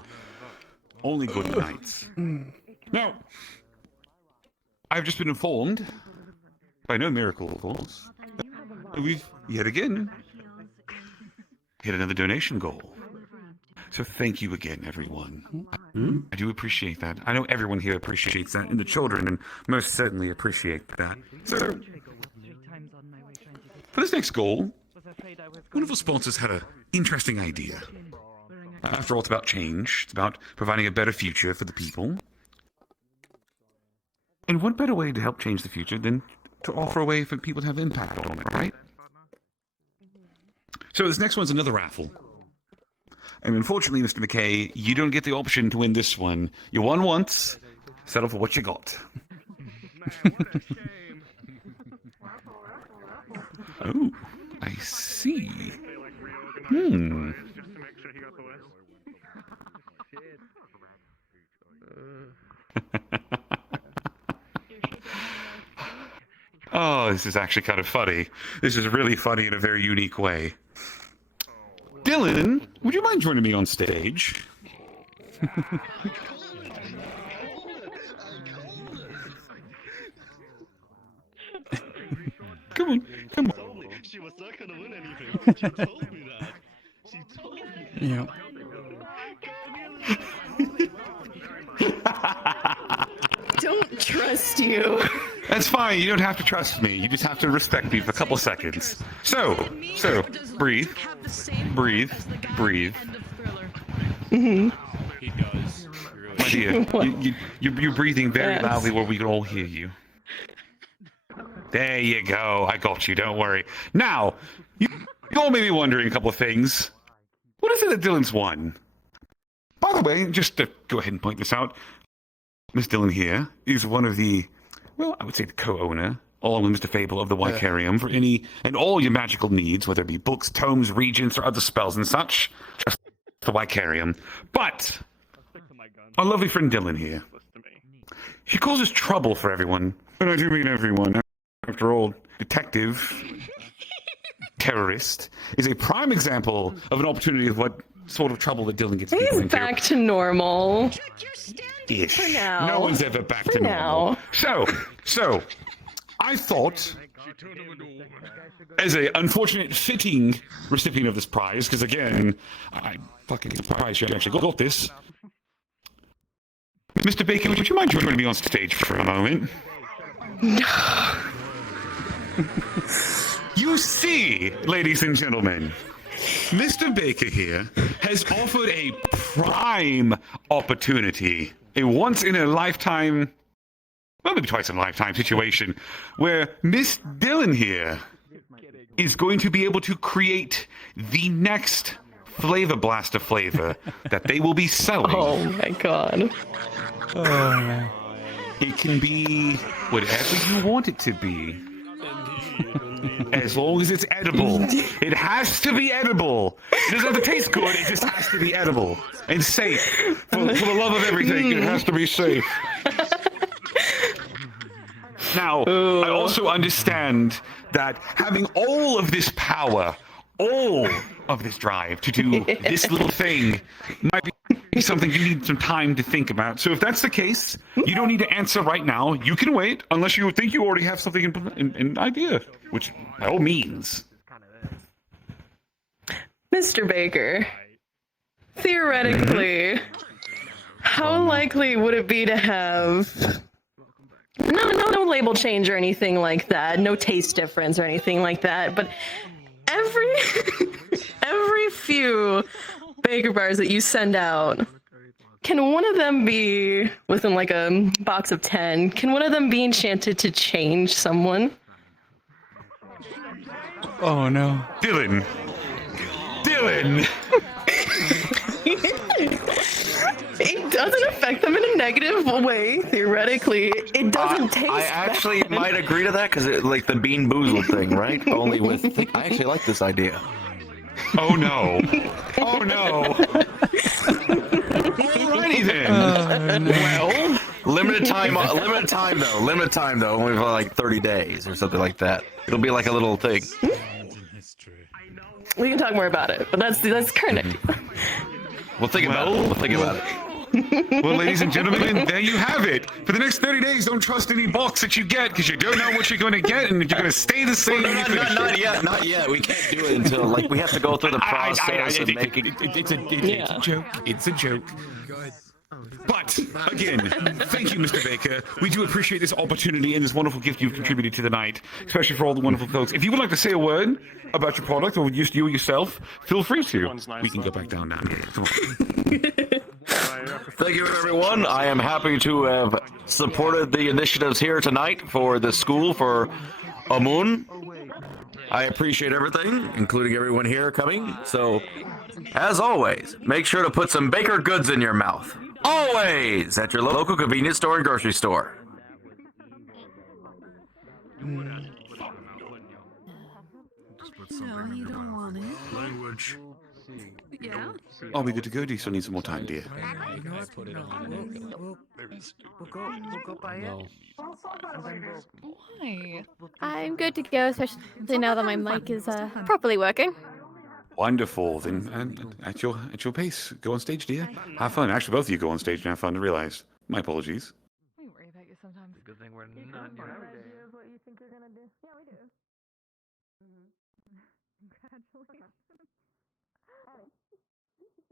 Only good nights. Now, I've just been informed, by no miracle, of course, that we've yet again hit another donation goal. So thank you again, everyone. I do appreciate that. I know everyone here appreciates that, and the children and most certainly appreciate that. So, for this next goal, one of our sponsors had an interesting idea. After all, it's about change. It's about providing a better future for the people. And what better way to help change the future than to offer a way for people to have impact on it, right? So this next one's another raffle. And unfortunately, Mr. McKay, you don't get the option to win this one. You won once, settle for what you got. Oh, I see. Oh, this is actually kind of funny. This is really funny in a very unique way. Dylan, would you mind joining me on stage? Come on, come on. She was not gonna win anything. She told me that. She told me. Yeah. Don't trust you. That's fine. You don't have to trust me. You just have to respect me for a couple seconds. So, breathe, breathe, breathe. Mm-hmm. He does. My dear, you're breathing very loudly where we can all hear you. There you go. I got you. Don't worry. Now, you all may be wondering a couple of things. What is it that Dylan's won? By the way, just to go ahead and point this out, Miss Dylan here is one of the, well, I would say the co-owner, along with Mr. Fable of the Wycarium, for any and all your magical needs, whether it be books, tomes, regents, or other spells and such. Just the Wycarium. But our lovely friend Dylan here, she causes trouble for everyone, and I do mean everyone. After all, detective, terrorist, is a prime example of an opportunity of what sort of trouble that Dylan gets people He's into. back to normal. Ish. For now. No one's ever back For to normal. now. So, I thought, as a unfortunate fitting recipient of this prize, because again, I'm fucking surprised you actually got this. Mr. Baker, would you mind joining me on stage for a moment? You see, ladies and gentlemen, Mr. Baker here has offered a prime opportunity, a once-in-a-lifetime, well, maybe twice-in-a-lifetime situation, where Miss Dylan here is going to be able to create the next Flavor Blaster flavor that they will be selling. Oh my god. Oh man. It can be whatever you want it to be. As long as it's edible. It has to be edible. It doesn't have to taste good, it just has to be edible. And safe. For the love of everything, it has to be safe. Now, I also understand that having all of this power, all of this drive to do this little thing might be something you need some time to think about. So if that's the case, you don't need to answer right now. You can wait, unless you think you already have something in idea, which by all means. Mr. Baker, theoretically, how likely would it be to have no label change or anything like that, no taste difference or anything like that, but every few Baker bars that you send out, can one of them be, within like a box of 10, can one of them be enchanted to change someone? Oh no. Dylan! It doesn't affect them in a negative way, theoretically. It doesn't taste I actually bad. might agree to that because like the Bean Boozled thing, right? Only with I actually like this idea. Oh no! Oh no! Alrighty then. Well, limited time though. Limited time though. Only for like 30 days or something like that. It'll be like a little thing. We can talk more about it, but that's current. We'll think about it. We'll think about it. Well, ladies and gentlemen, there you have it. For the next 30 days, don't trust any box that you get because you don't know what you're going to get, and you're going to stay the same. Well, not yet. Not yet. We can't do it until like we have to go through the process of making. It's a joke. It's a joke. But again, thank you, Mr. Baker. We do appreciate this opportunity and this wonderful gift you've contributed to the night, especially for all the wonderful folks. If you would like to say a word about your product or just you yourself, feel free to. We can go back down now. Come on. Thank you, everyone. I am happy to have supported the initiatives here tonight for the school for Amun. I appreciate everything, including everyone here coming. So, as always, make sure to put some Baker goods in your mouth. Always at your local convenience store and grocery store. No, you don't want it. Language. Yeah? Are we good to go? Do you still need some more time, dear? We'll go by it. Why? I'm good to go, especially now that my mic is properly working. Wonderful. Then at your pace. Go on stage, dear. Have fun. Actually, both of you go on stage and have fun. I realized. My apologies. We worry about you sometimes. Good thing we're not. What you think you're gonna do? Yeah, we do. Congratulations.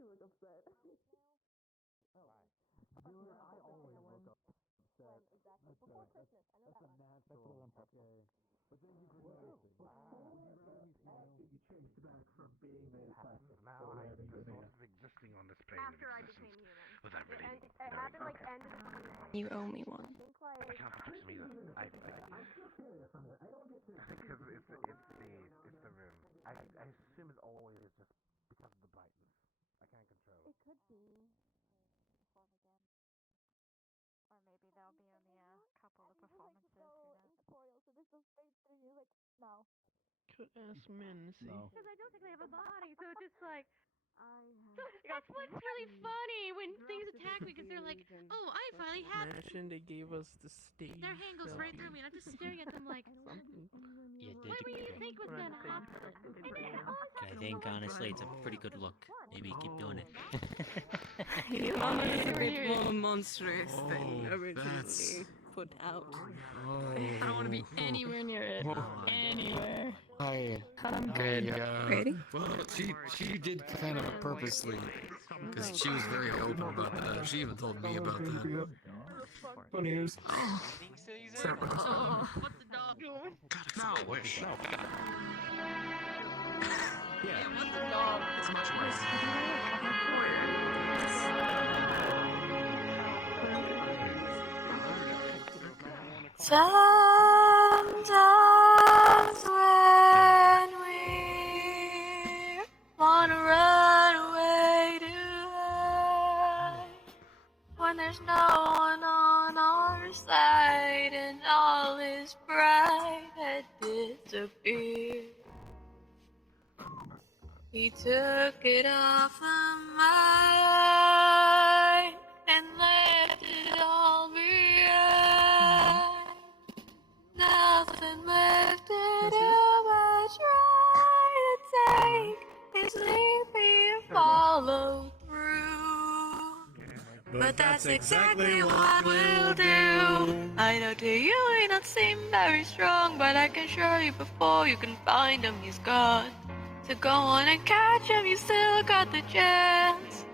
You look upset. Before Christmas, I know that much. You changed back from being now existing on this plane After I of became existence. human. Was that really? It happened like end of You owe me one. I can't talk to me though. I don't get because it's the room. I assume it's always just because of the brightness. I can't control it. It could be. Or maybe that'll be on the couple of performances. So this is stage 3. Like no. Could ask Min, see. Because I don't technically have a body, so it's just like. So that's what's really funny when things attack me because they're like, oh, I finally have. Imagine they gave us the stage. Their hand goes right through me, and I'm just staring at them like, what do you think was gonna happen? And then it always I think honestly, it's a pretty good look. Maybe keep doing it. You are a bit more monstrous than Oh, originally put out. Oh. I don't want to be anywhere near it. Anywhere. I'm good. Ready? Well, she did kind of purposely, because she was very open about that. She even told me about that. Funny news. Oh, what's the dog doing? No, wait, no. Yeah, what's the dog? It's much worse. Sometimes when we wanna run away to hide, when there's no one on our side and all is bright had disappeared, he took it off of mine and left it all behind. Nothing left to do but try to take his lead and follow through. But that's exactly what we'll do. I know to you he not seem very strong, but I can assure you before you can find him, he's gone. So go on and catch him, you still got the chance.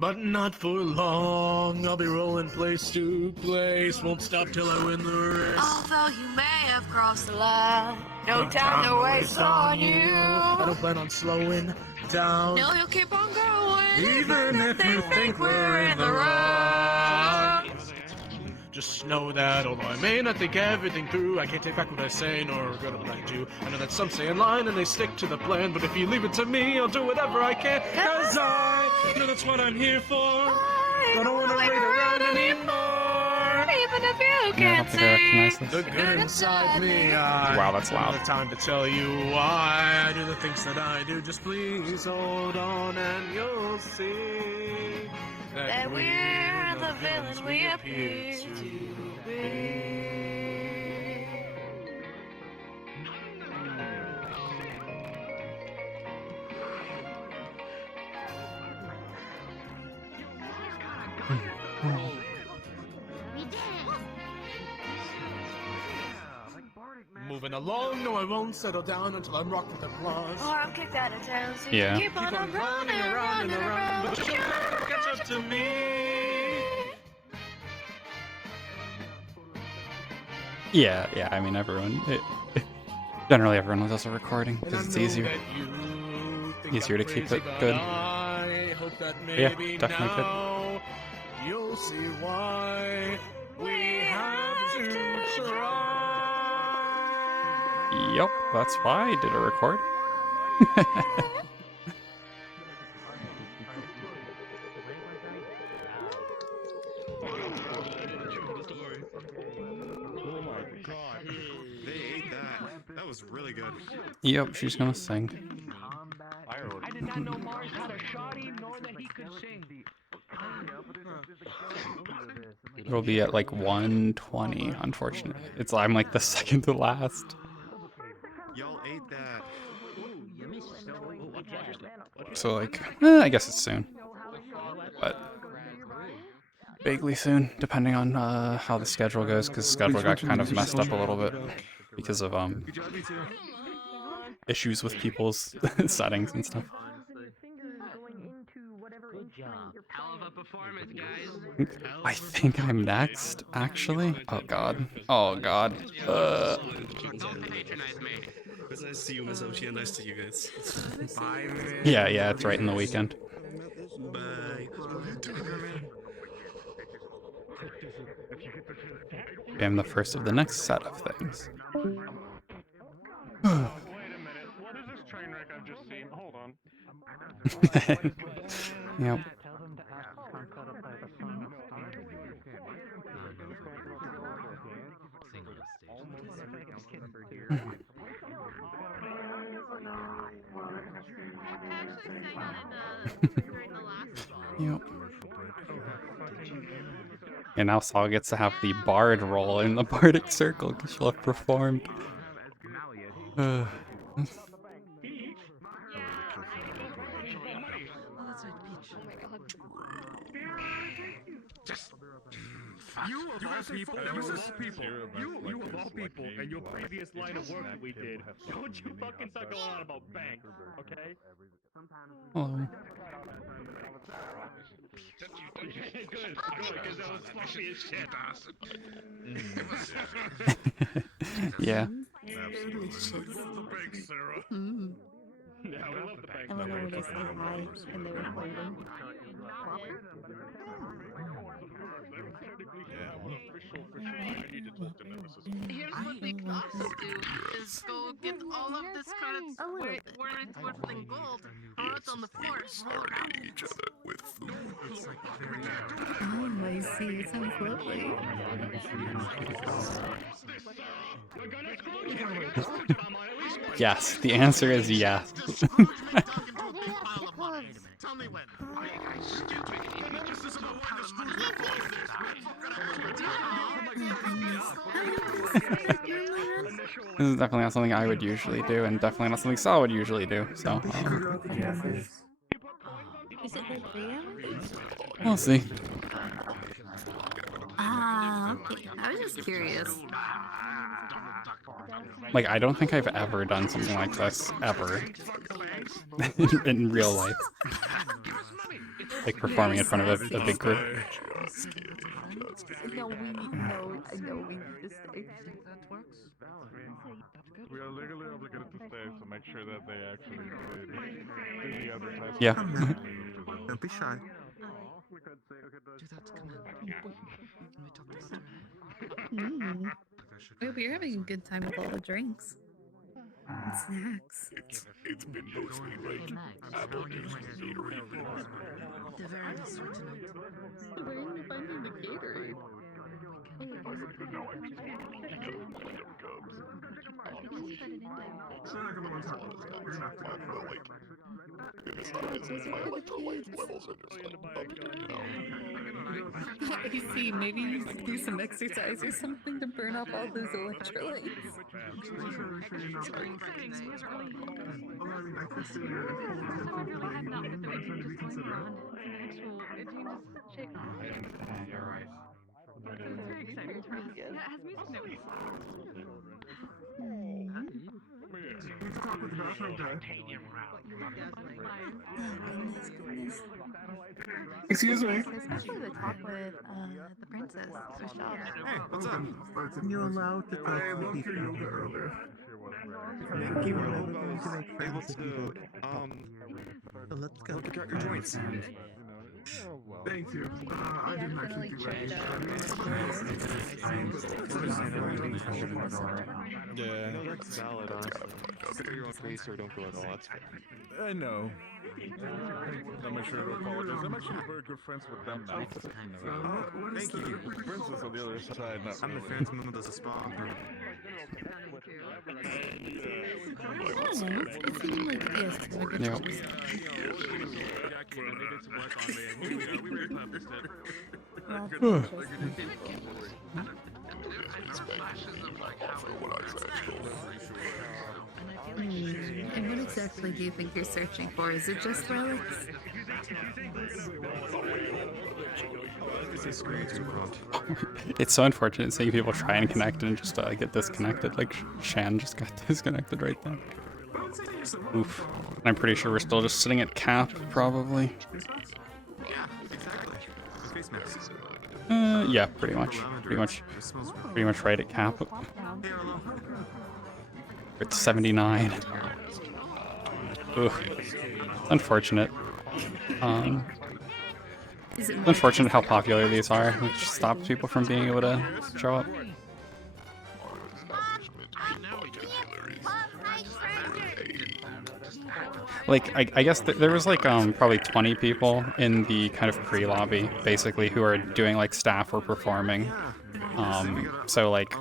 But not for long, I'll be rolling place to place, won't stop till I win the race. Although you may have crossed the line, no time to waste on you. I don't plan on slowing down. No, you'll keep on going, Even if you think we're in the wrong. Just know that although I may not think everything through, I can't take back what I say nor regret what I do. I know that some stay in line and they stick to the plan, but if you leave it to me, I'll do whatever I can. Cause I know that's what I'm here for. I don't wanna wait around anymore. Even if you Yeah, I don't think I recognize this. The good inside me, Wow, that's don't loud. have time to tell you why I do the things that I do. Just please hold on and you'll see That we're the villains we appear to be. Moving along, no I won't settle down until I'm rocked with applause. Or I'm kicked out of town, so Yeah. you keep on running around and around. But you'll never catch up to me. Yeah, I mean, generally everyone does a recording because it's easier. Easier to keep it good. I hope that Yeah, maybe definitely could. now you'll see why we have to try. Yep, that's why I did a record. Oh my god. They ate that. That was really good. Yep, she's gonna sing. I did not know Mars had a shoddy, nor that he could sing. It'll be at like 1:20, unfortunately. I'm like the second to last. Y'all ate that. So like, I guess it's soon. But vaguely soon, depending on how the schedule goes, because the schedule got kind of messed up a little bit because of issues with people's settings and stuff. I think I'm next, actually. Oh god. Oh god. It's nice to see you, Miss Ochi, and nice to see you guys. Yeah, it's right in the weekend. Bye. I'm the first of the next set of things. Yep. Yep. And now Saul gets to have the bard role in the Bardic Circle because she'll have performed. You of all people, and your previous line of work that we did, don't you fucking start going on about bank, okay? Hello. Good, because that was sloppy as shit. Yeah. Absolutely. The bank, Sarah. Yeah, we love the bank. I don't know when they say hi and they're recording. Here's what we could also do is go get all of this credits where it's worth in gold, or it's on the floor. Serenading each other with food. Oh, I see. It sounds lovely. Yes, the answer is yes. Tell me when. This is definitely not something I would usually do, and definitely not something Saul would usually do, so... Is it like 3 hours? we'll see. Ah, okay. I was just curious. Like, I don't think I've ever done something like this, ever. In real life. Like, performing in front of a big group. No, I know we need to stay. We are legally obligated to stay, so make sure that they actually do the advertisement. Yeah. Don't be shy. We could say, okay, Do that, come on. Let me talk this through. Wait, but you're having a good time with all the drinks and snacks. It's been mostly like apple juice and Gatorade. They're very sweet tonight. Where are you finding the Gatorade? I see. Maybe you should do some exercise or something to burn off all those electrolytes. You're right. It's very exciting for us. Yeah, it has music notes. Excuse me. Especially the talk with the princess. Nice job. Hey, what's up? You're allowed to talk to people earlier. Able to, let's go. look at your joints. Thank you. I didn't actually do anything. Yeah, no, that's valid, honestly. Consider your own face or don't go at all, that's fair. I know. I'll make sure to apologize. I'm actually very good friends with them now. Thank you. Princess on the other side, not I'm the really. Phantom of the Spa. It seemed like yes, have a good Yeah. job. And what exactly do you think you're searching for? Is it just relics? It's so unfortunate seeing people try and connect and just get disconnected. Like Shan just got disconnected right there. Oof. I'm pretty sure we're still just sitting at cap, probably. Yeah, exactly. Face masks. Yeah, pretty much right at cap. It's 79. Oof. Unfortunate. Is it It's unfortunate how popular these are, which stops people from being able to show up. Like, I guess there was like probably 20 people in the kind of pre-lobby, basically, who are doing like staff or performing. So like,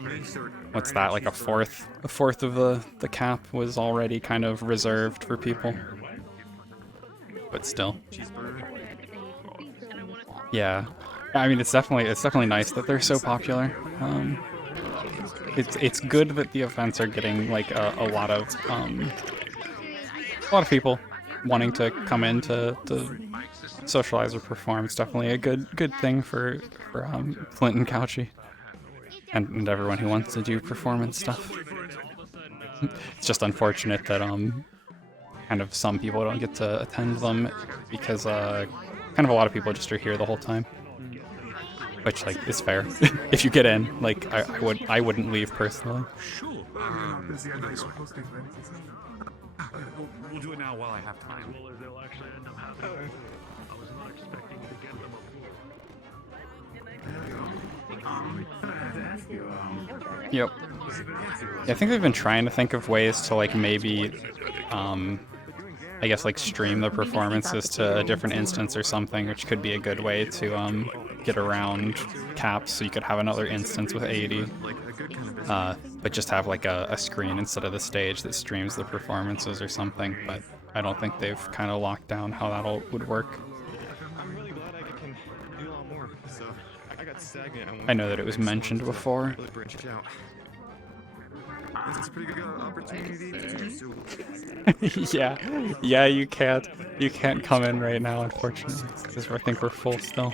what's that? Like a fourth of the cap was already kind of reserved for people. But still. Yeah, I mean it's definitely nice that they're so popular. It's good that the events are getting like a lot of people wanting to come in to socialize or perform. It's definitely a good thing for Flint and Couchy and everyone who wants to do performance stuff. It's just unfortunate that kind of some people don't get to attend them because kind of a lot of people just are here the whole time, which like is fair. If you get in, like I wouldn't leave personally. We'll do it now while I have time. Yep. Yeah, I think they've been trying to think of ways to like maybe I guess like stream the performances to a different instance or something, which could be a good way to get around caps, so you could have another instance with 80, but just have like a screen instead of the stage that streams the performances or something. But I don't think they've kind of locked down how that all would work. I'm really glad I can do a lot more. So I got stagnant. I know that it was mentioned before. Really branch out. This is a pretty good opportunity to introduce you. Yeah, you can't come in right now, unfortunately, because I think we're full still.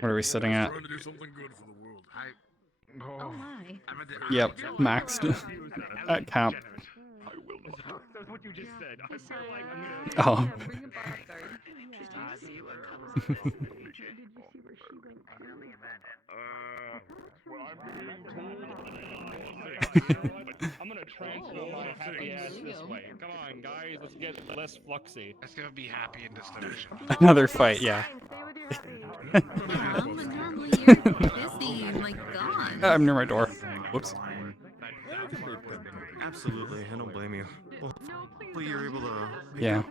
What are we sitting at? Oh my. Yep, maxed at cap. That's what you just said. I feel like Oh. transfer my happy ass this way. Come on, guys, let's get less fluxy. Let's go be happy in this dimension. Another fight, yeah. Yeah, but normally you're busy and like gone. I'm near my door. Whoops. Absolutely, I don't blame you. Well, hopefully you're able to Yeah.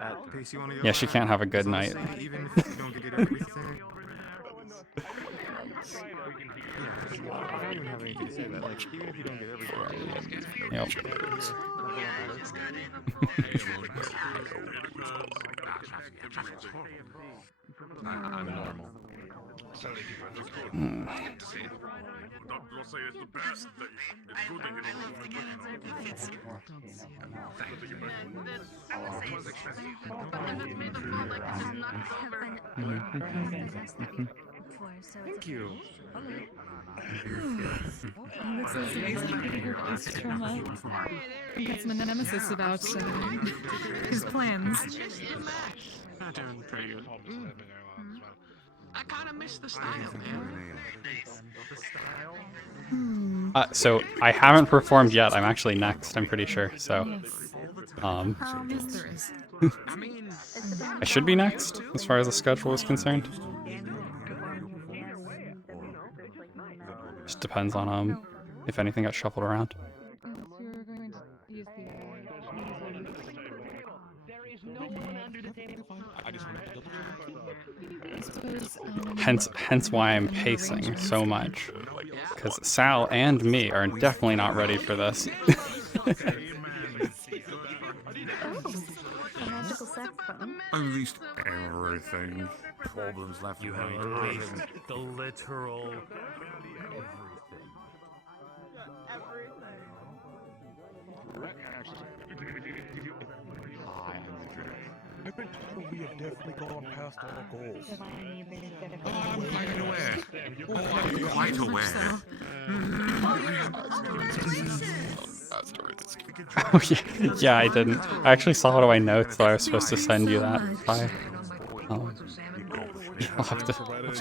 at the pace you want to go. Yeah, she can't have a good night. Even if you don't get everything. I don't even have anything to say that. Like, even if you don't get everything. Yep. I'm normal. So many people just go to say Doctor will say it's the best thing. It's good to get Thank you. This is exactly her post trauma. That's my nemesis about his plans. doing pretty good. I kind of miss the style, man. So I haven't performed yet. I'm actually next, I'm pretty sure. So, Yes, there is. I should be next as far as the schedule is concerned. Just depends on if anything got shuffled around. Hence why I'm pacing so much, because Sal and me are definitely not ready for this. At least everything. Problems left. You have erased the literal I've been told we have definitely gone past our goals. I'm quite aware. I'm quite aware. Oh yeah, I didn't. I actually saw it on my notes that I was supposed to send you that. I'll have to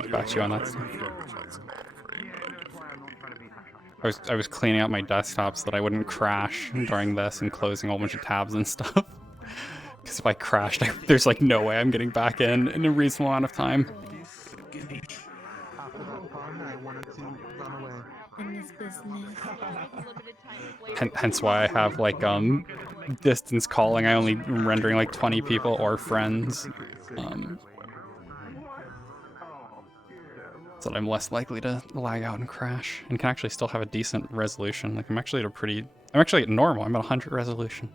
get back to you on that stuff. I was cleaning out my desktop so that I wouldn't crash during this and closing a whole bunch of tabs and stuff. Because if I crashed, there's like no way I'm getting back in a reasonable amount of time. Hence why I have like distance calling. I only rendering like 20 people or friends. So that I'm less likely to lag out and crash, and can actually still have a decent resolution. Like I'm actually at normal. I'm at 100 resolution.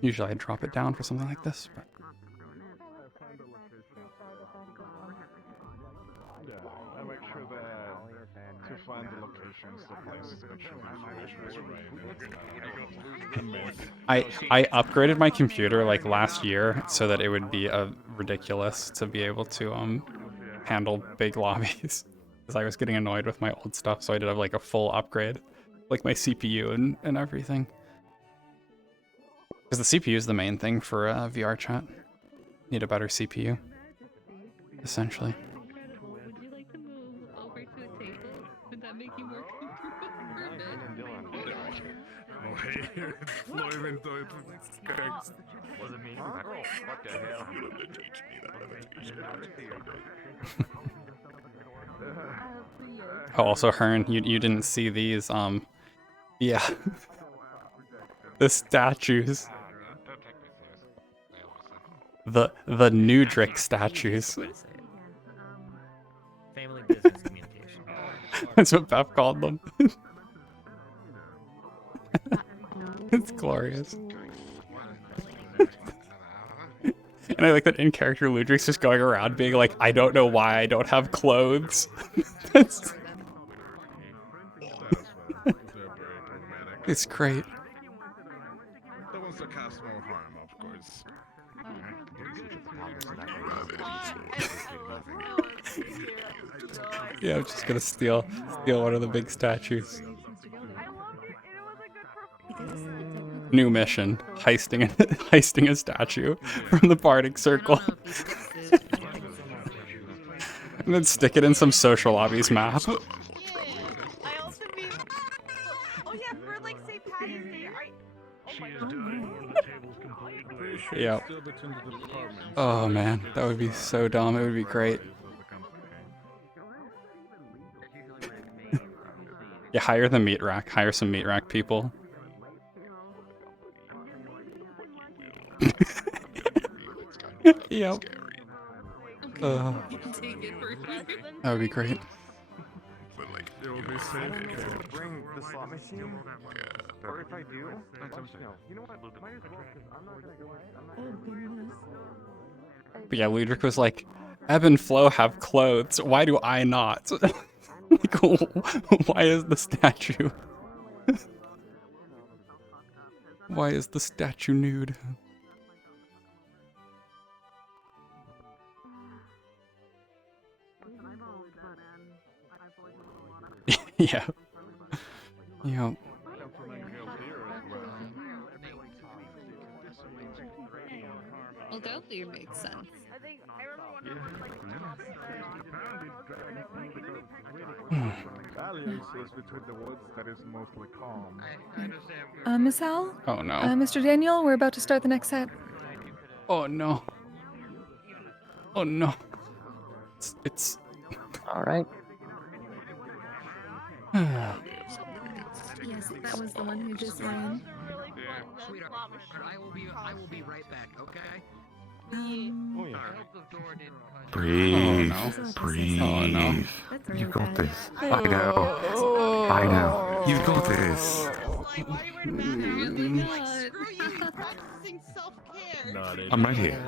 Usually I drop it down for something like this, but Yeah, I make sure that to find the locations, the places, make sure I upgraded my computer like last year so that it would be ridiculous to be able to handle big lobbies, because I was getting annoyed with my old stuff, so I did have like a full upgrade, like my CPU and everything. Because the CPU is the main thing for VR chat. Need a better CPU, essentially. Would you like to move over to a table? Would that make you more Was it me? What the hell? Oh, also Hearn, you didn't see these, yeah. The statues. The Nudrick statues. Family business communication. That's what Beth called them. It's glorious. And I like that in character Ludric's just going around being like, I don't know why I don't have clothes. It's great. The ones that cause more harm, of course. Yeah, I'm just gonna steal one of the big statues. New mission: heisting a statue from the Bardic Circle. And then stick it in some social lobbies map. I also mean, oh yeah, for like St. Patty's Day, Yep. Oh man, that would be so dumb. It would be great. Yeah, hire the meat rack. Hire some meat rack people. Yep. That would be great. It will be safe to bring the slot machine. Or if I do, you know what? Might as well, 'cause I'm not gonna go. But yeah, Ludwig was like, Ebb and Flow have clothes. Why do I not? Like, why is the statue? Why is the statue nude? Yeah. Yeah. Well, Delphi makes sense. Alliances between the woods that is mostly calm. Miss Howell? Oh no. Mr. Daniel, we're about to start the next set. Oh no. Oh no. It's... Alright. Yes, that was the one who just ran. I will be right back, okay? Breathe. Oh, no. Breathe. Oh, no. You got this. I know. I know. You've got this. I'm right here.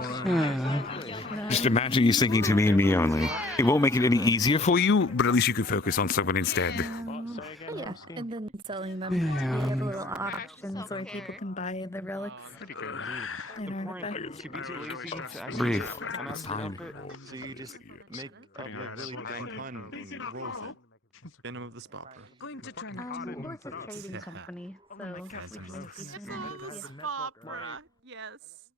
Just imagine you singing to me and me only. It won't make it any easier for you, but at least you can focus on someone instead. Yeah, and then selling them. We have little auctions where people can buy the relics. And Breathe. I'm It's time. so you just make a really dumb pun and roll with it. Venom of the Spopper. Going to try we're a trading company, so we can Yes.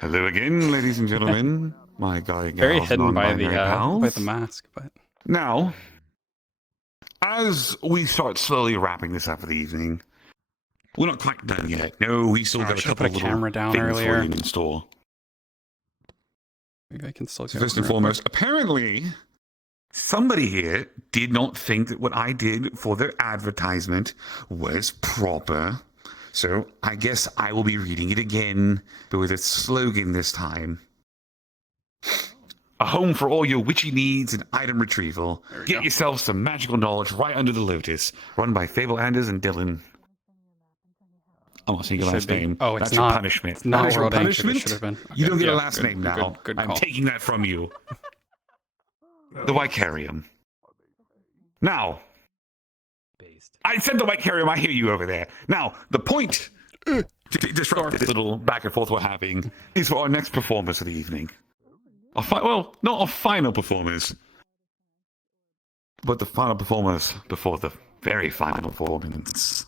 Hello again, ladies and gentlemen. My guy, very gals, hidden by non-binary pals. the mask, but Now, as we start slowly wrapping this up for the evening, we're not quite done yet. No, we still got a I should've couple put a of little camera down things earlier. for you in store. maybe I can still So get first one and real foremost, quick. apparently, somebody here did not think that what I did for their advertisement was proper. So I guess I will be reading it again, but with a slogan this time. A home for all your witchy needs and item retrieval. Get yourself some magical knowledge right under the lotus. Run by Fable Anders and Dylan. I'm not saying your Should last be. name. Oh, it's That's not. your punishment. It's not That is your World Ancient. It punishment. should have been. You Okay, don't get yeah, a last good, name now. good I'm call. taking that from you. The Vicarium. Now, I said the Vicarium. I hear you over there. Now, the point to disrupt this little back and forth we're having is for our next performance of the evening. Well, not our final performers, but the final performers before the very final performance.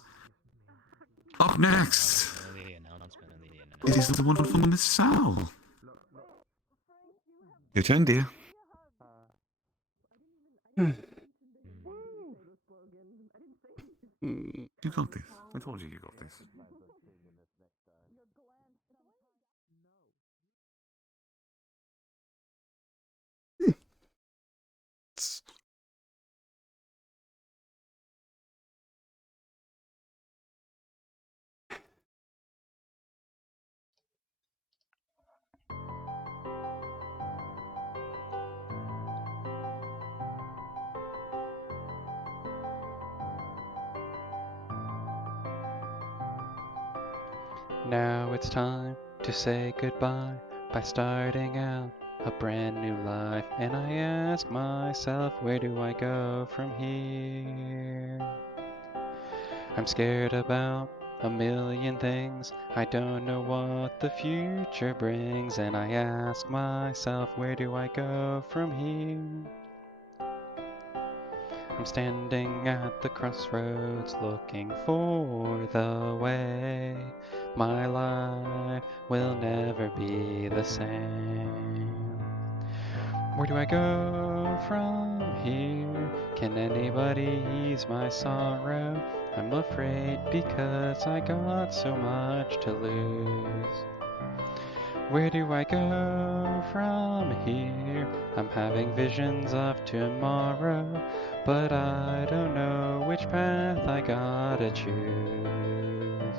Up next, it is the wonderful Miss Sal. Your turn, dear. You got this. I told you got this. Now it's time to say goodbye by starting out a brand new life. And I ask myself, where do I go from here? I'm scared about a million things. I don't know what the future brings. And I ask myself, where do I go from here? I'm standing at the crossroads looking for the way. My life will never be the same. Where do I go from here? Can anybody ease my sorrow? I'm afraid because I got so much to lose. Where do I go from here? I'm having visions of tomorrow, but I don't know which path I gotta choose.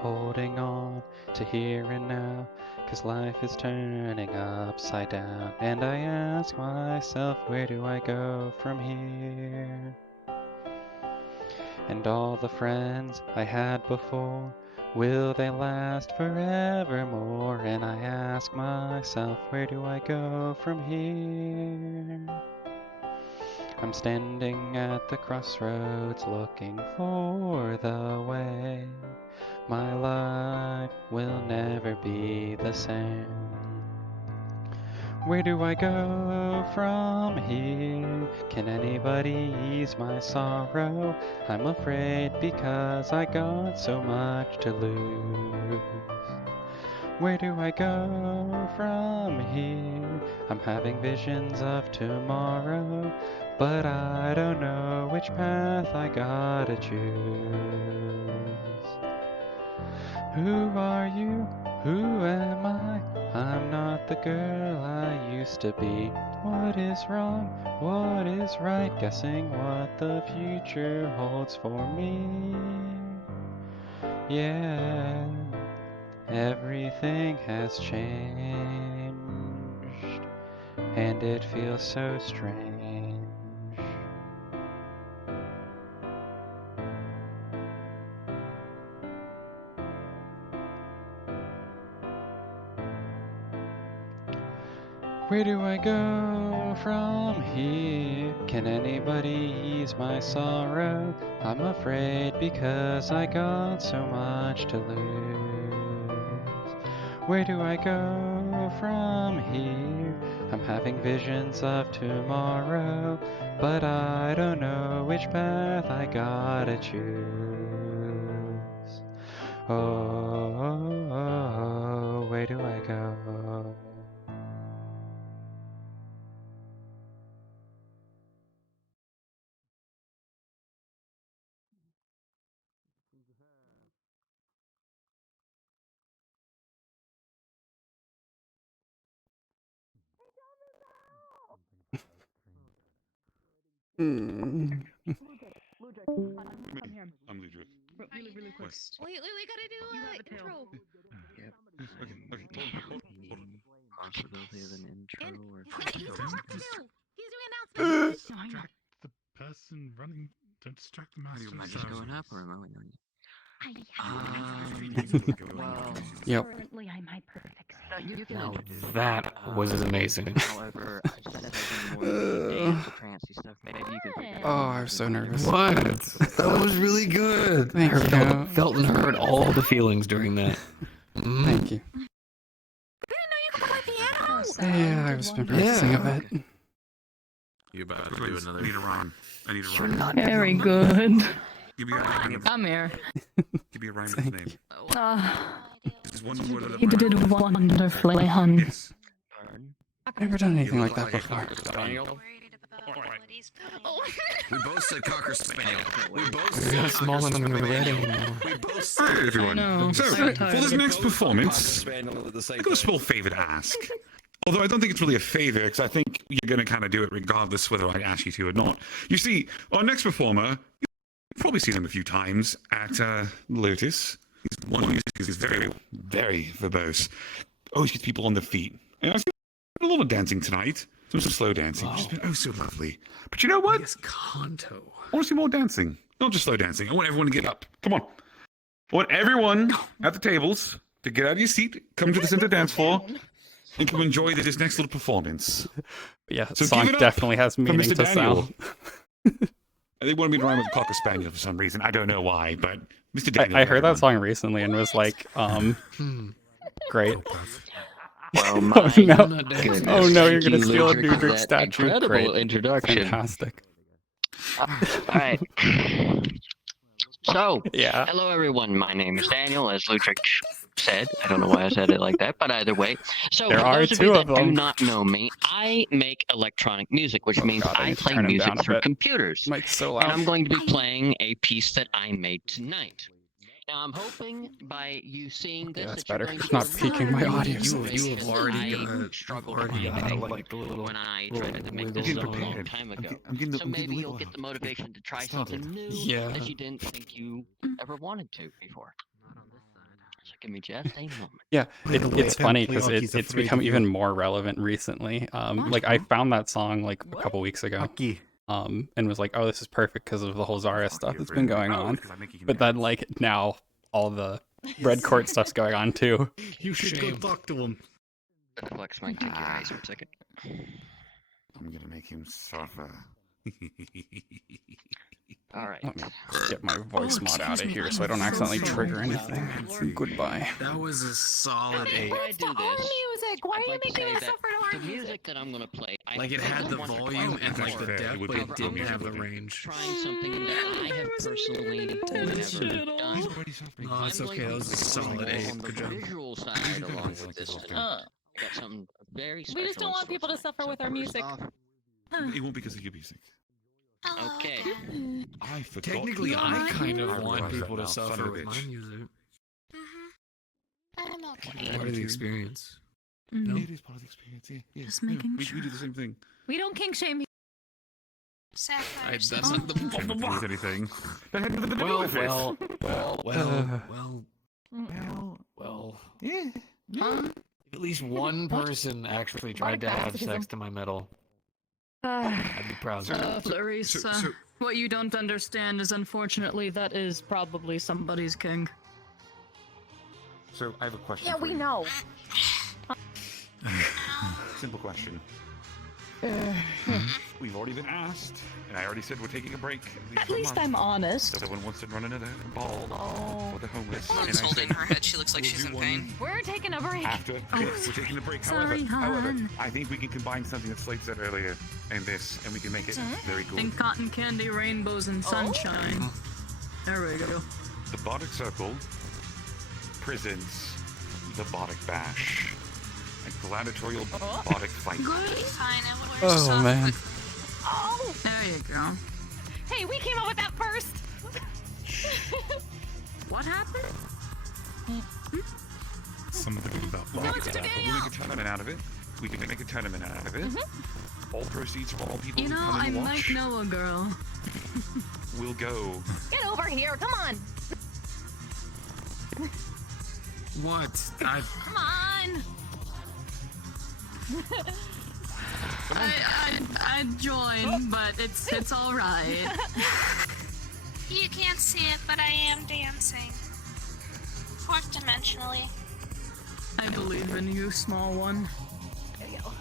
Holding on to here and now, 'cause life is turning upside down, and I ask myself, where do I go from here? And all the friends I had before, will they last forevermore? And I ask myself, where do I go from here? I'm standing at the crossroads looking for the way. My life will never be the same. Where do I go from here? Can anybody ease my sorrow? I'm afraid because I got so much to lose. Where do I go from here? I'm having visions of tomorrow, but I don't know which path I gotta choose. Who are you? Who am I? I'm not the girl I used to be. What is wrong? What is right? Guessing what the future holds for me. Yeah, everything has changed, and it feels so strange. Where do I go from here? Can anybody ease my sorrow? I'm afraid because I got so much to lose. Where do I go from here? I'm having visions of tomorrow, but I don't know which path I gotta choose. Oh, where do I go? Mm. I'm Ludwig. Really quick. Wait, we gotta do intro. Yep. Possibility of an intro or He's something. Don't distract the person running. Don't distract the master. Am I just going up or am I waiting on you? Yep. Currently, I'm hyperfixated. Now That was amazing. However, I said I was more of the dance trancey stuff. Maybe you could figure Oh, I was so nervous. What? That was really good. Thank I you. felt and heard all the feelings during that. Thank you. Yeah, I've been practicing a bit. You about to do another. I need a rhyme. I need a You're rhyme. not very good. Give me a rhyme. Come here. Give me a rhyme of his name. Just one word of the You did wonderfully, hun. Yes. I've never done anything like that before. We both said Cocker Spaniel. We both You're not small enough already. We both Hi everyone. know. So, So for tired. this next performance, Spaniel at the same I've got a small favour to ask. Although I don't think it's really a favour, because I think you're going to kind of do it regardless whether I ask you to or not. You see, our next performer, you've probably seen him a few times at Lotus. He's one who's very, very verbose. Always gets people on their feet. And I've seen a lot of dancing tonight. Some slow dancing, which has been oh so lovely. But you know what? Yes, Kanto. I want to see more dancing. Not just slow dancing. I want everyone to get up. Come on. I want everyone at the tables to get out of your seat, come to the center dance floor, and come enjoy this next little performance. Yeah, So song give it up definitely has for meaning Mr. to Daniel. sound. They wanted me to rhyme with Cocker Spaniel for some reason. I don't know why, but Mr. Daniel. I heard that song recently and was like, great. Well, Oh my no! goodness. Oh no! You're Thank gonna you, steal a Ludwig, for Dudrik that statue. incredible Great. introduction. Fantastic. Alright. So, Yeah. hello everyone. My name is Daniel, as Ludwig said. I don't know why I said it like that, but either way. So There for are those of two you of that do them. not know me, I make electronic music, which means God, I I need to play turn him music down a through bit. computers. Mike's so And loud. I'm going to be playing a piece that I made tonight. Now I'm hoping by you seeing this that's that you're better. going It's to not peaking my audio. You have already struggled already to find like the little. when I tried to make this Getting song a long prepared. time ago. I'm getting the, So I'm getting maybe the you'll wiggle get out. the motivation to try Started. something new Yeah. that you didn't think you ever wanted to before. So give me just a moment. Yeah, it's funny because apparently Aki's it's afraid become of you. even more relevant recently. Like I found that song like a couple weeks ago. Aki. And was like, oh, this is perfect because of the whole Zarya stuff that's been going on. But then like now all the Red Court stuff's going on too. You should go talk to him. The flex might take your eyes for a second. I'm gonna make him suffer. All right. Let me get my voice mod out of here so I don't accidentally trigger anything. Goodbye. That was a solid Hey, 8. when I do this, music. Why I'd are you like to making say us that suffer to our the music? music that I'm gonna play, I Like it played had the once or volume twice and like before. the depth, but it didn't have the range. Trying something that I have personally never done. No, it's okay. That was a solid 8. Good job. Visual side along with this. I got something very special. We just don't want people to suffer with our music. It won't because of your music. Okay. I forgot. Technically, I kind of I want realize people that to now, son suffer of a with my bitch. music. I'm okay. Part of the experience. Mm. It is part of the experience. Yeah. Just making we sure. do the same thing. We don't kink shame. That's not the. Shouldn't have used anything. Well. Yeah. At least one person actually tried to have sex to my metal. I'd be proud. Clarissa, what you don't understand is unfortunately that is probably somebody's king. So I have a question. Yeah, for we you. know. Simple question. We've already been asked, and I already said we're taking a break. At least I'm honest. So someone wants to run another ball for the homeless. Mom's holding her head. She looks like she's in pain. We're taking a break. After we're taking a break. Sorry, however, hon. I think we can combine something that Slate said earlier and this, and we can make it very cool. And cotton candy, rainbows, and sunshine. There we go. The Bardic Circle presents the Bardic Bash, a gladiatorial Bardic fight. Fine, I will wear Oh soft man. Oh, There you go. hey, we came up with that first. What happened? Some of the things about Bardic stuff. But we'll make a tournament out of it. We can make a tournament out of it. All proceeds for all people You who know, come I in and might watch know a girl. will go. Get over here. Come on. What? Come on! I'd join, but it's all right. You can't see it, but I am dancing. Fourth dimensionally. I believe in you, small one. There you go.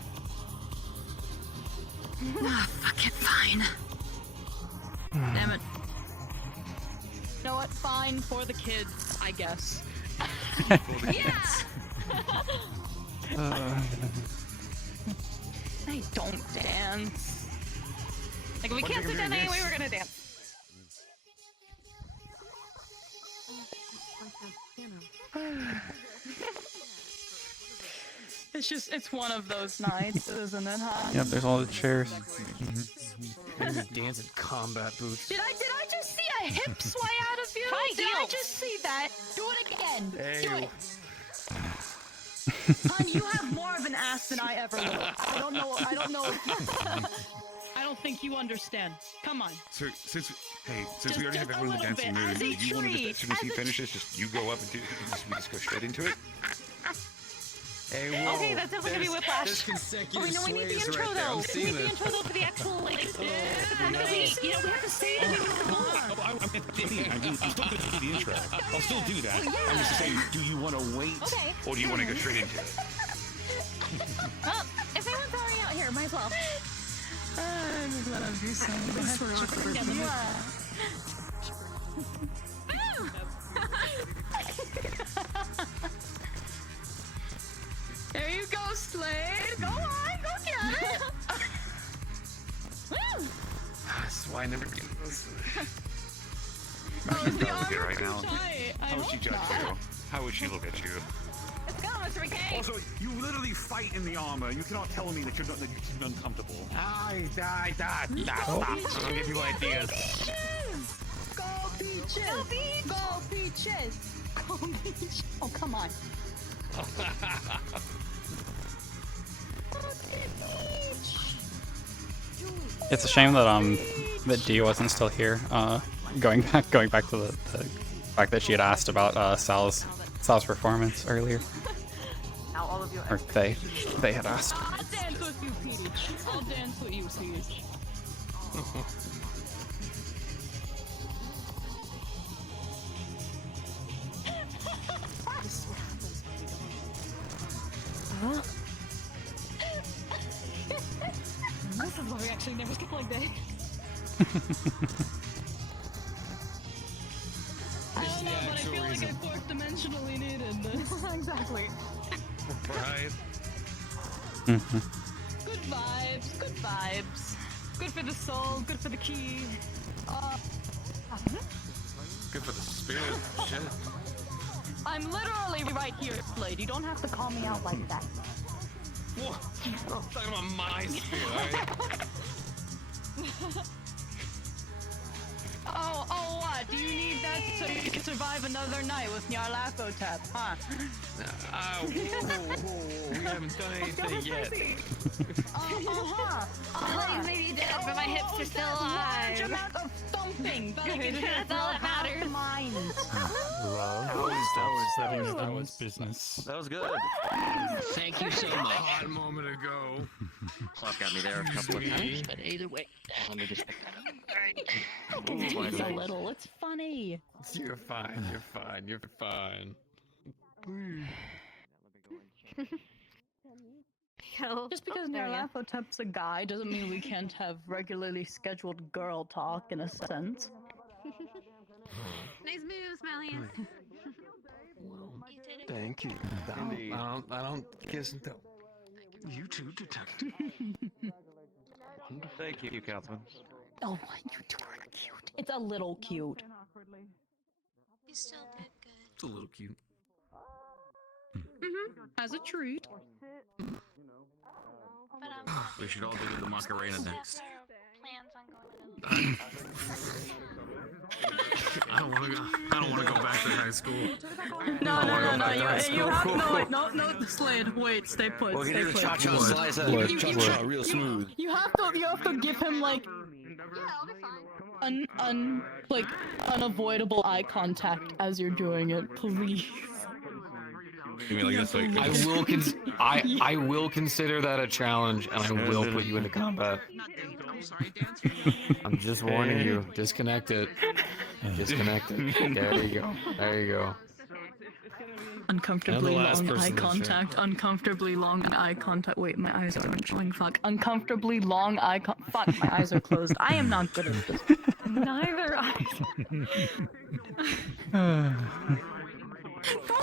Ah, fuck it, fine. Damn it. You know what? Fine for the kids, I guess. Yeah. I don't dance. Like, if we can't sit down anyway, we're gonna dance. It's one of those nights, isn't it, huh? Yep, there's all the chairs. Dance in combat boots. Did I just see a hip sway out of you? Try Did I heels. just see that? Do it again. Do it. Hey. Hon, you have more of an ass than I ever will. I don't know. I don't think you understand. Come on. So since Just- we already have just a everyone in the little dancing bit, mood, as do a you want to treat, just, as soon as he as a finishes, just you go up and do, we just go straight into it? Hey, whoa. Okay, that's definitely gonna be whiplash. There's consecutive Oh, we know we need the sways intro right there. though. I'm We seeing need the it. intro though for the actual like. We have to say it. I'm still going to do the intro. I'll still do that. I'm just saying, do you want to wait, Okay. or do you want to go straight into it? Well, if anyone's already out here, might as well. I'm glad I'm here, son. There you go, Slade. Go on, go get it. Woo! That's why I never get those. Oh, is the Here armor right too now. tight? I How would hope you judge not. you? How would she look at you? Let's go, Mr. McKay. Also, you literally fight in the armor. You cannot tell me that you're uncomfortable. Stop. I'll give you ideas. Go Peaches! Go Peach! Go Peaches! Go Peach! Oh, come on. It's a shame that that Dee wasn't still here. Going back to the fact that she had asked about Sal's performance earlier. Now all of you. Or they had asked. I'll dance with you, Peach. I'll dance with you, Peach. Huh? This is why we actually never skip like day. I don't know, but I feel like I fourth dimensionally needed this. Exactly. Right. Good vibes, good vibes. Good for the soul, good for the key. Good for the spirit. Shit. I'm literally right here, Slade. You don't have to call me out like that. What? I'm talking about my spirit, alright? Oh, what? Do you need that so you can survive another night with Nyarlathotep, huh? Whoa. We haven't done anything yet. My legs may be dead, but my hips are still alive. Large amount of thumping. That's all that matters. That was business. That was good. Thank you so much. Hot moment ago. Clock got me there a couple of times, but either way, let me just pick that up. It's a little. It's funny. You're fine. You're fine. You're fine. Just because Nyarlathotep's a guy doesn't mean we can't have regularly scheduled girl talk in a sense. Nice move, Smiley. Thank you. I don't kiss and tell. You too, detective. Thank you, Catherine. Oh, you two are cute. It's a little cute. You still did good. It's a little cute. As a treat. We should all do the Macarena next. I don't want to go back to high school. No. You have no, Slade. Wait, stay put. Well, Stay do the put. cha-cha slice up. Cha-cha, real smooth. You have to give him like unavoidable eye contact as you're doing it, please. You mean like this? Like I will consider that a challenge, and I will put you into combat. I'm just warning you. Disconnect it. Disconnect it. There you go. There you go. Uncomfortably long eye contact. Uncomfortably long eye contact. Wait, my eyes aren't showing. Fuck. Uncomfortably long eye contact. Fuck, my eyes are closed. I am not good at this. Neither eyes.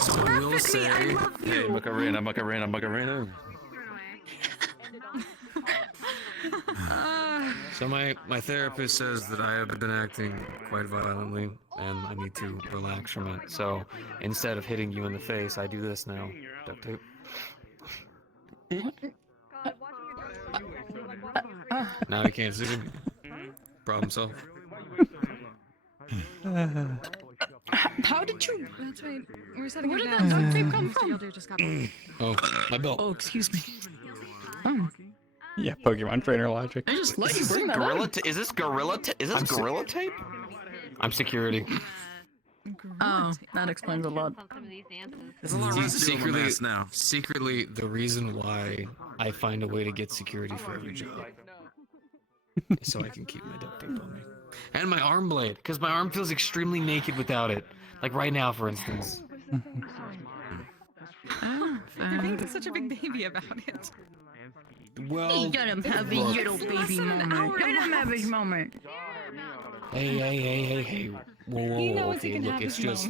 So I will say, hey, Macarena. So my therapist says that I have been acting quite violently, and I need to relax from it. So instead of hitting you in the face, I do this now. Duct tape. Now you can't see me. Problem solved. How did you? That's right. We're setting Where it did down. that duct tape come from? Just got back. Oh, my belt. Oh, excuse me. Yeah, Pokemon trainer logic. I just let you bring that up. Is this gorilla tape? I'm security. Oh, that explains a lot. There's a lot of secretly, the reason why I find a way to get security for every job is so I can keep my duct tape on me. And my arm blade, because my arm feels extremely naked without it. Like right now, for instance. You're being such a big baby about it. Well, let him have a little baby moment. Let him have his moment. Hey. Whoa, okay, look, it's just...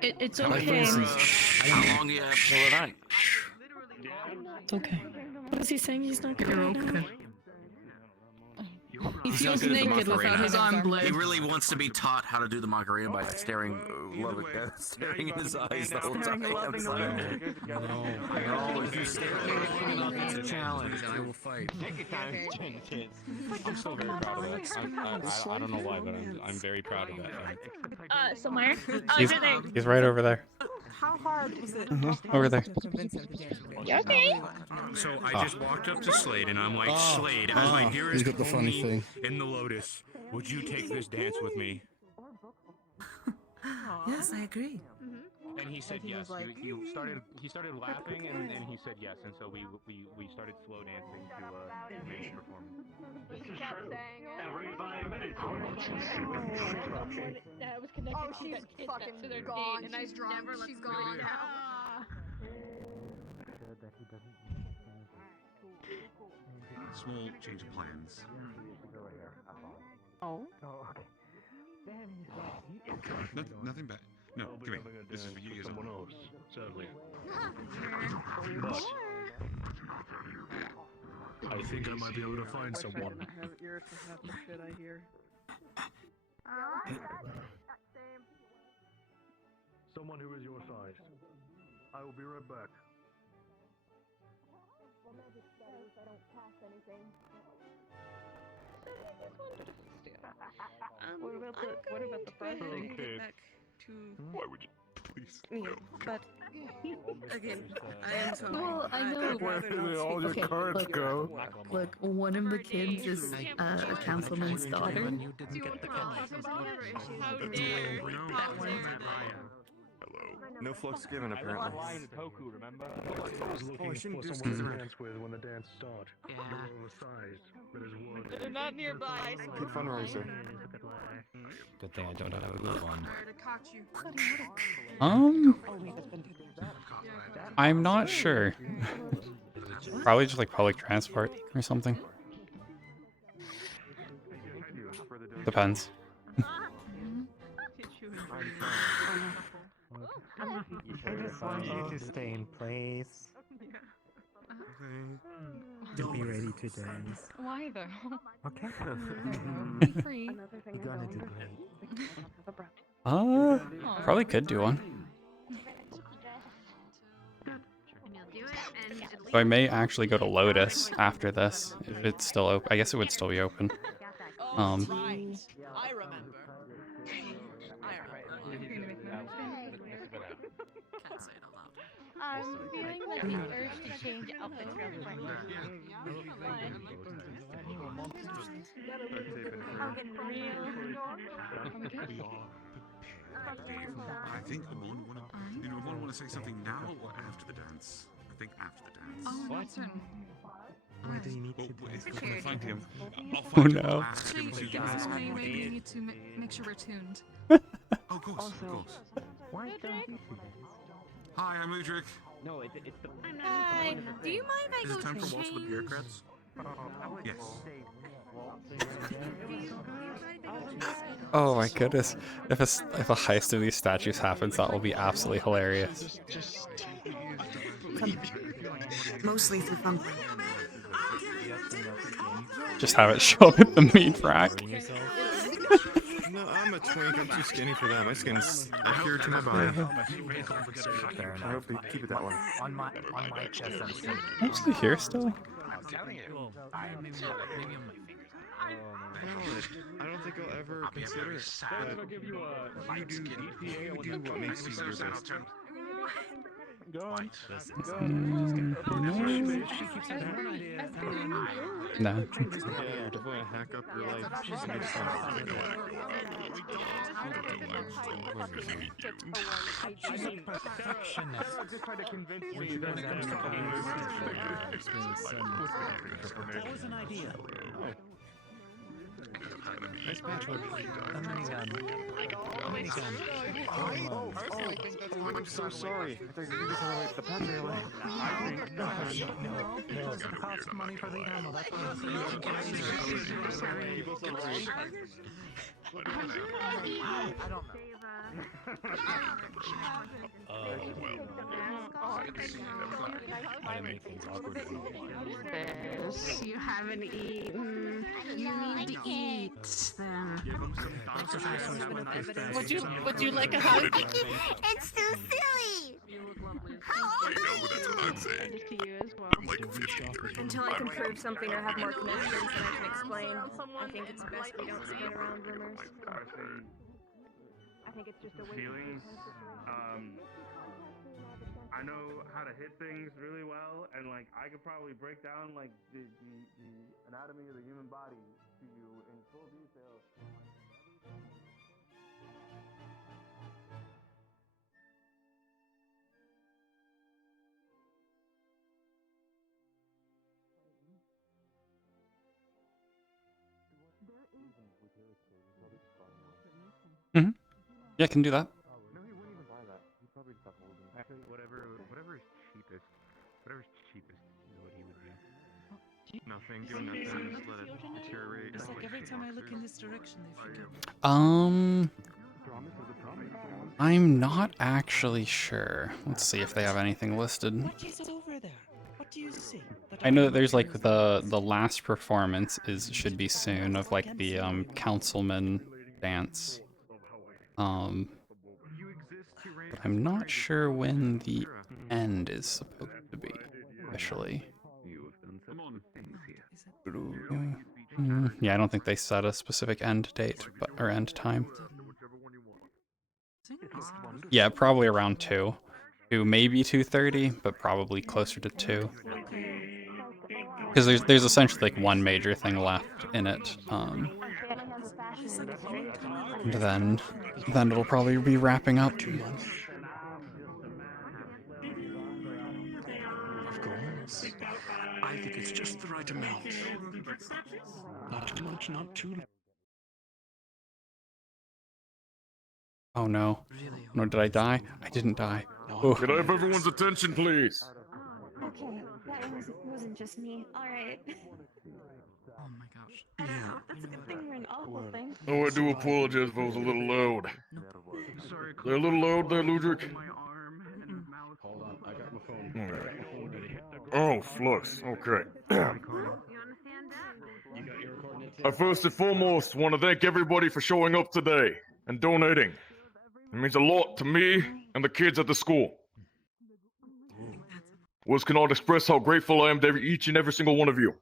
It's Like, for okay. instance, how long you have till the night? It's okay. What is he saying? He's not good. You're okay. He He's not feels good at the naked without Macarena. his arm blade. He really wants to be taught how to do the Macarena by staring staring in his eyes the whole time. I'm sorry. No, if you stare at me long enough, it's a challenge, and I will fight. I'm still very proud of that. I don't know why, but I'm very proud of that. So Meyer, He's right over there. How hard was it? Over there. You okay? So I just walked up to Slade and I'm like, Slade, as my dearest you got the funny homie thing. in the Lotus, would you take this dance with me? Yes, I agree. And he said yes. He started laughing and he said yes, and so we started slow dancing to make the performance. Every 5 minutes. That was connected to that kid fucking to their gone. date, and She's I've drunk. never let She's them go gone now. Small change of plans. Oh. Nothing bad. No, come here. This is for you. Someone else, sadly. But I think I might be able to find someone. Someone who is your size. I will be right back. What about the pricing? Okay. Why would you? Please. Yeah, but again, I am so. Well, I know. Where did all your Okay, cards look, go? Look, one of the kids is a councilman's daughter. You didn't get the call. How dare No flux given, apparently. I was looking for someone to dance with when the dance starts. You're oversized, but as one. They're not nearby. Good fundraiser. Good thing I don't have a move on. Oh, I'm not sure. Probably just like public transport or something. Depends. I just want you to stay in place. To be ready to dance. Why though? Okay. Be free. You're gonna do great. Probably could do one. So I may actually go to Lotus after this if it's still open. I guess it would still be open. I remember. I'm feeling like the urge to change outfits real quick. I think Amon want to say something now or after the dance. I think after the dance. Oh, I'm not certain. Why do you need to When I find him, I'll Oh find him. no. I'll ask him to Actually, do this is this. maybe we need to make sure we're tuned. Oh, of course, of course. Why don't you dance? Hi, I'm Udric. No, it's the. Hi. Do you mind if I Is go it time for change? Waltz with the Bureaucrats? Yes. Oh my goodness. If a heist of these statues happens, that will be absolutely hilarious. Mostly through fun. Just have it show up at the meat rack. No, I'm a twink. I'm too skinny for that. My skin's adhered to my body. I hope they keep it that way. On my chest, I'm saying. I'm actually here still. I'm telling you. I don't think I'll ever consider it. But you do what makes you your best. Go on. No. Yeah, definitely hack up your life. Just makes Sarah just tried to convince me that that was an idea. Nice match, I'm so sorry. I thought you were talking about the Patriot. No, it's the cost of money for the ammo. That's what I'm saying. I don't know. You haven't eaten. You need to eat. Then. Would you like a hug? It's too silly. That's what I'm saying. I'm like 53. Until I can prove something or have more connections that I can explain, I think it's best we don't spread around rumors. I think it's just a Feelings. I know how to hit things really well, and like I could probably break down like the anatomy of the human body to you in full detail. Mm-hmm. Yeah, I can do that. No, he wouldn't even buy that. He'd probably stop holding. Actually, whatever's cheapest is what he would do. Nothing, do nothing, just let it deteriorate. It's like every time I look in this direction, they forget. I'm not actually sure. Let's see if they have anything listed. What is over there? What do you see? I know that there's like the last performance should be soon of like the councilman dance. But I'm not sure when the end is supposed to be officially. Yeah, I don't think they set a specific end date or end time. Yeah, probably around 2. 2, maybe 2:30, but probably closer to 2. Because there's essentially like one major thing left in it. And then it'll probably be wrapping up. Of course. I think it's just the right amount. Not too much, not too low. Oh no. No, did I die? I didn't die. Oh. Could I have everyone's attention, please? Okay, that wasn't just me. All right. Oh my gosh. Yeah. That's a good thing for an awful thing. Oh, I do apologize if I was a little loud. They're a little loud there, Ludwig? Hold on, I got my phone. Oh, Flux, okay. I first and foremost want to thank everybody for showing up today and donating. It means a lot to me and the kids at the school. Words cannot express how grateful I am to each and every single one of you.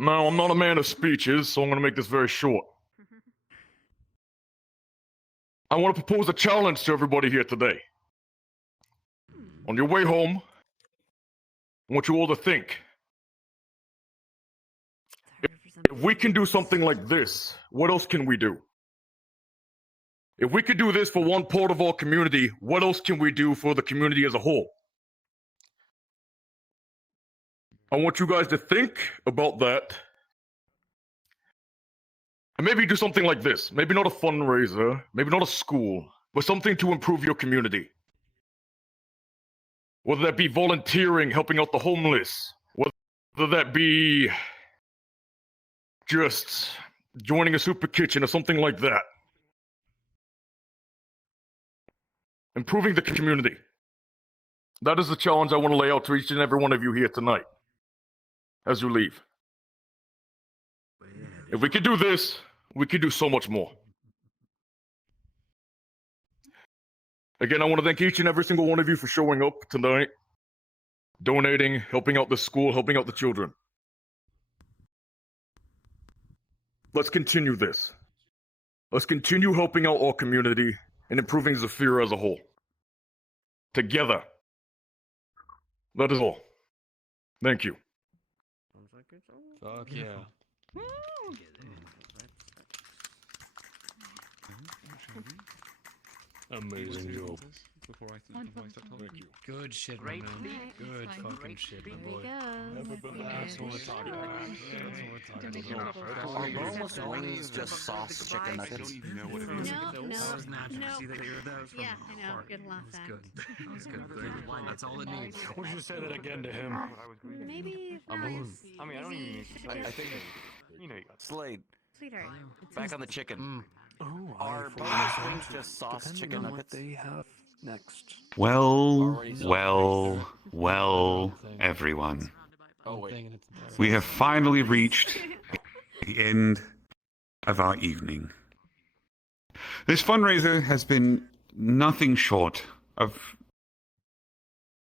Now, I'm not a man of speeches, so I'm going to make this very short. I want to propose a challenge to everybody here today. On your way home, I want you all to think. If we can do something like this, what else can we do? If we could do this for one part of our community, what else can we do for the community as a whole? I want you guys to think about that. And maybe do something like this. Maybe not a fundraiser, maybe not a school, but something to improve your community. Whether that be volunteering, helping out the homeless, whether that be just joining a super kitchen or something like that. Improving the community. That is the challenge I want to lay out to each and every one of you here tonight as you leave. If we could do this, we could do so much more. Again, I want to thank each and every single one of you for showing up tonight, donating, helping out the school, helping out the children. Let's continue this. Let's continue helping out our community and improving Zephyr as a whole. Together. That is all. Thank you. Fuck yeah. Amazing job. Before I start talking. Thank you. Good shit, my man. Good fucking shit, my boy. That's what we're talking about. Are boneless wings just soft chicken nuggets? No, No. Yeah, I know. Good laugh That's at. good. That's good. That's all it needs. Why don't you say that again to him? Maybe. I mean, I don't even. I think. You know, Slade, Sweetheart. back on the chicken. Are boneless wings just sauce chicken nuggets? They have next. Well, everyone. Oh wait. We have finally reached the end of our evening. This fundraiser has been nothing short of...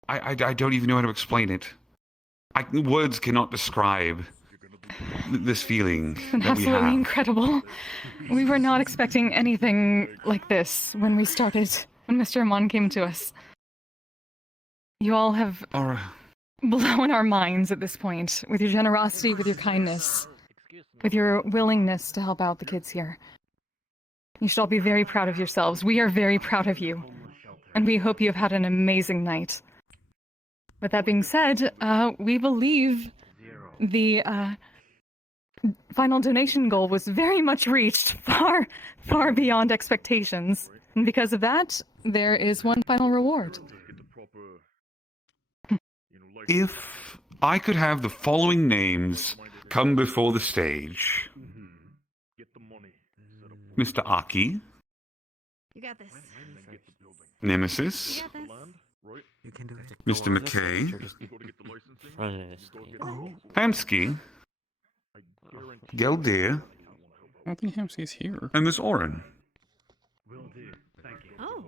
I don't even know how to explain it. Words cannot describe this feeling It's been that we absolutely have. incredible. We were not expecting anything like this when we started, when Mr. Amon came to us. You all have blown our minds at this point with your generosity, with your kindness, with your willingness to help out the kids here. You should all be very proud of yourselves. We are very proud of you. And we hope you have had an amazing night. With that being said, we believe the final donation goal was very much reached, far beyond expectations. And because of that, there is one final reward. If I could have the following names come before the stage. Mr. Aki. You got this. Nemesis. You can do it. Mr. McKay. Hamsky. Geldir. I don't think Hamsky's here. And Miss Oren. Oh.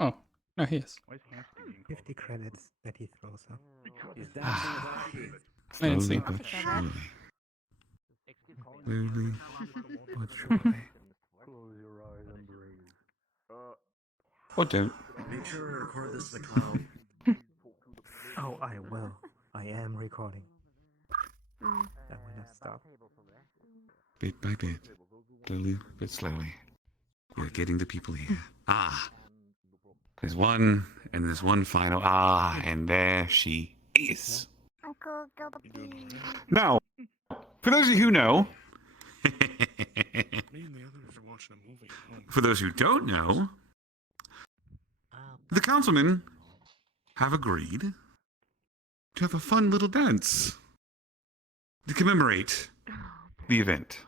Oh, no, he is. 50 credits that he throws up. I didn't see. But surely. Slowly but surely. Or don't. Make sure to record this in the cloud. Oh, I will. I am recording. That might not stop. Bit by bit. Slowly but slowly. We're getting the people here. Ah! There's one, and there's one final. Ah, and there she is. Now, for those of you who know, for those who don't know, the councilmen have agreed to have a fun little dance to commemorate the event,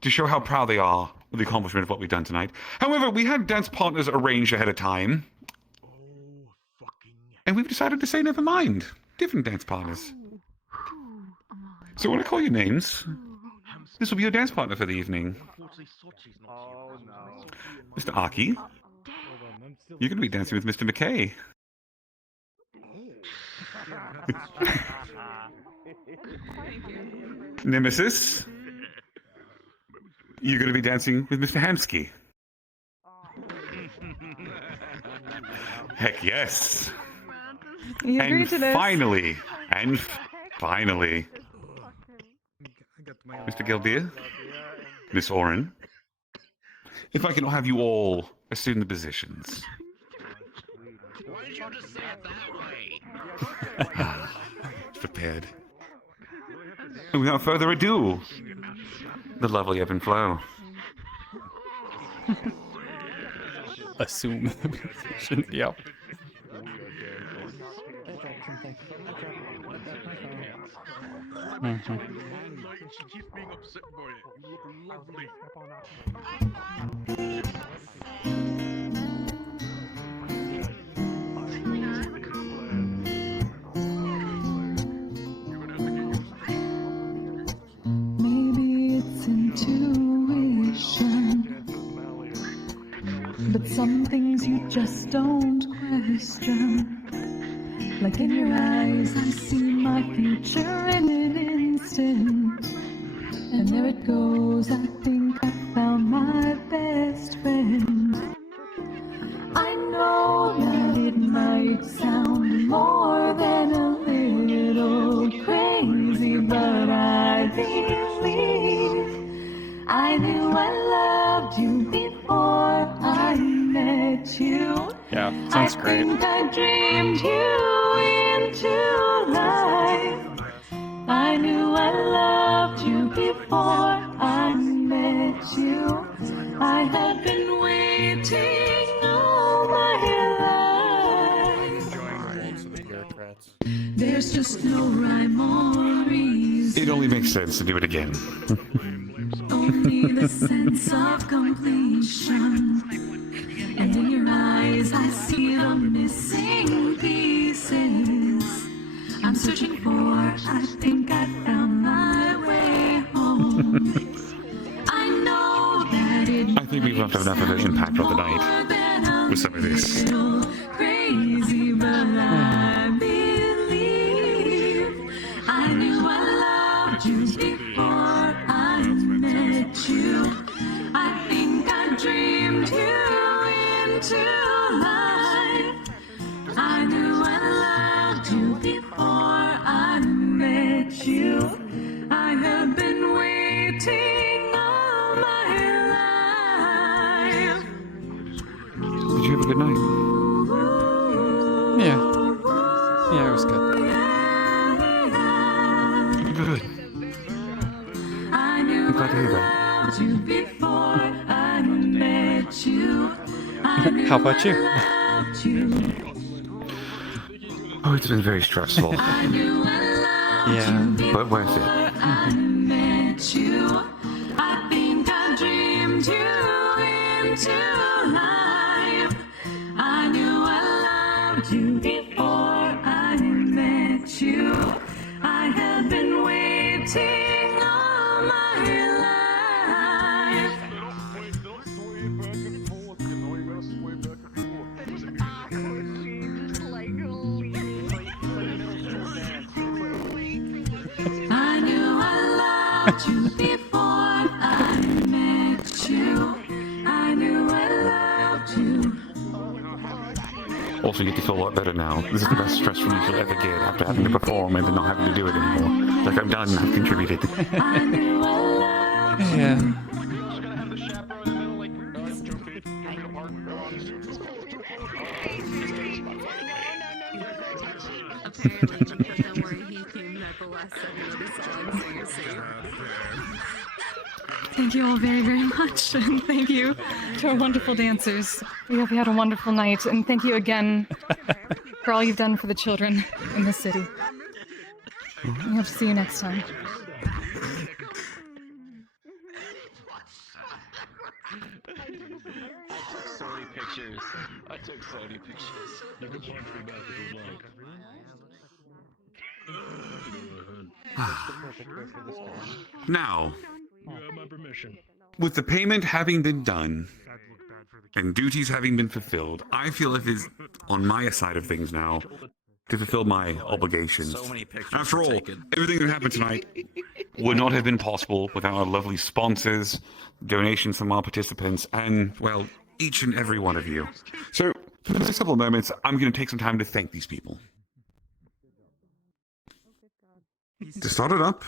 to show how proud they are of the accomplishment of what we've done tonight. However, we had dance partners arranged ahead of time, and we've decided to say never mind. Different dance partners. So when I call your names, this will be your dance partner for the evening. Mr. Aki, you're going to be dancing with Mr. McKay. Nemesis, you're going to be dancing with Mr. Hamsky. Heck yes. You agreed to this. Finally, Mr. Geldir, Miss Oren, if I can have you all assume the positions. Why did you just say it that way? Prepared. And without further ado, the lovely ebb and flow. Assume the position. Yep. She keeps being upset by it. Lovely. Maybe it's intuition, but some things you just don't question. Like in your eyes, I see my future in an instant. And there it goes, I think I found my best friend. I know that it might sound more than a little crazy, but I believe I knew I loved you before I met you. Yeah, sounds great. I think I dreamed you into life. I knew I loved you before I met you. I had been waiting all my life. There's just no rhyme or reason. It only makes sense to do it again. giving me the sense of completion. And in your eyes, I see the missing pieces. I'm searching for, I think I found my way home. I know that it I think we've left enough of an impact on the night with some of this. crazy, but I believe I knew I loved you before I met you. I think I dreamed you into life. I knew I loved you before I met you. I have been waiting all my life. Did you have a good night? Yeah. Yeah, it was good. Good. I knew I'm glad to hear I that. loved you before I met you. I knew How about you? I loved you. Oh, it's been very stressful. I knew I loved Yeah. you But worth it. before I met you. I think I dreamed you into life. I knew I loved you before I met you. I have been waiting all my life. I knew I loved you before I met you. I knew I loved you. Also, you get to feel a lot better now. This is the best stress relief you'll ever get after having to perform and then not having to do it anymore. Like, I'm done, I've contributed. I knew I loved you. Yeah. Apparently, don't worry, he came at the last second of the song, so you're safe. Thank you all very, very much. And thank you to our wonderful dancers. We hope you had a wonderful night. And thank you again for all you've done for the children in this city. We hope to see you next time. So many pictures. I took so many pictures. You can punch me back if you like. Now, You have my permission. with the payment having been done and duties having been fulfilled, I feel it is on my side of things now to fulfill my obligations. So many pictures After were all, taken. everything that happened tonight would not have been possible without our lovely sponsors, donations from our participants, and, well, each and every one of you. So, for the next couple of moments, I'm going to take some time to thank these people. To start it up,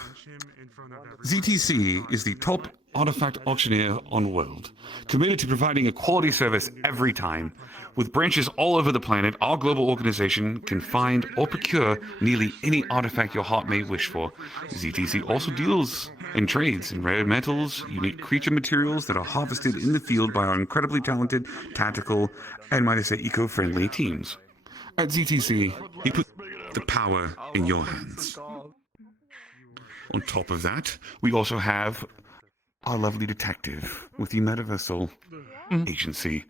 ZTC is the top artifact auctioneer on the world, committed to providing a quality service every time. With branches all over the planet, our global organization can find or procure nearly any artifact your heart may wish for. ZTC also deals and trades in rare metals, unique creature materials that are harvested in the field by our incredibly talented, tactical, and might I say eco-friendly teams. At ZTC, we put the power in your hands. On top of that, we also have our lovely detective with the Metaversal Agency.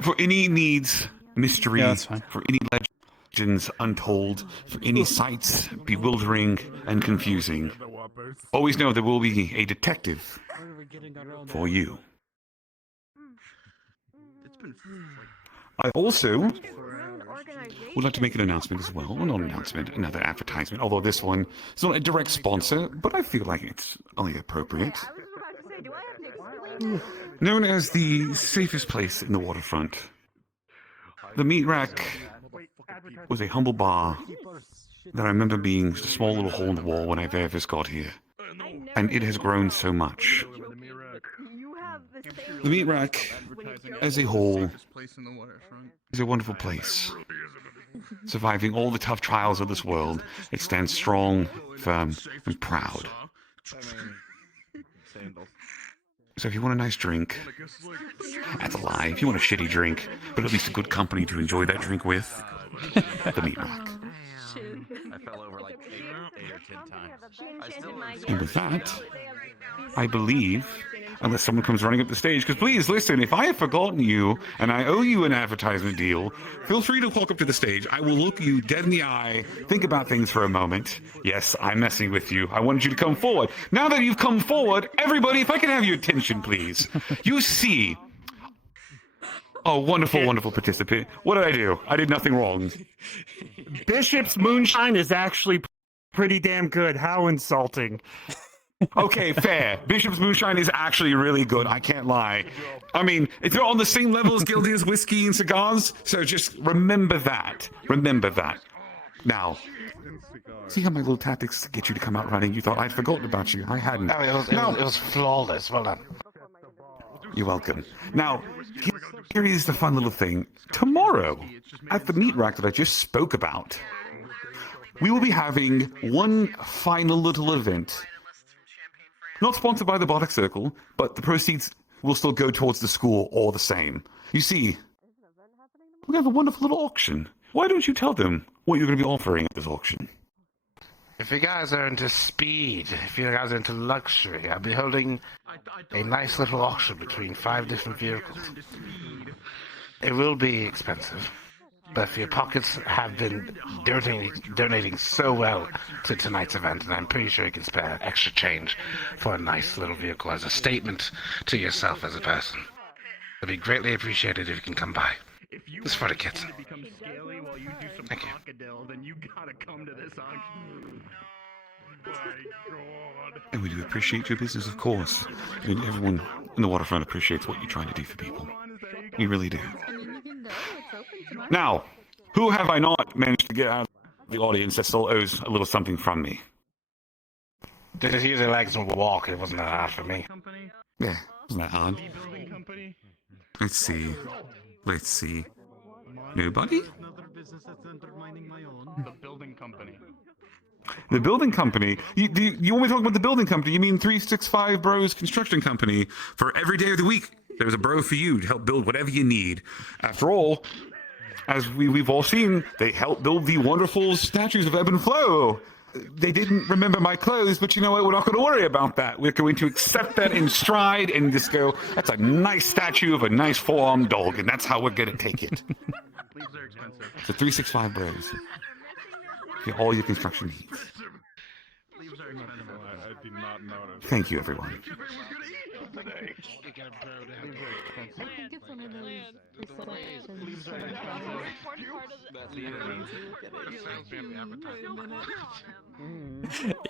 For any needs, mystery, Yeah, that's fine. for any legends untold, for any sights bewildering and confusing, always know there will be a detective for you. I also would like to make an announcement as well. Well, not an announcement, another advertisement. Although this one is not a direct sponsor, but I feel like it's only appropriate. Known as the safest place in the waterfront, the Meat Rack was a humble bar that I remember being just a small little hole in the wall when I first got here. And it has grown so much. The Meat Rack, as a whole, is a wonderful place. Surviving all the tough trials of this world, it stands strong, firm, and proud. So if you want a nice drink, that's a lie. If you want a shitty drink, but at least a good company to enjoy that drink with, the Meat Rack. I fell over like 8 or 10 times. I still And with that, I believe, unless someone comes running up the stage, because please listen, if I have forgotten you and I owe you an advertisement deal, feel free to walk up to the stage. I will look you dead in the eye, think about things for a moment. Yes, I'm messing with you. I wanted you to come forward. Now that you've come forward, everybody, if I can have your attention, please. You see. Oh, wonderful, wonderful participant. What did I do? I did nothing wrong. Bishop's moonshine is actually pretty damn good. How insulting. Okay, fair. Bishop's moonshine is actually really good. I can't lie. I mean, they're on the same level as Guilty as whiskey and cigars, so just remember that. Remember that. Now, see how my little tactics get you to come out running? You thought I'd forgotten about you. I hadn't. Oh, it was flawless. Well done. You're welcome. Now, here is the fun little thing. Tomorrow, at the meat rack that I just spoke about, we will be having one final little event. Not sponsored by the Bardic Circle, but the proceeds will still go towards the school all the same. You see, we have a wonderful little auction. Why don't you tell them what you're going to be offering at this auction? If you guys are into speed, if you guys are into luxury, I'll be holding a nice little auction between 5 different vehicles. It will be expensive, but if your pockets have been donating so well to tonight's event, and I'm pretty sure you can spare extra change for a nice little vehicle as a statement to yourself as a person. It'd be greatly appreciated if you can come by. Just for the kids. Thank you. Then you gotta come to this auction. My God. And we do appreciate your business, of course. And everyone in the waterfront appreciates what you're trying to do for people. We really do. Now, who have I not managed to get out of the audience that still owes a little something from me? They just use their legs and walk. It wasn't that hard for me. Yeah, wasn't that hard? Let's see. Let's see. Nobody? The building company. The building company? You want me to talk about the building company? You mean 365 Bros Construction Company? For every day of the week, there's a bro for you to help build whatever you need. After all, as we've all seen, they helped build the wonderful statues of Ebb and Flow. They didn't remember my clothes, but you know what? We're not going to worry about that. We're going to accept that in stride and just go, that's a nice statue of a nice four-armed dog, and that's how we're going to take it. So 365 Bros. For all your construction needs. Thank you, everyone.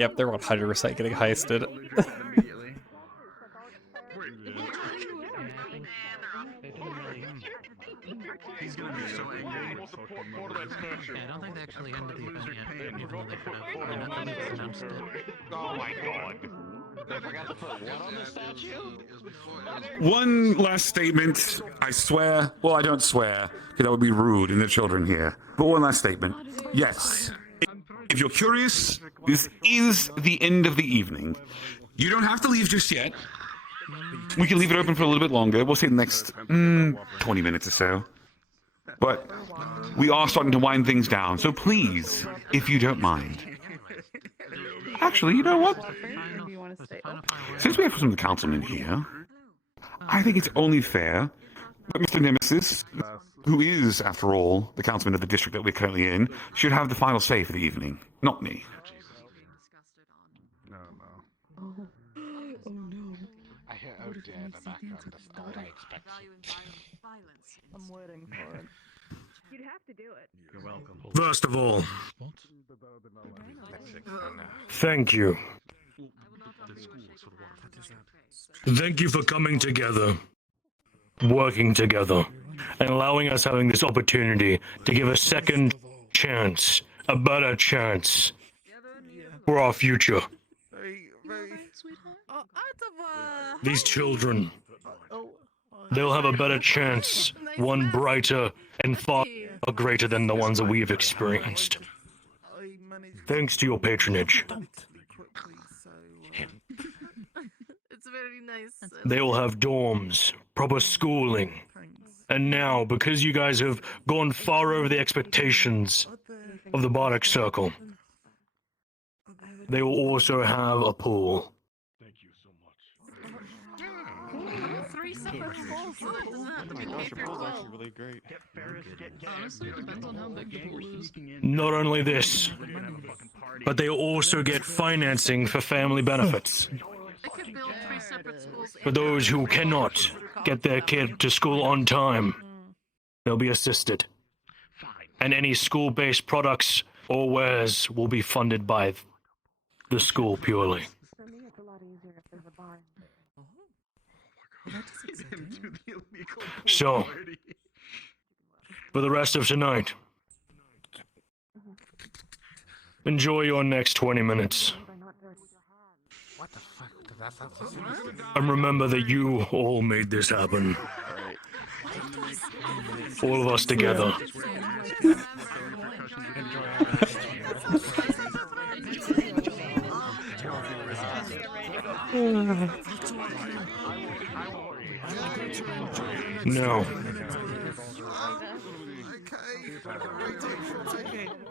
Yep, they're 100% getting heisted. He's gonna be so angry. I don't think they actually ended the event yet, even though they could have. They're not the least announced it. Oh my God. They forgot to put what on the statue? One last statement. I swear. Well, I don't swear, because that would be rude in the children here. But one last statement. Yes. If you're curious, this is the end of the evening. You don't have to leave just yet. We can leave it open for a little bit longer. We'll say the next 20 minutes or so. But we are starting to wind things down, so please, if you don't mind. Actually, you know what? Since we have some of the councilmen here, I think it's only fair that Mr. Nemesis, who is, after all, the councilman of the district that we're currently in, should have the final say for the evening, not me. I hear oh dear in the background. That's all I expect. I'm waiting for it. You'd have to do it. You're welcome. First of all, thank you. Thank you for coming together, working together, and allowing us having this opportunity to give a second chance, a better chance for our future. These children, they'll have a better chance, one brighter and far greater than the ones that we've experienced. Thanks to your patronage. It's very nice. They will have dorms, proper schooling. And now, because you guys have gone far over the expectations of the Bardic Circle, they will also have a pool. Three separate schools. So that doesn't have to be K-12. Really great. Honestly, it depends on how big the pool is. Not only this, but they also get financing for family benefits. I could build 3 separate schools. For those who cannot get their kid to school on time, they'll be assisted. And any school-based products or wares will be funded by the school purely. For me, it's a lot easier if there's a barn. So, for the rest of tonight, enjoy your next 20 minutes. What the fuck? That's And remember that you all made this happen. All of us together. No.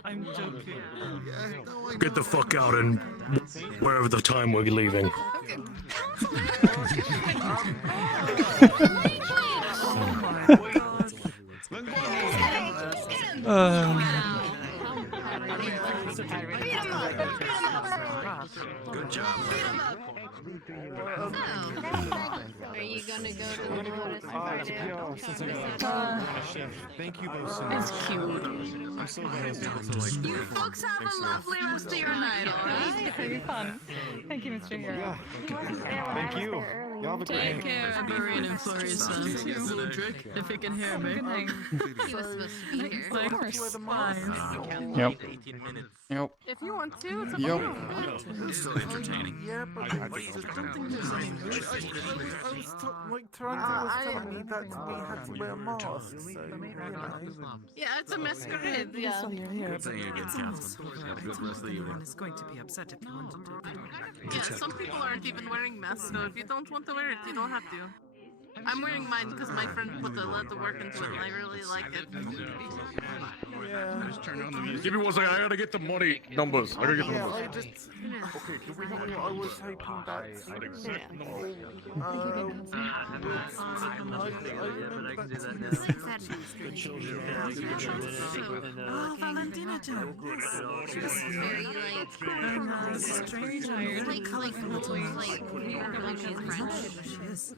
I'm joking. Get the fuck out and wherever the time we're leaving. Good job. Are you gonna go to the notice Thank you both so It's much. cute. I'm so glad I was able to like. You folks have a lovely rest of your night, alright? It'll be fun. Thank you, Mr. Hero. Thank you. Y'all have a great Take care, Marine and Florissa. Ludwig, if you can hear me. Good night. He was supposed to be here. Like spies. Yep. 18 minutes. Yep. If you want to, it's up Yep. to you. It's still entertaining. Yeah, but I was like Toronto was telling me that we had to wear masks. So, Yeah, it's a masquerade. Yeah. Good thing you get counseling. Have a good rest of the evening. is going to be upset if you want to do Yeah, some people aren't even wearing masks, so if you don't want to wear it, you don't have to. I'm wearing mine because my friend put a lot of work into it and I really like it. Give me 1 second. I gotta get the money numbers. I gotta get the numbers. okay, do we have, I was hoping that. Oh, Valentina Jam. She was Very like strange. She is.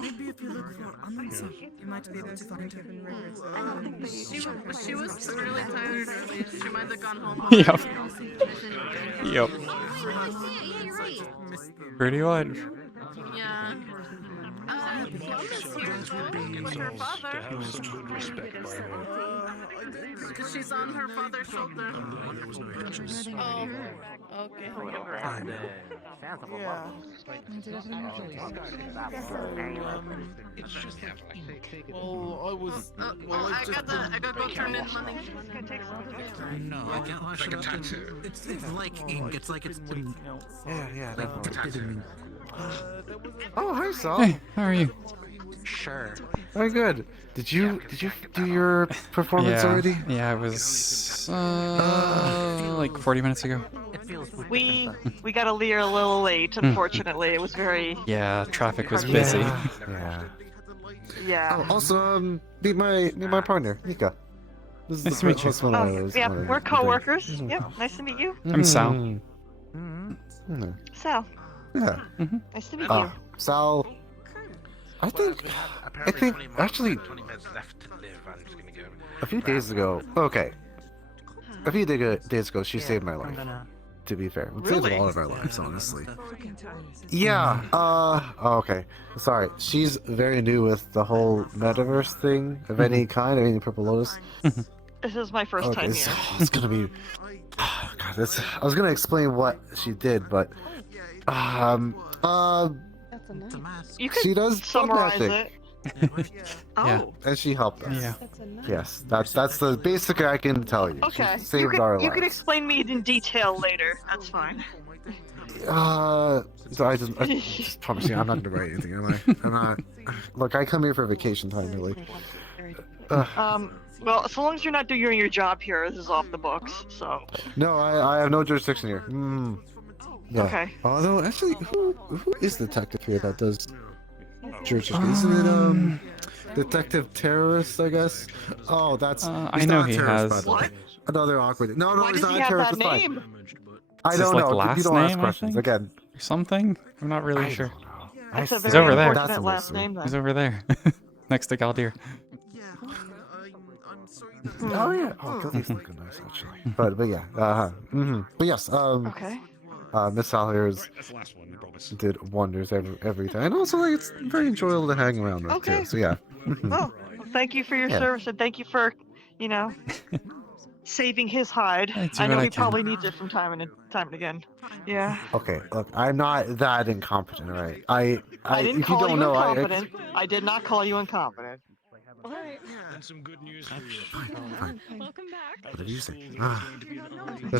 Maybe if you look for Anansa, you might be able to find her. She was really tired earlier. She might have gone home. Yep. Yep. yeah, you're right. Pretty much. Yeah. Plum is here too, with her father. Because she's on her father's shoulder. Oh, okay. Well, I was. I gotta go turn in money. No, I can't wash it up. It's like ink. It's like it's. Yeah, definitely. Oh, hi, Saul. Hey, how are you? Sure. Very good. Did you do your performance already? Yeah, it was like 40 minutes ago. We got a little late, unfortunately. It was very. Yeah, traffic was busy. Yeah. Yeah. Oh, also, meet my partner, Mika. This is Nice the to meet you. first one I was Yeah, wanting we're to co-workers. do. Yep, nice to meet you. I'm Sal. Mm. Sal, Yeah. nice to meet you. Sal. I think actually a few days ago. Okay. A few days ago, she saved my life. To be fair, it saved all of our lives, honestly. Yeah. Okay. Sorry. She's very new with the whole metaverse thing of any kind. I mean, Purple Lotus. This is my first time So here. it's gonna be. God, I was gonna explain what she did, but You could she does summarize podcasting. it. Yeah. Oh. And she helped us. Yeah. Yes, that's the basic I can tell you. Okay. She saved our You could lives. explain me in detail later. That's fine. So I just promise you, I'm not gonna write anything, am I? I'm not. Look, I come here for vacation time, really. Well, so long as you're not doing your job here, this is off the books. So. No, I have no jurisdiction here. Yeah. Okay. Although, actually, who is the detective here that does church? Isn't it detective terrorist? I guess. Oh, that's. I He's know not a he terrorist, has. by the way. Another awkward. No, Why he's does not he a have terrorist. that It's fine. name? I Is don't his, like, know. last You don't ask name, I questions think? again. Or something? I'm not really sure. That's a He's very over there. unfortunate last name then. He's over there, next to Galdir. Oh yeah. Oh, Guilty's looking nice actually. But yeah. But yes. Okay. Miss Salyers did wonders every time, and also like it's very enjoyable to hang around with Okay. too. So yeah. Well, thank you for your Yeah. service and thank you for, saving his hide. I do I what know I he can. probably needs it from time and again. Yeah. Okay. Look, I'm not that incompetent, right? I didn't if you call don't you know, incompetent. I did not call you incompetent. And some good news for you. Welcome back. What did you say?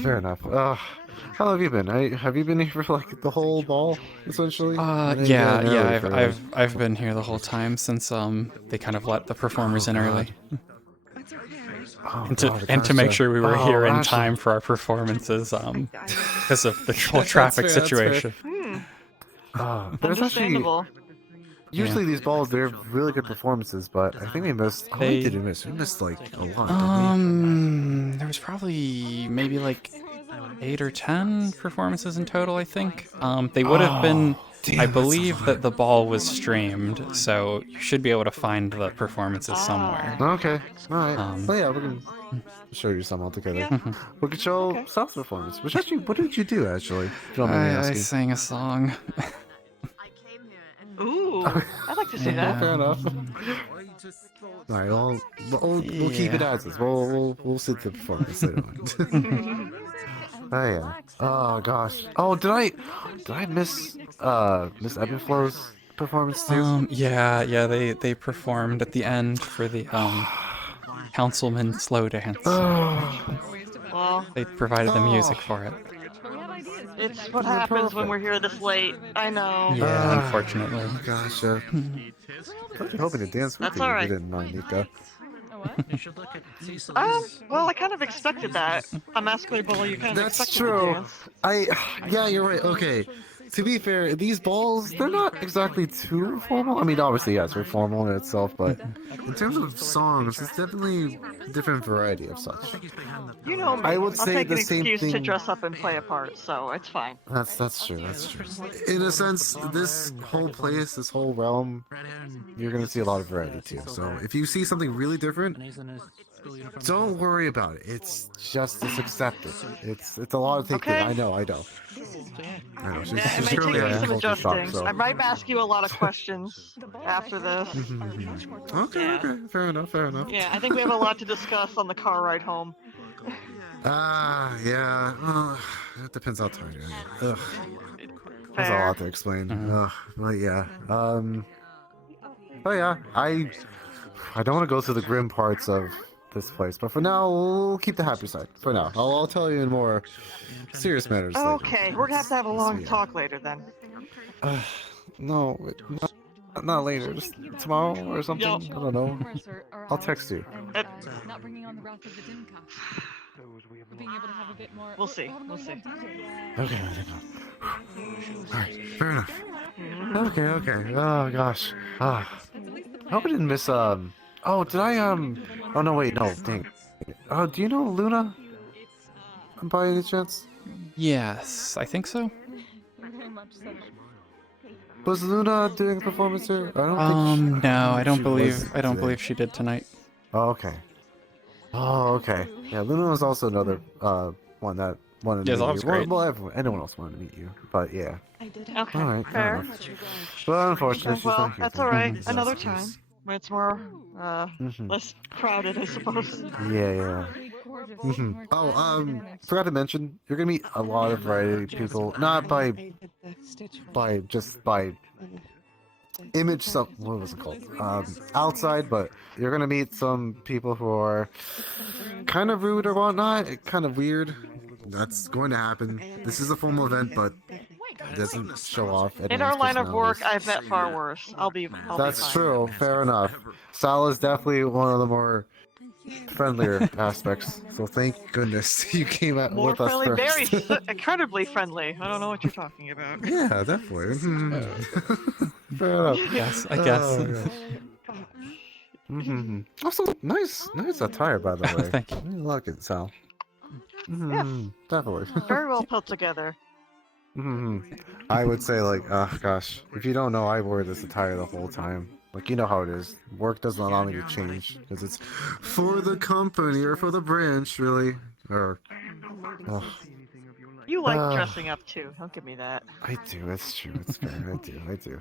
Fair enough. How long have you been? Have you been here for like the whole ball, essentially? Yeah. I've been here the whole time since they kind of let the performers in early. And to make sure we were here in time for our performances, because of the whole traffic situation. There's Understandable. Usually these balls, they're really good performances, but I think we missed. How many did we miss? We missed like a lot. There was probably maybe like 8 or 10 performances in total, I think. They would have been. I believe that the ball was streamed, so you should be able to find the performances somewhere. Okay, alright. Well, yeah, we can show you some all together. We can show South's performance. Which actually, what did you do actually? If you don't mind me I asking. sang a song. Ooh, I'd like to see that. Fair enough. Alright, we'll keep it as is. We'll sit the performance later on. Oh yeah. Oh gosh. Oh, did I miss Miss Ebenflow's performance too? Yeah, they performed at the end for the Councilman Slow Dance. Well, They provided the music for it. it's what happens when we're here this late. I know. Yeah, unfortunately. Gosh, I was hoping to dance with That's you. alright. You didn't mind, Nika. Well, I kind of expected that. A masculine ball, you kind of That's expected true. to dance. Yeah, you're right. Okay. To be fair, these balls, they're not exactly too formal. I mean, obviously, yes, they're formal in itself, but in terms of songs, it's definitely a different variety of such. You know me. I would I'll say take the an same excuse to thing. dress up and play a part, so it's fine. That's true. In a sense, this whole place, this whole realm, you're gonna see a lot of variety too. So if you see something really different, don't worry about it. It's accept it. It's a lot of taking. Okay. I know. I know. It may take surely me a some culture shock, adjusting. so. I might ask you a lot of questions after this. Okay. Fair enough. Yeah, I think we have a lot to discuss on the car ride home. Yeah. It depends how tired I am. Ugh. There's a Fair. lot to explain. But yeah. But yeah, I don't want to go through the grim parts of this place, but for now, we'll keep the happy side. For now, I'll tell you in more serious matters later. Okay, we're gonna have to have a long talk later then. No, not later. Just tomorrow or something. Yup. I don't know. I'll text you. Not bringing on the wrath of the Dimka. Being able to have a bit more. We'll see. Okay. Alright, fair enough. Okay. Oh gosh. I hope I didn't miss oh, did I oh no wait, no, dang. Oh, do you know Luna? By any chance? Yes, I think so. Was Luna doing a performance here? I don't think No, I don't she believe was I don't today. believe she did tonight. Oh, okay. Yeah, Luna was also another one that wanted to Yeah, meet that was you. great. Well, anyone else wanted to meet you, but yeah. Okay, Alright, fair fair. enough. Well, unfortunately, she's Well, not here. that's alright. Another time. When it's more, Mhm. less crowded, I suppose. Yeah. Oh, forgot to mention, you're gonna meet a lot of variety of people, not by image stuff. What was it called? Outside, but you're gonna meet some people who are kind of rude or whatnot, kind of weird. That's going to happen. This is a formal event, but it doesn't show off. In our line of work, personalities. I've met far worse. I'll be That's fine. true. Fair enough. Sal is definitely one of the more friendlier aspects. So thank goodness you came out More with us friendly, very first. incredibly friendly. I don't know what you're talking about. Yeah, definitely. Fair enough. I guess. Oh, gosh. Also, nice attire, by the way. Thank you. I like it, Sal. Yes. Definitely. Very well put together. I would say, like, gosh, if you don't know, I wore this attire the whole time. Like, you know how it is. Work doesn't allow me to change because it's for the company or for the branch, really. Or, You like dressing up too. Don't give me that. I do. It's true. It's fair. I do.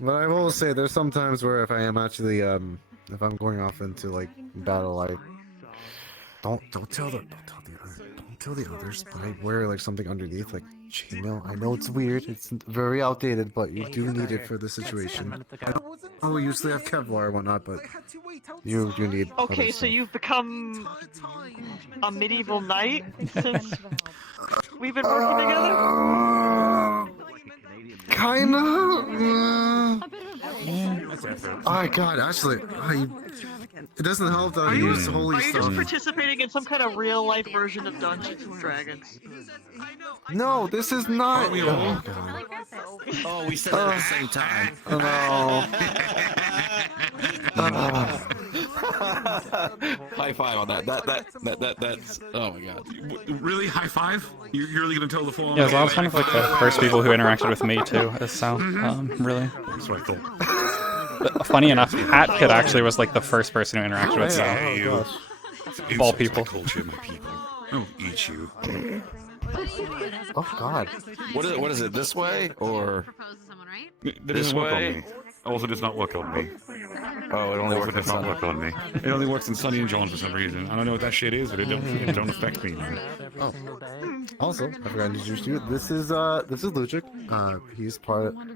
But I will say, there's some times where if I am actually, if I'm going off into like battle, I don't tell the others, but I wear like something underneath, like chainmail. I know it's weird. It's very outdated, but you do need it for the situation. We usually have Kevlar and whatnot, but you need. Okay, so you've become a medieval knight since we've been working together? Kinda. Oh god, actually, it doesn't help that I use holy Are you just stuff. participating in some kind of real life version of Dungeons and Dragons? No, this is not. Aren't we all? Oh, god. Oh, we said it at the same time. High five on that. That's. Oh my god. Really? High five? You're really gonna tell the full? Yeah, so I was one of like the first people who interacted with me too, as Sal. Really. That's what I thought. But funny enough, Hat Kid actually was like the first person who interacted with Sal. Of all people. Culture, my people. I'll eat you. Oh god. What is it? This way or That this doesn't work on way? me. Also does not work on me. Oh, it only Also works does not work on me. It only works on Sunny and John for some reason. I don't know what that shit is, but it don't affect me, man. Oh. Also, I forgot to introduce you. This is Lucic. He's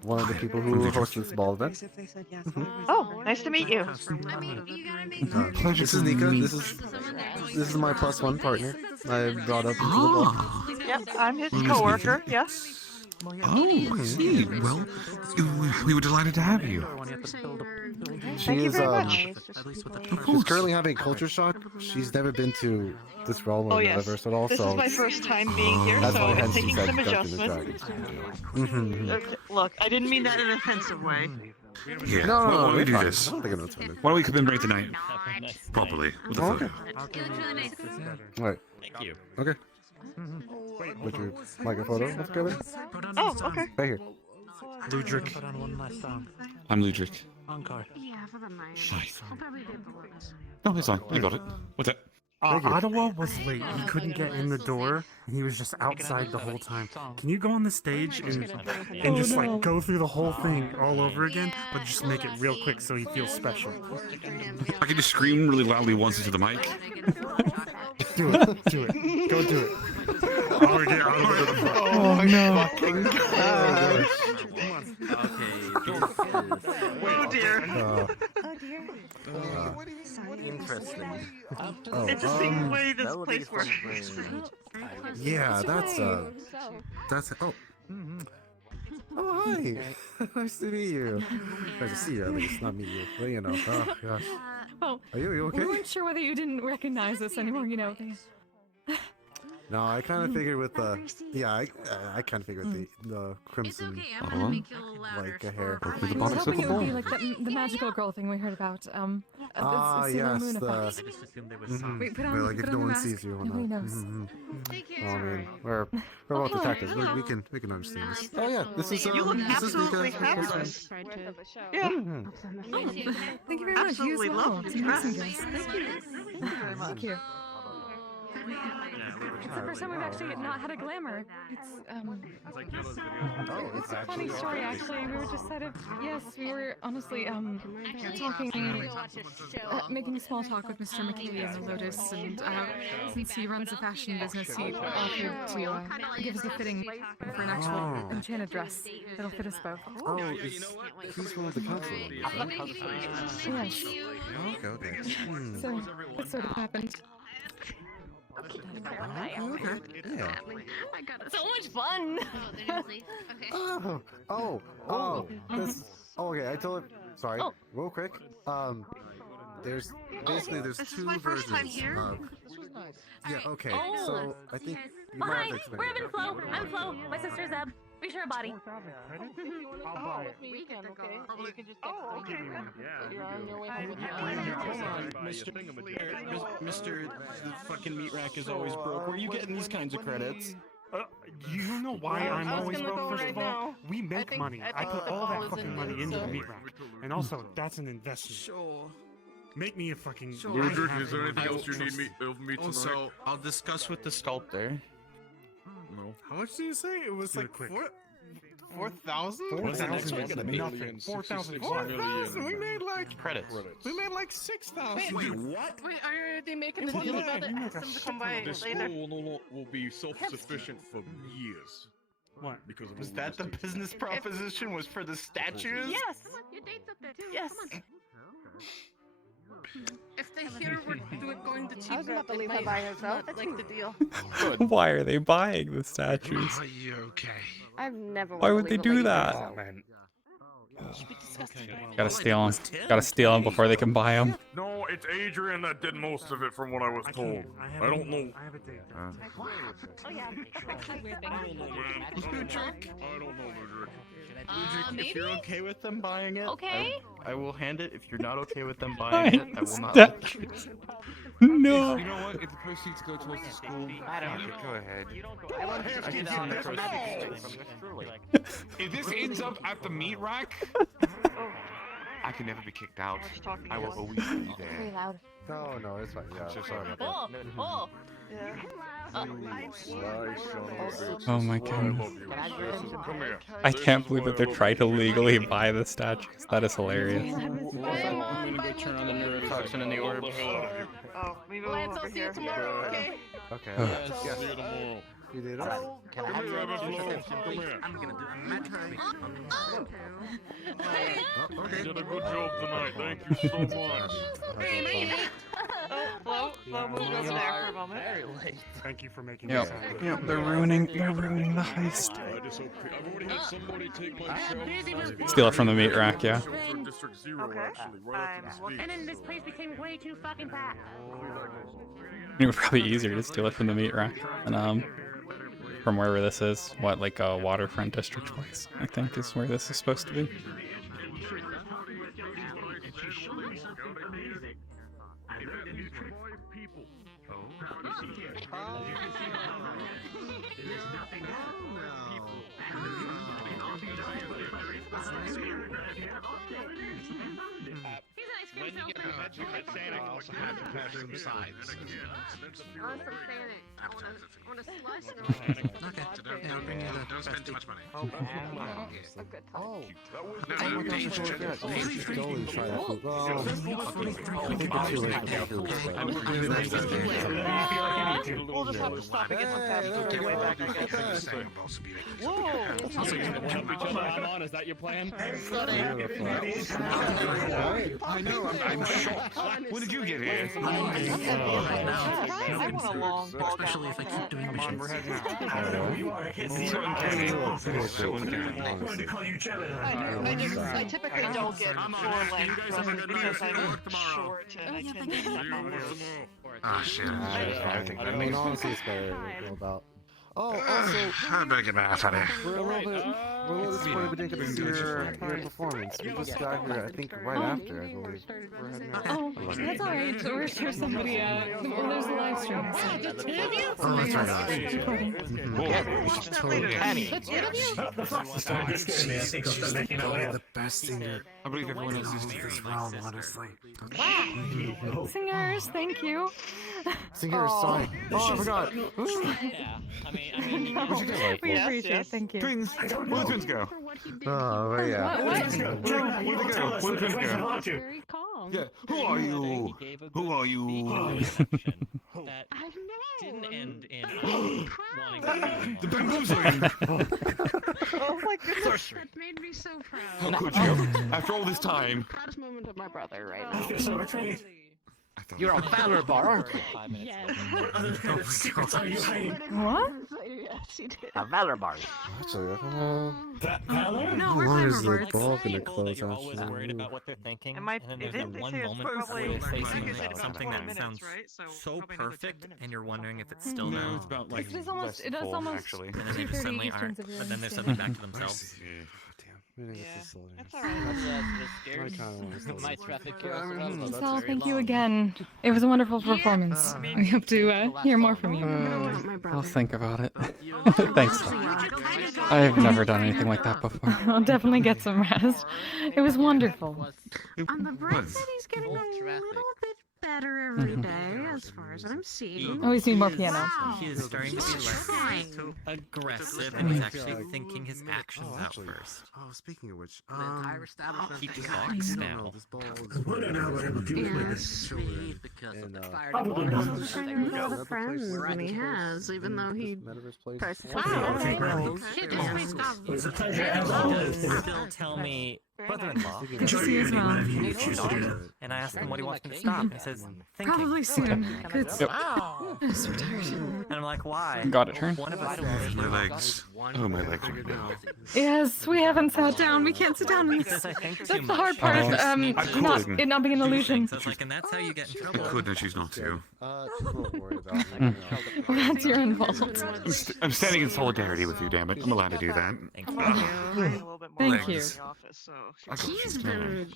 one of the people who hosted this ball event. Oh, nice to meet you. This is Nika. This is my +1 partner. I brought up into the ball. Yep, I'm his coworker. Yes. Oh, I see. Well, we were delighted to have you. She is she's currently having culture shock. She's never been to this realm Oh or yes. metaverse at all. This so is my first time being here, that's so why it's hence taking you said some Dungeons and adjustment. Dragons. Okay, look, I didn't mean that in an offensive way. Yeah. No, Why don't we it's do fine. this? I don't think I'm offended. Why don't we commemorate the night properly with a Okay. photo? Alright. Thank you. Okay. Would you like a photo of together? Oh, okay. Right here. Ludric. I'm Ludric. Yeah, for the night. Nice. I'll probably get the looks. No, it's fine. I got it. What's that? Ottawa was late. He couldn't get in the door, and he was just outside the whole time. Can you go on the stage and just like go through the whole thing all over again, but just make it real quick so he feels special? I can just scream really loudly once into the mic. Do it. Go do it. Oh no! Oh dear. Interesting. Interesting way this place works. Yeah, that's oh. Oh hi. Nice to meet you. Nice to see you at least, not meet you. But you know, oh gosh. Oh, Are you okay? we weren't sure whether you didn't recognize us anymore. You know, No, I kind of figured with the I kind of figured with the crimson like a hair. I was hoping it would be like the magical girl thing we heard about. Yes, moon the effect. Wait, put on, like put if on no the one mask. sees you or Nobody not. knows. Well, I mean, we're about detectives. We can understand this. Oh yeah, this is You look this is absolutely Nika. fabulous. Yeah. Thank you very much. You as Absolutely well. love It's this amazing, dress. guys. Thank you. Thank you. It's the first time we've actually not had a glamour. It's a funny story actually. We were just we were honestly talking, making small talk with Mr. McKay in the Lotus, and since he runs a fashion business, he offered to give us a fitting for an actual enchanted dress that'll fit us both. Oh, he's one of the council members, right? Yes. Okay. So that sort of happened. Okay. Yeah. So much fun! Okay. I told him. Sorry. Real quick. there's basically there's This is two my first time versions here. of. Yeah. Okay. Oh. So I think you Oh, might hi, have to explain. we're Evan Flo. I'm Flo. My sister's Zeb. We share a body. I'll buy it. We can, okay? So you can just get free. So you're on your way home with Hold on, Mr. The fucking meat rack is always broke. Where are you getting these kinds of credits? You know why I'm always broke, first of all? We make money. I put all that fucking money into the meat rack. And also, that's an investment. Sure. Make me a fucking... Ludwig, is there anything else you need of me tonight? Also, I'll discuss with the sculptor. No. How much did you say? It was like 4,000? 4,000 is nothing. 4,000 is 4,000? We made like... Credits. We made like 6,000. Wait, what? Wait, are they making the deal about it? Ask them to come by This later. school will be self-sufficient for years. What? Because of Was all that the these business proposition? Was for the statues? Yes! Your date's up there too. Yes. Come on. If they hear we're going to cheap I was about to leave her by herself. That's like the deal. Why are they buying the statues? Are you okay? I've never. Why would they do that? Gotta steal them. Gotta steal them before they can buy them. No, it's Adrian that did most of it from what I was told. I don't know. I have a date. Oh yeah. Ludwig? I don't know, Ludwig. Ludwig, if you're okay with them buying it, Okay. I will hand it. If you're not okay with them buying it, I will not. No. You know what? If the proceeds go towards the school, I don't know. Go ahead. I can send the proceeds. if this ends up at the meat rack, I can never be kicked out. I will always be there. Very loud. No, it's fine. Yeah. I'm so sorry about that. Oh. Oh my god. Come here. I can't believe that they're trying to legally buy the statues. That is hilarious. I'm gonna go turn on the neurotoxin in the orbs. Oh, maybe we'll over see you here. tomorrow, Okay. Okay. Yes. See you tomorrow. You did it. Come here, Evan Flo. Come here. I'm gonna do a match. You did a good job tonight. Thank you so much. Flo, move over there for a moment. Thank you for making Yep. this happen. Yep. They're ruining the heist. I've already had somebody take my shelf. Steal it from the meat rack. Yeah. District 0, actually, right after the speech. And then this place became way too fucking packed. It would probably be easier to steal it from the meat rack and from wherever this is. What, like a waterfront district place? I think is where this is supposed to be. When you get the magic at Santa Claus, you have to pass through the sides. I want some Santa. I want a slush. Okay. I'll bring you that. Don't spend too much money. Oh, No, Dave's try that food. Well, I think it's too late for We'll just have to stop and get some fast food on the way back. I'm on. Is that your plan? I know, I'm shocked. When did you get here? I want a long ball. Especially if I keep doing Come on, we're missions. heading out. So uncanny. I typically don't get short length because I'm short and I tend to Ah, shit. I mean, honestly, it's better to go about. Oh, also, I better get my ass out of here. we're a little disappointed we didn't get to see your performance. We just got here, I think, right after, I believe. Oh, that's alright. We're sure somebody, well, there's a live stream. Oh, that's right. The best singer. I believe everyone else is this realm, honestly. Singers, thank you. Singer, sorry. Oh, I forgot. Yeah, I mean, No, we appreciate it. Thank you. Twins. Where the twins go? Oh, yeah. What? Where they go? Where the twins go? very calm. Yeah. Who are you? Who are you? that didn't end in wanting to The bamboozling. Oh my goodness. That made me so proud. How could you? After all this time. Proudest moment of my brother right now. I You're a Valor bar, aren't you? Yes. What? A Valor bar. Actually, No, How we're long is Glamour the Bards. ball gonna People that close you're always actually? worried about what they're thinking, It might. and then It there's did that one say it's moment probably. where they say I think something it said about something it. that sounds So perfect, and you're wondering if it's still Hmm. now. It's about It is almost. It is full, almost actually. And then they just 2:30 suddenly Eastern. aren't. If you're But then they're in suddenly Standard. back to themselves. That's alright. My traffic Sal, thank you again. It was a wonderful performance. We hope to hear more from you. I'll think about it. Thanks. Sal. I've never done anything like that before. I'll definitely get some rest. It was wonderful. On the bright side, he's getting a little bit better every day, as far as I'm seeing. Always need more piano. Wow. He is starting to be less Trying. aggressive, and he's actually thinking his actions out first. Oh, speaking of which, The entire establishment keep thinks talks he's now. now. This ball is Yes. Because of the and, fire He's department. trying with all the friends than he has, even though he tries to Wow. Shit, just me stop. It's a pleasure as always. Still tell me, brother-in-law. Good to see you as well. And I asked him what he wants me to stop. And he says, thinking. Probably soon. Good. Yep. Just retired. And I'm like, why? Got it turned. One of us My legs. Oh, my legs right now. Yes, we haven't sat down. We can't sit down in this. Because I think That's too the hard much. part of I could. it not being an illusion. So it's like, and that's how you get in I trouble. could and she's not too. Don't worry about it. That's your involved. I'm standing in solidarity with you, damn it. I'm allowed to do that. Thank you. I got He's you. been.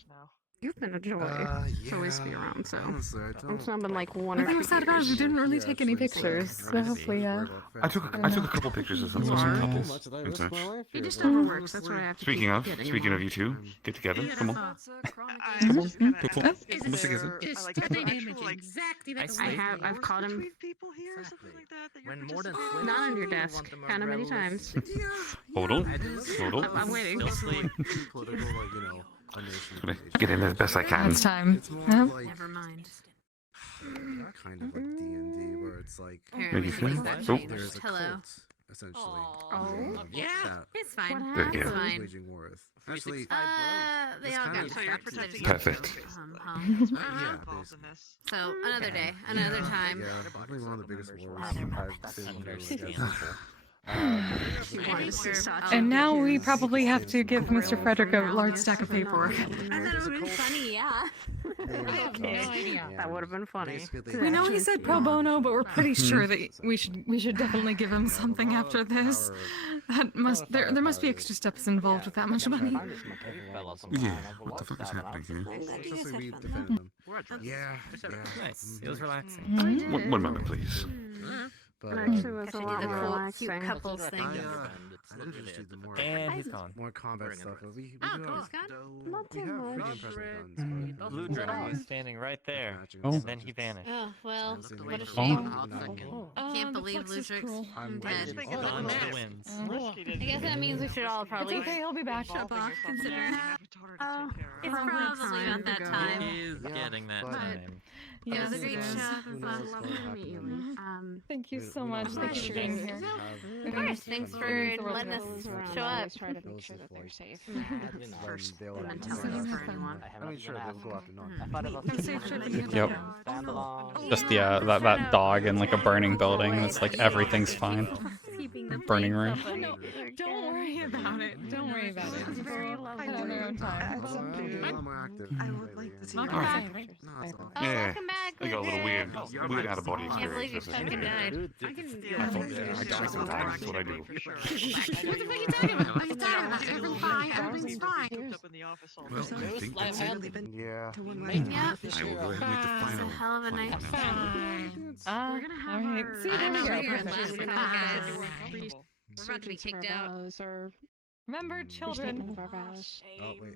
You've been a joy to always be around, so. Honestly, I don't. It's not been like one The or thing two we're sad about is we years. didn't really take any pictures, so hopefully, I took a couple pictures of some couples and such. He just overworks, that's why I have to Speaking keep of, getting speaking him of you two, get together. Come on. Come on. Come on. It's together. exactly I've caught him When more than not on your desk kind of many times. Hold on. Hold on. I'm waiting. Still sleep. Gonna get in as best I can. it's time. Uh-huh. Yep. Never mind. Kind of like D&D, where it's like Make you feel? Oh. there's a Hello. cult, essentially. Oh. Yeah. It's fine. There you It's go. fine. Waging war with. Actually, They all got Perfect. yeah, basically. So another day, another time. Yeah, probably one of the biggest wars I've seen. And now we probably have to give Mr. Frederick a large stack of paperwork. That would have been funny, yeah. I have no idea. That would have been funny. We know he said pro bono, but we're pretty sure that we should definitely give him something after this. There must be extra steps involved with that much money. Yeah. What the fuck is happening here? Especially we defended them. Yeah. Nice. It was relaxing. One moment, please. But Actually, it was a lot more I relaxing. Couples thing. interested in more. And he's gone. More combat stuff. But we Oh, do he's have, gone? Not we too have pretty much. impressive guns. But Blue Dragon was standing right there. Oh. And then he vanished. Oh, well, what a Oh. shame. Oh, Can't the believe flux is Lutrix cruel. dead. Gone to the winds. I guess that means we should all It's probably okay, he'll be back. shut off, considering. Oh, it's Probably probably time not that to go. time. Is getting that but- time. It Yes, was a great it is. show. Who It knows was what's lovely gonna to meet you. happen. Thank you so much. Thank you for being here. Of course, thanks for letting us show up. Try to make sure that they're safe. First They'll memento have fun. for anyone. I mean, sure, they'll go after none. Have a safe trip and get Yep. back. Just the that dog in like a burning building. It's like everything's fine. Burning room. No, don't worry about it. Don't worry about it. It's very lovely on their own time. I'm active. I would like to see Welcome back. No, it's all. Oh, Yeah. welcome back. I got a little weird out of body Can't believe you experience. fucking died. I die sometimes. That's what I do. What the fuck are you talking about? What are you talking about? Everything's fine. Everything's fine. Well, I think that's it. Yeah. Yep. I will go ahead and make the It's a final. hell of a night. We're gonna have alright. See you I'm later. over here Perfect. laughing because we're about to be kicked out. Remember, children. Oh, wait.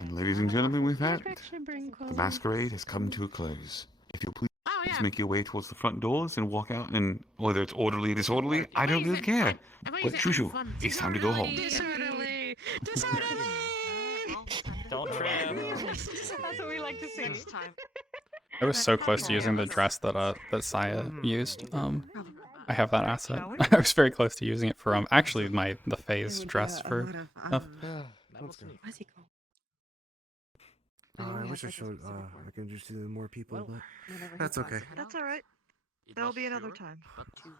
And ladies and gentlemen, with that, the masquerade has come to a close. If you'll please Oh, yeah. make your way towards the front doors and walk out, and whether it's orderly or disorderly, I don't really care. But shoo, it's time to go home. Disorderly. Disorderly. Don't trip. That's what we like to see. I was so close to using the dress that Saya used. I have that asset. I was very close to using it for actually the phase dress for stuff. I wish I showed. I could introduce you to more people, but that's okay. That's all right. There'll be another time.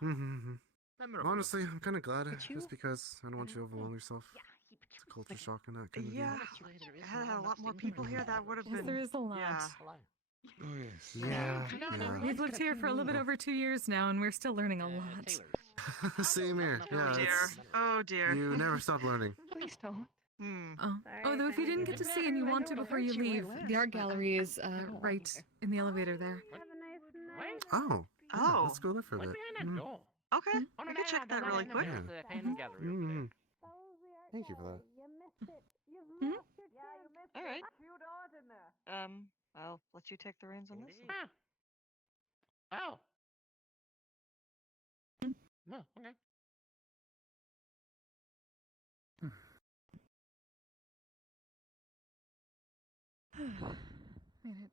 Mm-hmm. Honestly, I'm kind of glad, just because I don't want you to overwhelm yourself. It's a culture shock and that kind of Yeah, deal. if I had a lot more people here, that would have Yes, been. there is a lot. Yeah. Oh, yes. Yeah. We've lived here for a little bit over 2 years now, and we're still learning a lot. Same here. Yeah. Oh dear. Oh dear. You never stop learning. Please don't. Hmm. Oh, though if you didn't get to see and you want to before you leave, the art gallery is right in the elevator there. Oh. Yeah, Oh. let's go there for a bit. Okay, we can check that really quick. Mm-hmm. Thank you for that. All right. I'll let you take the reins on this. Oh. No, okay. Made it